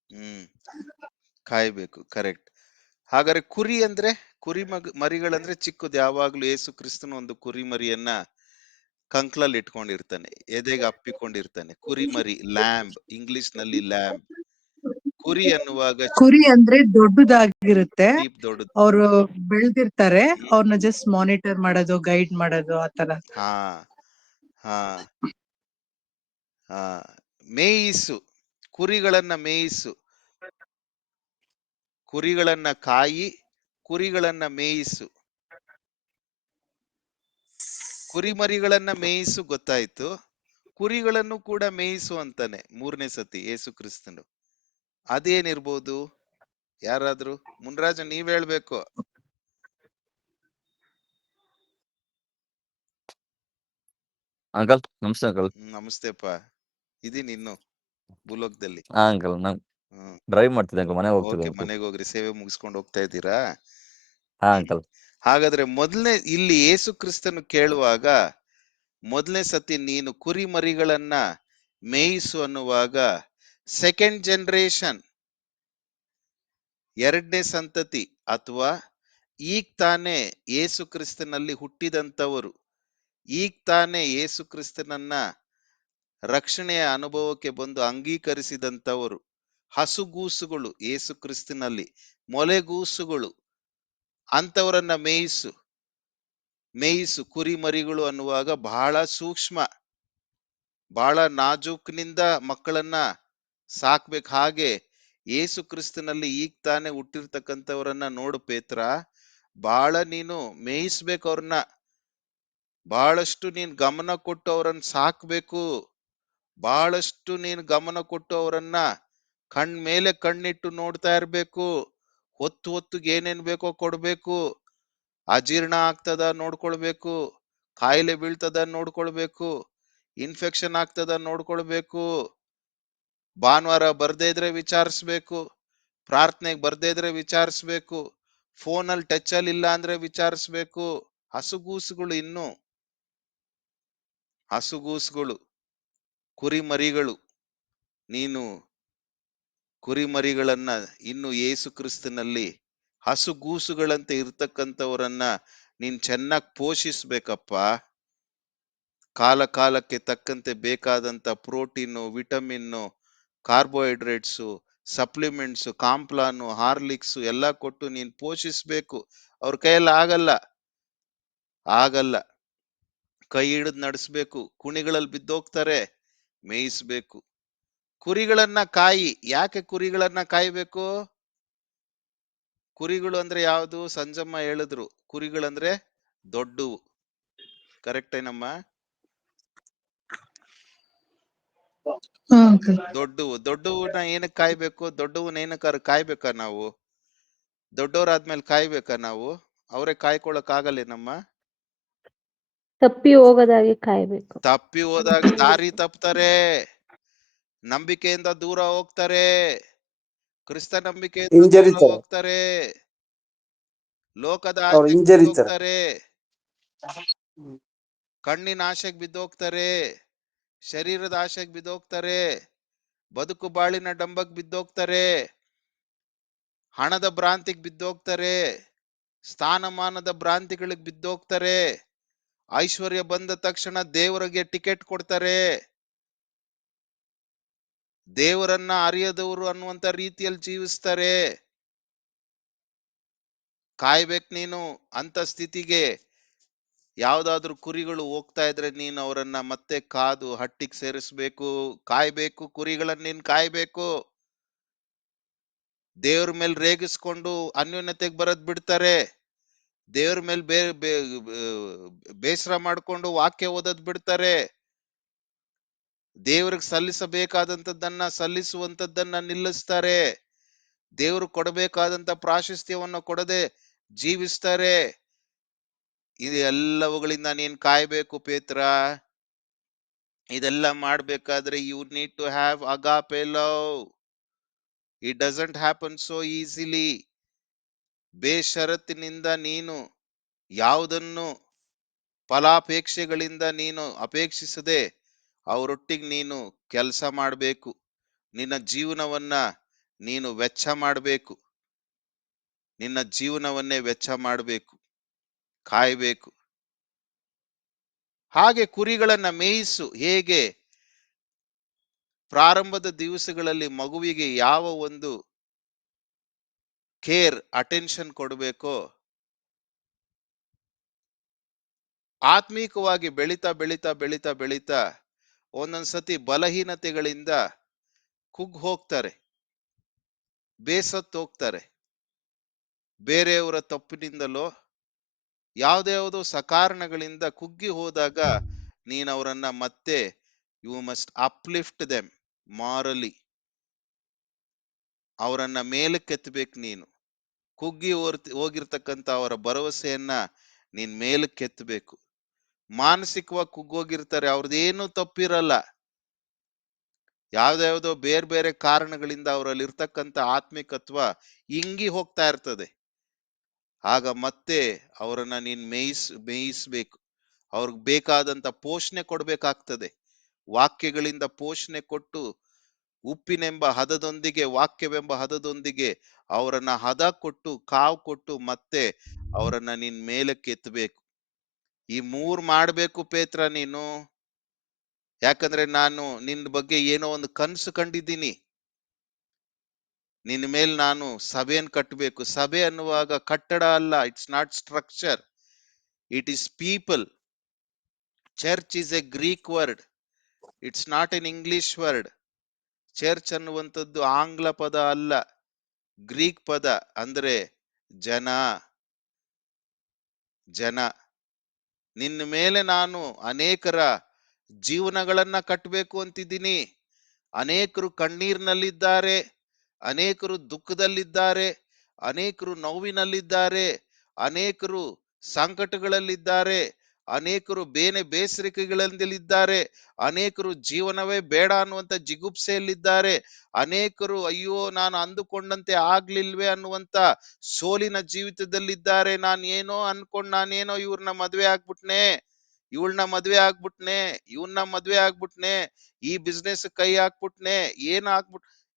ಹ್ಮ್ ಕಾಯ್ಬೇಕು. ಕರೆಕ್ಟ್. ಹಾಗಾದ್ರೆ ಕುರಿ ಅಂದ್ರೆ, ಮರಿಗಳಂದ್ರೆ ಚಿಕ್ಕದು. ಯಾವಾಗ್ಲೂ ಯೇಸು ಕ್ರಿಸ್ತನ ಒಂದು ಕುರಿ ಮರಿಯನ್ನ ಕಂಕ್ಲಲ್ಲಿ ಇಟ್ಕೊಂಡಿರ್ತಾನೆ, ಎದೆಗೆ ಅಪ್ಪಿಕೊಂಡಿರ್ತಾನೆ. ಕುರಿಮರಿ, ಲ್ಯಾಂಬ್, ಇಂಗ್ಲಿಷ್ ನಲ್ಲಿ ಲ್ಯಾಂಬ್. ಕುರಿ ಅನ್ನುವಾಗ ಕುರಿ ಅಂದ್ರೆ ದೊಡ್ಡದಾಗಿರುತ್ತೆ, ಚೀಪ್ ದೊಡ್ಡದು. ಅವ್ರು ಬೆಳ್ದಿರ್ತಾರೆ, ಅವ್ರನ್ನ ಜಸ್ಟ್ ಮಾನಿಟರ್ ಮಾಡೋದು, ಗೈಡ್ ಮಾಡೋದು ಆತರ. ಹಾ ಹಾ ಹಾ ಮೇಯಿಸು, ಕುರಿಗಳನ್ನ ಮೇಯಿಸು, ಕುರಿಗಳನ್ನ ಕಾಯಿ, ಕುರಿಗಳನ್ನ ಮೇಯಿಸು. ಕುರಿಮರಿಗಳನ್ನ ಮೇಯಿಸು ಗೊತ್ತಾಯ್ತು, ಕುರಿಗಳನ್ನು ಕೂಡ ಮೇಯಿಸು ಅಂತಾನೆ 3ನೇ ಸತಿ ಯೇಸು ಕ್ರಿಸ್ತನು. ಅದೇನಿರ್ಬೋದು? ಯಾರಾದ್ರೂ? ಮುನ್ರಾಜ ನೀವ್ ಹೇಳ್ಬೇಕು. ಅಂಕಲ್ ನಮಸ್ತೆ ಅಂಕಲ್. ನಮಸ್ತೆಪ್ಪ, ಇದೀನಿ ಇನ್ನು ಭೂಲೋಕದಲ್ಲಿ. ಹಾ ಅಂಕಲ್, ನಾನು ಹ್ಮ್ ಡ್ರೈವ್ ಮಾಡ್ತಿದ್ದೆ ಅಂಕಲ್, ಮನೆಗೆ ಹೋಗ್ತಿದ್ದೆ ಓಕೆ, ಅಂಕಲ್. ಮನೆಗೆ ಹೋಗ್ರಿ, ಸೇವೆ ಮುಗಿಸ್ಕೊಂಡು ಹೋಗ್ತಾ ಇದ್ದೀರಾ? ಹಾ ಅಂಕಲ್. ಹಾಗಾದ್ರೆ ಮೊದಲನೇ ಇಲ್ಲಿ ಯೇಸು ಕ್ರಿಸ್ತನು ಕೇಳುವಾಗ, ಮೊದಲನೇ ಸತಿ ನೀನು ಕುರಿ ಮರಿಗಳನ್ನ ಮೇಯಿಸು ಅನ್ನುವಾಗ, ಸೆಕೆಂಡ್ ಜನರೇಷನ್, 2ನೇ ಸಂತತಿ, ಅಥವಾ ಈಗ ತಾನೇ ಯೇಸು ಕ್ರಿಸ್ತನಲ್ಲಿ ಹುಟ್ಟಿದಂತವರು, ಈಗ ತಾನೇ ಯೇಸು ಕ್ರಿಸ್ತನನ್ನ ರಕ್ಷಣೆಯ ಅನುಭವಕ್ಕೆ ಬಂದು ಅಂಗೀಕರಿಸಿದಂತವರು, ಹಸುಗೂಸುಗಳು ಯೇಸು ಕ್ರಿಸ್ತನಲ್ಲಿ, ಮೊಲೆಗೂಸುಗಳು, ಅಂತವರನ್ನ ಮೇಯಿಸು. ಮೇಯಿಸು ಕುರಿ ಮರಿಗಳು ಅನ್ನುವಾಗ ಬಹಳ ಸೂಕ್ಷ್ಮ, ಬಹಳ ನಾಜೂಕ್ನಿಂದ ಮಕ್ಕಳನ್ನ ಸಾಕ್ಬೇಕು. ಹಾಗೆ ಯೇಸು ಕ್ರಿಸ್ತನಲ್ಲಿ ಈಗ ತಾನೇ ಹುಟ್ಟಿರ್ತಕ್ಕಂಥವ್ರನ್ನ ನೋಡು ಪೇತ್ರ, ಬಹಳ ನೀನು ಮೇಯಿಸ್ಬೇಕು ಅವ್ರನ್ನ, ಬಹಳಷ್ಟು ನೀನ್ ಗಮನ ಕೊಟ್ಟು ಅವ್ರನ್ನ ಸಾಕ್ಬೇಕು, ಬಹಳಷ್ಟು ನೀನು ಗಮನ ಕೊಟ್ಟು ಅವರನ್ನ ಮೇಲೆ ಕಣ್ಣಿಟ್ಟು ನೋಡ್ತಾ ಇರ್ಬೇಕು. ಹೊತ್ತು ಹೊತ್ತಿಗೆ ಏನೇನ್ ಬೇಕೋ ಕೊಡ್ಬೇಕು, ಅಜೀರ್ಣ ಆಗ್ತದ ನೋಡ್ಕೊಳ್ಬೇಕು, ಕಾಯಿಲೆ ಬೀಳ್ತದ ನೋಡ್ಕೊಳ್ಬೇಕು, ಇನ್ಫೆಕ್ಷನ್ ಆಗ್ತದ ನೋಡ್ಕೊಳ್ಬೇಕು, ಭಾನುವಾರ ಬರ್ದೇ ಇದ್ರೆ ವಿಚಾರಿಸ್ಬೇಕು, ಪ್ರಾರ್ಥನೆಗೆ ಬರ್ದೇ ಇದ್ರೆ ವಿಚಾರಿಸ್ಬೇಕು, ಫೋನಲ್ಲಿ ಟಚ್ ಅಲ್ಲಿ ಇಲ್ಲ ಅಂದ್ರೆ ವಿಚಾರಿಸ್ಬೇಕು. ಹಸುಗೂಸುಗಳು, ಇನ್ನು ಹಸುಗೂಸುಗಳು, ಕುರಿಮರಿಗಳು, ನೀನು ಕುರಿಮರಿಗಳನ್ನ ಇನ್ನು ಯೇಸು ಕ್ರಿಸ್ತನಲ್ಲಿ ಹಸುಗೂಸುಗಳಂತೆ ಇರ್ತಕ್ಕಂಥವರನ್ನ ನೀನ್ ಚೆನ್ನಾಗಿ ಪೋಷಿಸ್ಬೇಕಪ್ಪ. ಕಾಲ ಕಾಲಕ್ಕೆ ತಕ್ಕಂತೆ ಬೇಕಾದಂತ protein, vitamin, carbohydrates, supplements, Complan, Horlicks ಎಲ್ಲ ಕೊಟ್ಟು ನೀನ್ ಪೋಷಿಸ್ಬೇಕು. ಅವ್ರ ಕೈಯಲ್ಲಿ ಆಗಲ್ಲ, ಕೈ ಹಿಡಿದು ನಡೆಸ್ಬೇಕು. ಕುಣಿಗಳಲ್ಲಿ ಬಿದ್ದೋಗ್ತಾರೆ, ಮೇಯಿಸ್ಬೇಕು. ಕುರಿಗಳನ್ನ ಕಾಯಿ. ಯಾಕೆ ಕುರಿಗಳನ್ನ ಕಾಯ್ಬೇಕು? ಕುರಿಗಳು ಅಂದ್ರೆ ಯಾವುದು? ಸಂಜಮ್ಮ ಹೇಳಿದ್ರು, ಕುರಿಗಳಂದ್ರೆ ದೊಡ್ಡವು. ಕರೆಕ್ಟ್ ಏನಮ್ಮ? ದೊಡ್ಡವನ್ನ ಏನಕ್ಕೆ ಕಾಯ್ಬೇಕು? ದೊಡ್ಡವನ್ನ ಏನಕ್ಕಾರು ಕಾಯ್ಬೇಕಾ ನಾವು? ದೊಡ್ಡವರಾದ್ಮೇಲೆ ಕಾಯ್ಬೇಕಾ ನಾವು? ಅವರೇ ಕಾಯ್ಕೊಳಕ್ ಆಗಲ್ಲೇನಮ್ಮ? ತಪ್ಪಿ ಹೋಗದಾಗೆ ಕಾಯ್ಬೇಕು. ತಪ್ಪಿ ಹೋದಾಗ ದಾರಿ ತಪ್ತಾರೆ, ನಂಬಿಕೆಯಿಂದ ದೂರ ಹೋಗ್ತಾರೆ, ಕ್ರಿಸ್ತ ನಂಬಿಕೆಯಿಂದ ದೂರ ಹೋಗ್ತಾರೆ, ಲೋಕದ ಆಸೆಗೆ ಬಿದ್ದೋಗ್ತಾರೆ, ಕಣ್ಣಿನ ಆಸೆಗೆ ಬಿದ್ದೋಗ್ತಾರೆ, ಶರೀರದ ಆಸೆಗೆ ಬಿದ್ದೋಗ್ತಾರೆ, ಬದುಕು ಬಾಳಿನ ಡಂಬಕ್ ಬಿದ್ದೋಗ್ತಾರೆ, ಹಣದ ಭ್ರಾಂತಿಗೆ ಬಿದ್ದೋಗ್ತಾರೆ, ಸ್ಥಾನಮಾನದ ಭ್ರಾಂತಿಗಳಿಗೆ ಬಿದ್ದೋಗ್ತಾರೆ, ಐಶ್ವರ್ಯ ಬಂದ ತಕ್ಷಣ ದೇವರಿಗೆ ಟಿಕೆಟ್ ಕೊಡ್ತಾರೆ, ದೇವರನ್ನ ಅರಿಯದವರು ಅನ್ನುವಂತ ರೀತಿಯಲ್ಲಿ ಜೀವಿಸ್ತಾರೆ. ಕಾಯ್ಬೇಕು ನೀನು ಅಂತ ಸ್ಥಿತಿಗೆ. ಯಾವ್ದಾದ್ರು ಕುರಿಗಳು ಹೋಗ್ತಾ ಇದ್ರೆ ನೀನು ಅವರನ್ನ ಮತ್ತೆ ಕಾದು ಹಟ್ಟಿಗೆ ಸೇರಿಸ್ಬೇಕು, ಕಾಯ್ಬೇಕು. ಕುರಿಗಳನ್ನ ನೀನ್ ಕಾಯ್ಬೇಕು. ದೇವ್ರ ಮೇಲೆ ರೇಗಿಸ್ಕೊಂಡು ಅನ್ಯೋನ್ಯತೆಗೆ ಬರದ್ ಬಿಡ್ತಾರೆ, ದೇವ್ರ ಮೇಲೆ ಬೇಸರ ಮಾಡ್ಕೊಂಡು ವಾಕ್ಯ ಓದೋದ್ ಬಿಡ್ತಾರೆ, ದೇವ್ರಿಗೆ ಸಲ್ಲಿಸಬೇಕಾದಂಥದ್ದನ್ನ ಸಲ್ಲಿಸುವಂತದ್ದನ್ನ ನಿಲ್ಲಿಸ್ತಾರೆ, ದೇವ್ರು ಕೊಡಬೇಕಾದಂತ ಪ್ರಾಶಸ್ತ್ಯವನ್ನು ಕೊಡದೆ ಜೀವಿಸ್ತಾರೆ. ಇದೆಲ್ಲವುಗಳಿಂದ ನೀನ್ ಕಾಯ್ಬೇಕು ಪೇತ್ರ. ಇದೆಲ್ಲ ಮಾಡ್ಬೇಕಾದ್ರೆ you need to have agape love. It doesn't happen so easily. ಬೇಷರತ್ತಿನಿಂದ ನೀನು ಯಾವುದನ್ನು ಫಲಾಪೇಕ್ಷೆಗಳಿಂದ ನೀನು ಅಪೇಕ್ಷಿಸದೆ ಅವರೊಟ್ಟಿಗೆ ನೀನು ಕೆಲಸ ಮಾಡಬೇಕು. ನಿನ್ನ ಜೀವನವನ್ನ ನೀನು ವೆಚ್ಚ ಮಾಡಬೇಕು, ನಿನ್ನ ಜೀವನವನ್ನೇ ವೆಚ್ಚ ಮಾಡಬೇಕು, ಕಾಯ್ಬೇಕು. ಹಾಗೆ ಕುರಿಗಳನ್ನ ಮೇಯಿಸು. ಹೇಗೆ ಪ್ರಾರಂಭದ ದಿವಸಗಳಲ್ಲಿ ಮಗುವಿಗೆ ಯಾವ ಒಂದು ಕೇರ್ ಅಟೆನ್ಷನ್ ಕೊಡಬೇಕೋ, ಆತ್ಮೀಕವಾಗಿ ಬೆಳೀತಾ ಬೆಳೀತಾ ಬೆಳೀತಾ ಬೆಳೀತಾ ಒಂದೊಂದ್ಸತಿ ಬಲಹೀನತೆಗಳಿಂದ ಕುಗ್ಗ್ ಹೋಗ್ತಾರೆ, ಬೇಸತ್ತು ಹೋಗ್ತಾರೆ. ಬೇರೆಯವರ ತಪ್ಪಿನಿಂದಲೋ ಯಾವುದ್ಯಾವುದೋ ಸಕಾರಣಗಳಿಂದ ಕುಗ್ಗಿ ಹೋದಾಗ ನೀನು ಅವರನ್ನ ಮತ್ತೆ you must uplift them morally. ಅವರನ್ನ ಮೇಲಕ್ಕೆತ್ತಬೇಕು. ನೀನು ಕುಗ್ಗಿ ಹೋಗಿರ್ತಕ್ಕಂಥ ಅವರ ಭರವಸೆಯನ್ನ ನೀನ್ ಮೇಲಕ್ಕೆತ್ತಬೇಕು. ಮಾನಸಿಕವಾಗಿ ಕುಗ್ಗೋಗಿರ್ತಾರೆ, ಅವ್ರದ್ದೇನು ತಪ್ಪಿರಲ್ಲ. ಯಾವ್ದ್ಯಾವ್ದೋ ಬೇರೆ ಬೇರೆ ಕಾರಣಗಳಿಂದ ಅವರಲ್ಲಿ ಇರ್ತಕ್ಕಂಥ ಆತ್ಮಿಕತ್ವ ಇಂಗಿ ಹೋಗ್ತಾ ಇರ್ತದೆ. ಆಗ ಮತ್ತೆ ಅವರನ್ನ ನೀನ್ ಮೇಯಿಸ್ಬೇಕು. ಅವ್ರಿಗೆ ಬೇಕಾದಂತ ಪೋಷಣೆ ಕೊಡ್ಬೇಕಾಗ್ತದೆ. ವಾಕ್ಯಗಳಿಂದ ಪೋಷಣೆ ಕೊಟ್ಟು ಉಪ್ಪಿನೆಂಬ ಹದದೊಂದಿಗೆ, ವಾಕ್ಯವೆಂಬ ಹದದೊಂದಿಗೆ ಅವರನ್ನ ಹದ ಕೊಟ್ಟು, ಕಾವು ಕೊಟ್ಟು ಮತ್ತೆ ಅವರನ್ನ ನೀನ್ ಮೇಲಕ್ಕೆ ಎತ್ತಬೇಕು. ಈ 3 ಮಾಡ್ಬೇಕು ಪೇತ್ರ ನೀನು. ಯಾಕಂದ್ರೆ ನಾನು ನಿನ್ನ ಬಗ್ಗೆ ಏನೋ ಒಂದು ಕನಸು ಕಂಡಿದ್ದೀನಿ. ನಿನ್ನ ಮೇಲೆ ನಾನು ಸಭೆಯನ್ನು ಕಟ್ಟಬೇಕು. ಸಭೆ ಅನ್ನುವಾಗ ಕಟ್ಟಡ ಅಲ್ಲ. It's not structure, it is people. Church is A Greek word, it's not an English word. Church ಅನ್ನುವಂಥದ್ದು ಆಂಗ್ಲ ಪದ ಅಲ್ಲ, ಗ್ರೀಕ್ ಪದ. ಅಂದ್ರೆ ಜನ. ನಿನ್ನ ಮೇಲೆ ನಾನು ಅನೇಕರ ಜೀವನಗಳನ್ನ ಕಟ್ಟಬೇಕು ಅಂತಿದ್ದೀನಿ. ಅನೇಕರು ಕಣ್ಣೀರಿನಲ್ಲಿದ್ದಾರೆ, ಅನೇಕರು ದುಃಖದಲ್ಲಿದ್ದಾರೆ, ಅನೇಕರು ನೋವಿನಲ್ಲಿದ್ದಾರೆ, ಅನೇಕರು ಸಂಕಟಗಳಲ್ಲಿದ್ದಾರೆ, ಅನೇಕರು ಬೇಸರಿಕೆಗಳಲ್ಲಿದ್ದಾರೆ, ಅನೇಕರು ಜೀವನವೇ ಬೇಡ ಅನ್ನುವಂತ ಜಿಗುಪ್ಸೆಯಲ್ಲಿದ್ದಾರೆ, ಅನೇಕರು ಅಯ್ಯೋ ನಾನು ಅಂದುಕೊಂಡಂತೆ ಆಗ್ಲಿಲ್ವೇ ಅನ್ನುವಂತ ಸೋಲಿನ ಜೀವಿತದಲ್ಲಿದ್ದಾರೆ. ನಾನೇನೋ ಇವ್ರನ್ನ ಮದ್ವೆ ಆಗ್ಬಿಟ್ನೆ, ಇವಳನ್ನ ಮದ್ವೆ ಆಗ್ಬಿಟ್ನೆ, ಇವನ್ನ ಮದ್ವೆ ಆಗ್ಬಿಟ್ನೆ, ಈ ಬಿಸ್ನೆಸ್ ಕೈ ಹಾಕ್ಬಿಟ್ನೆ, ಏನ್ ಆಗ್ಬಿಟ್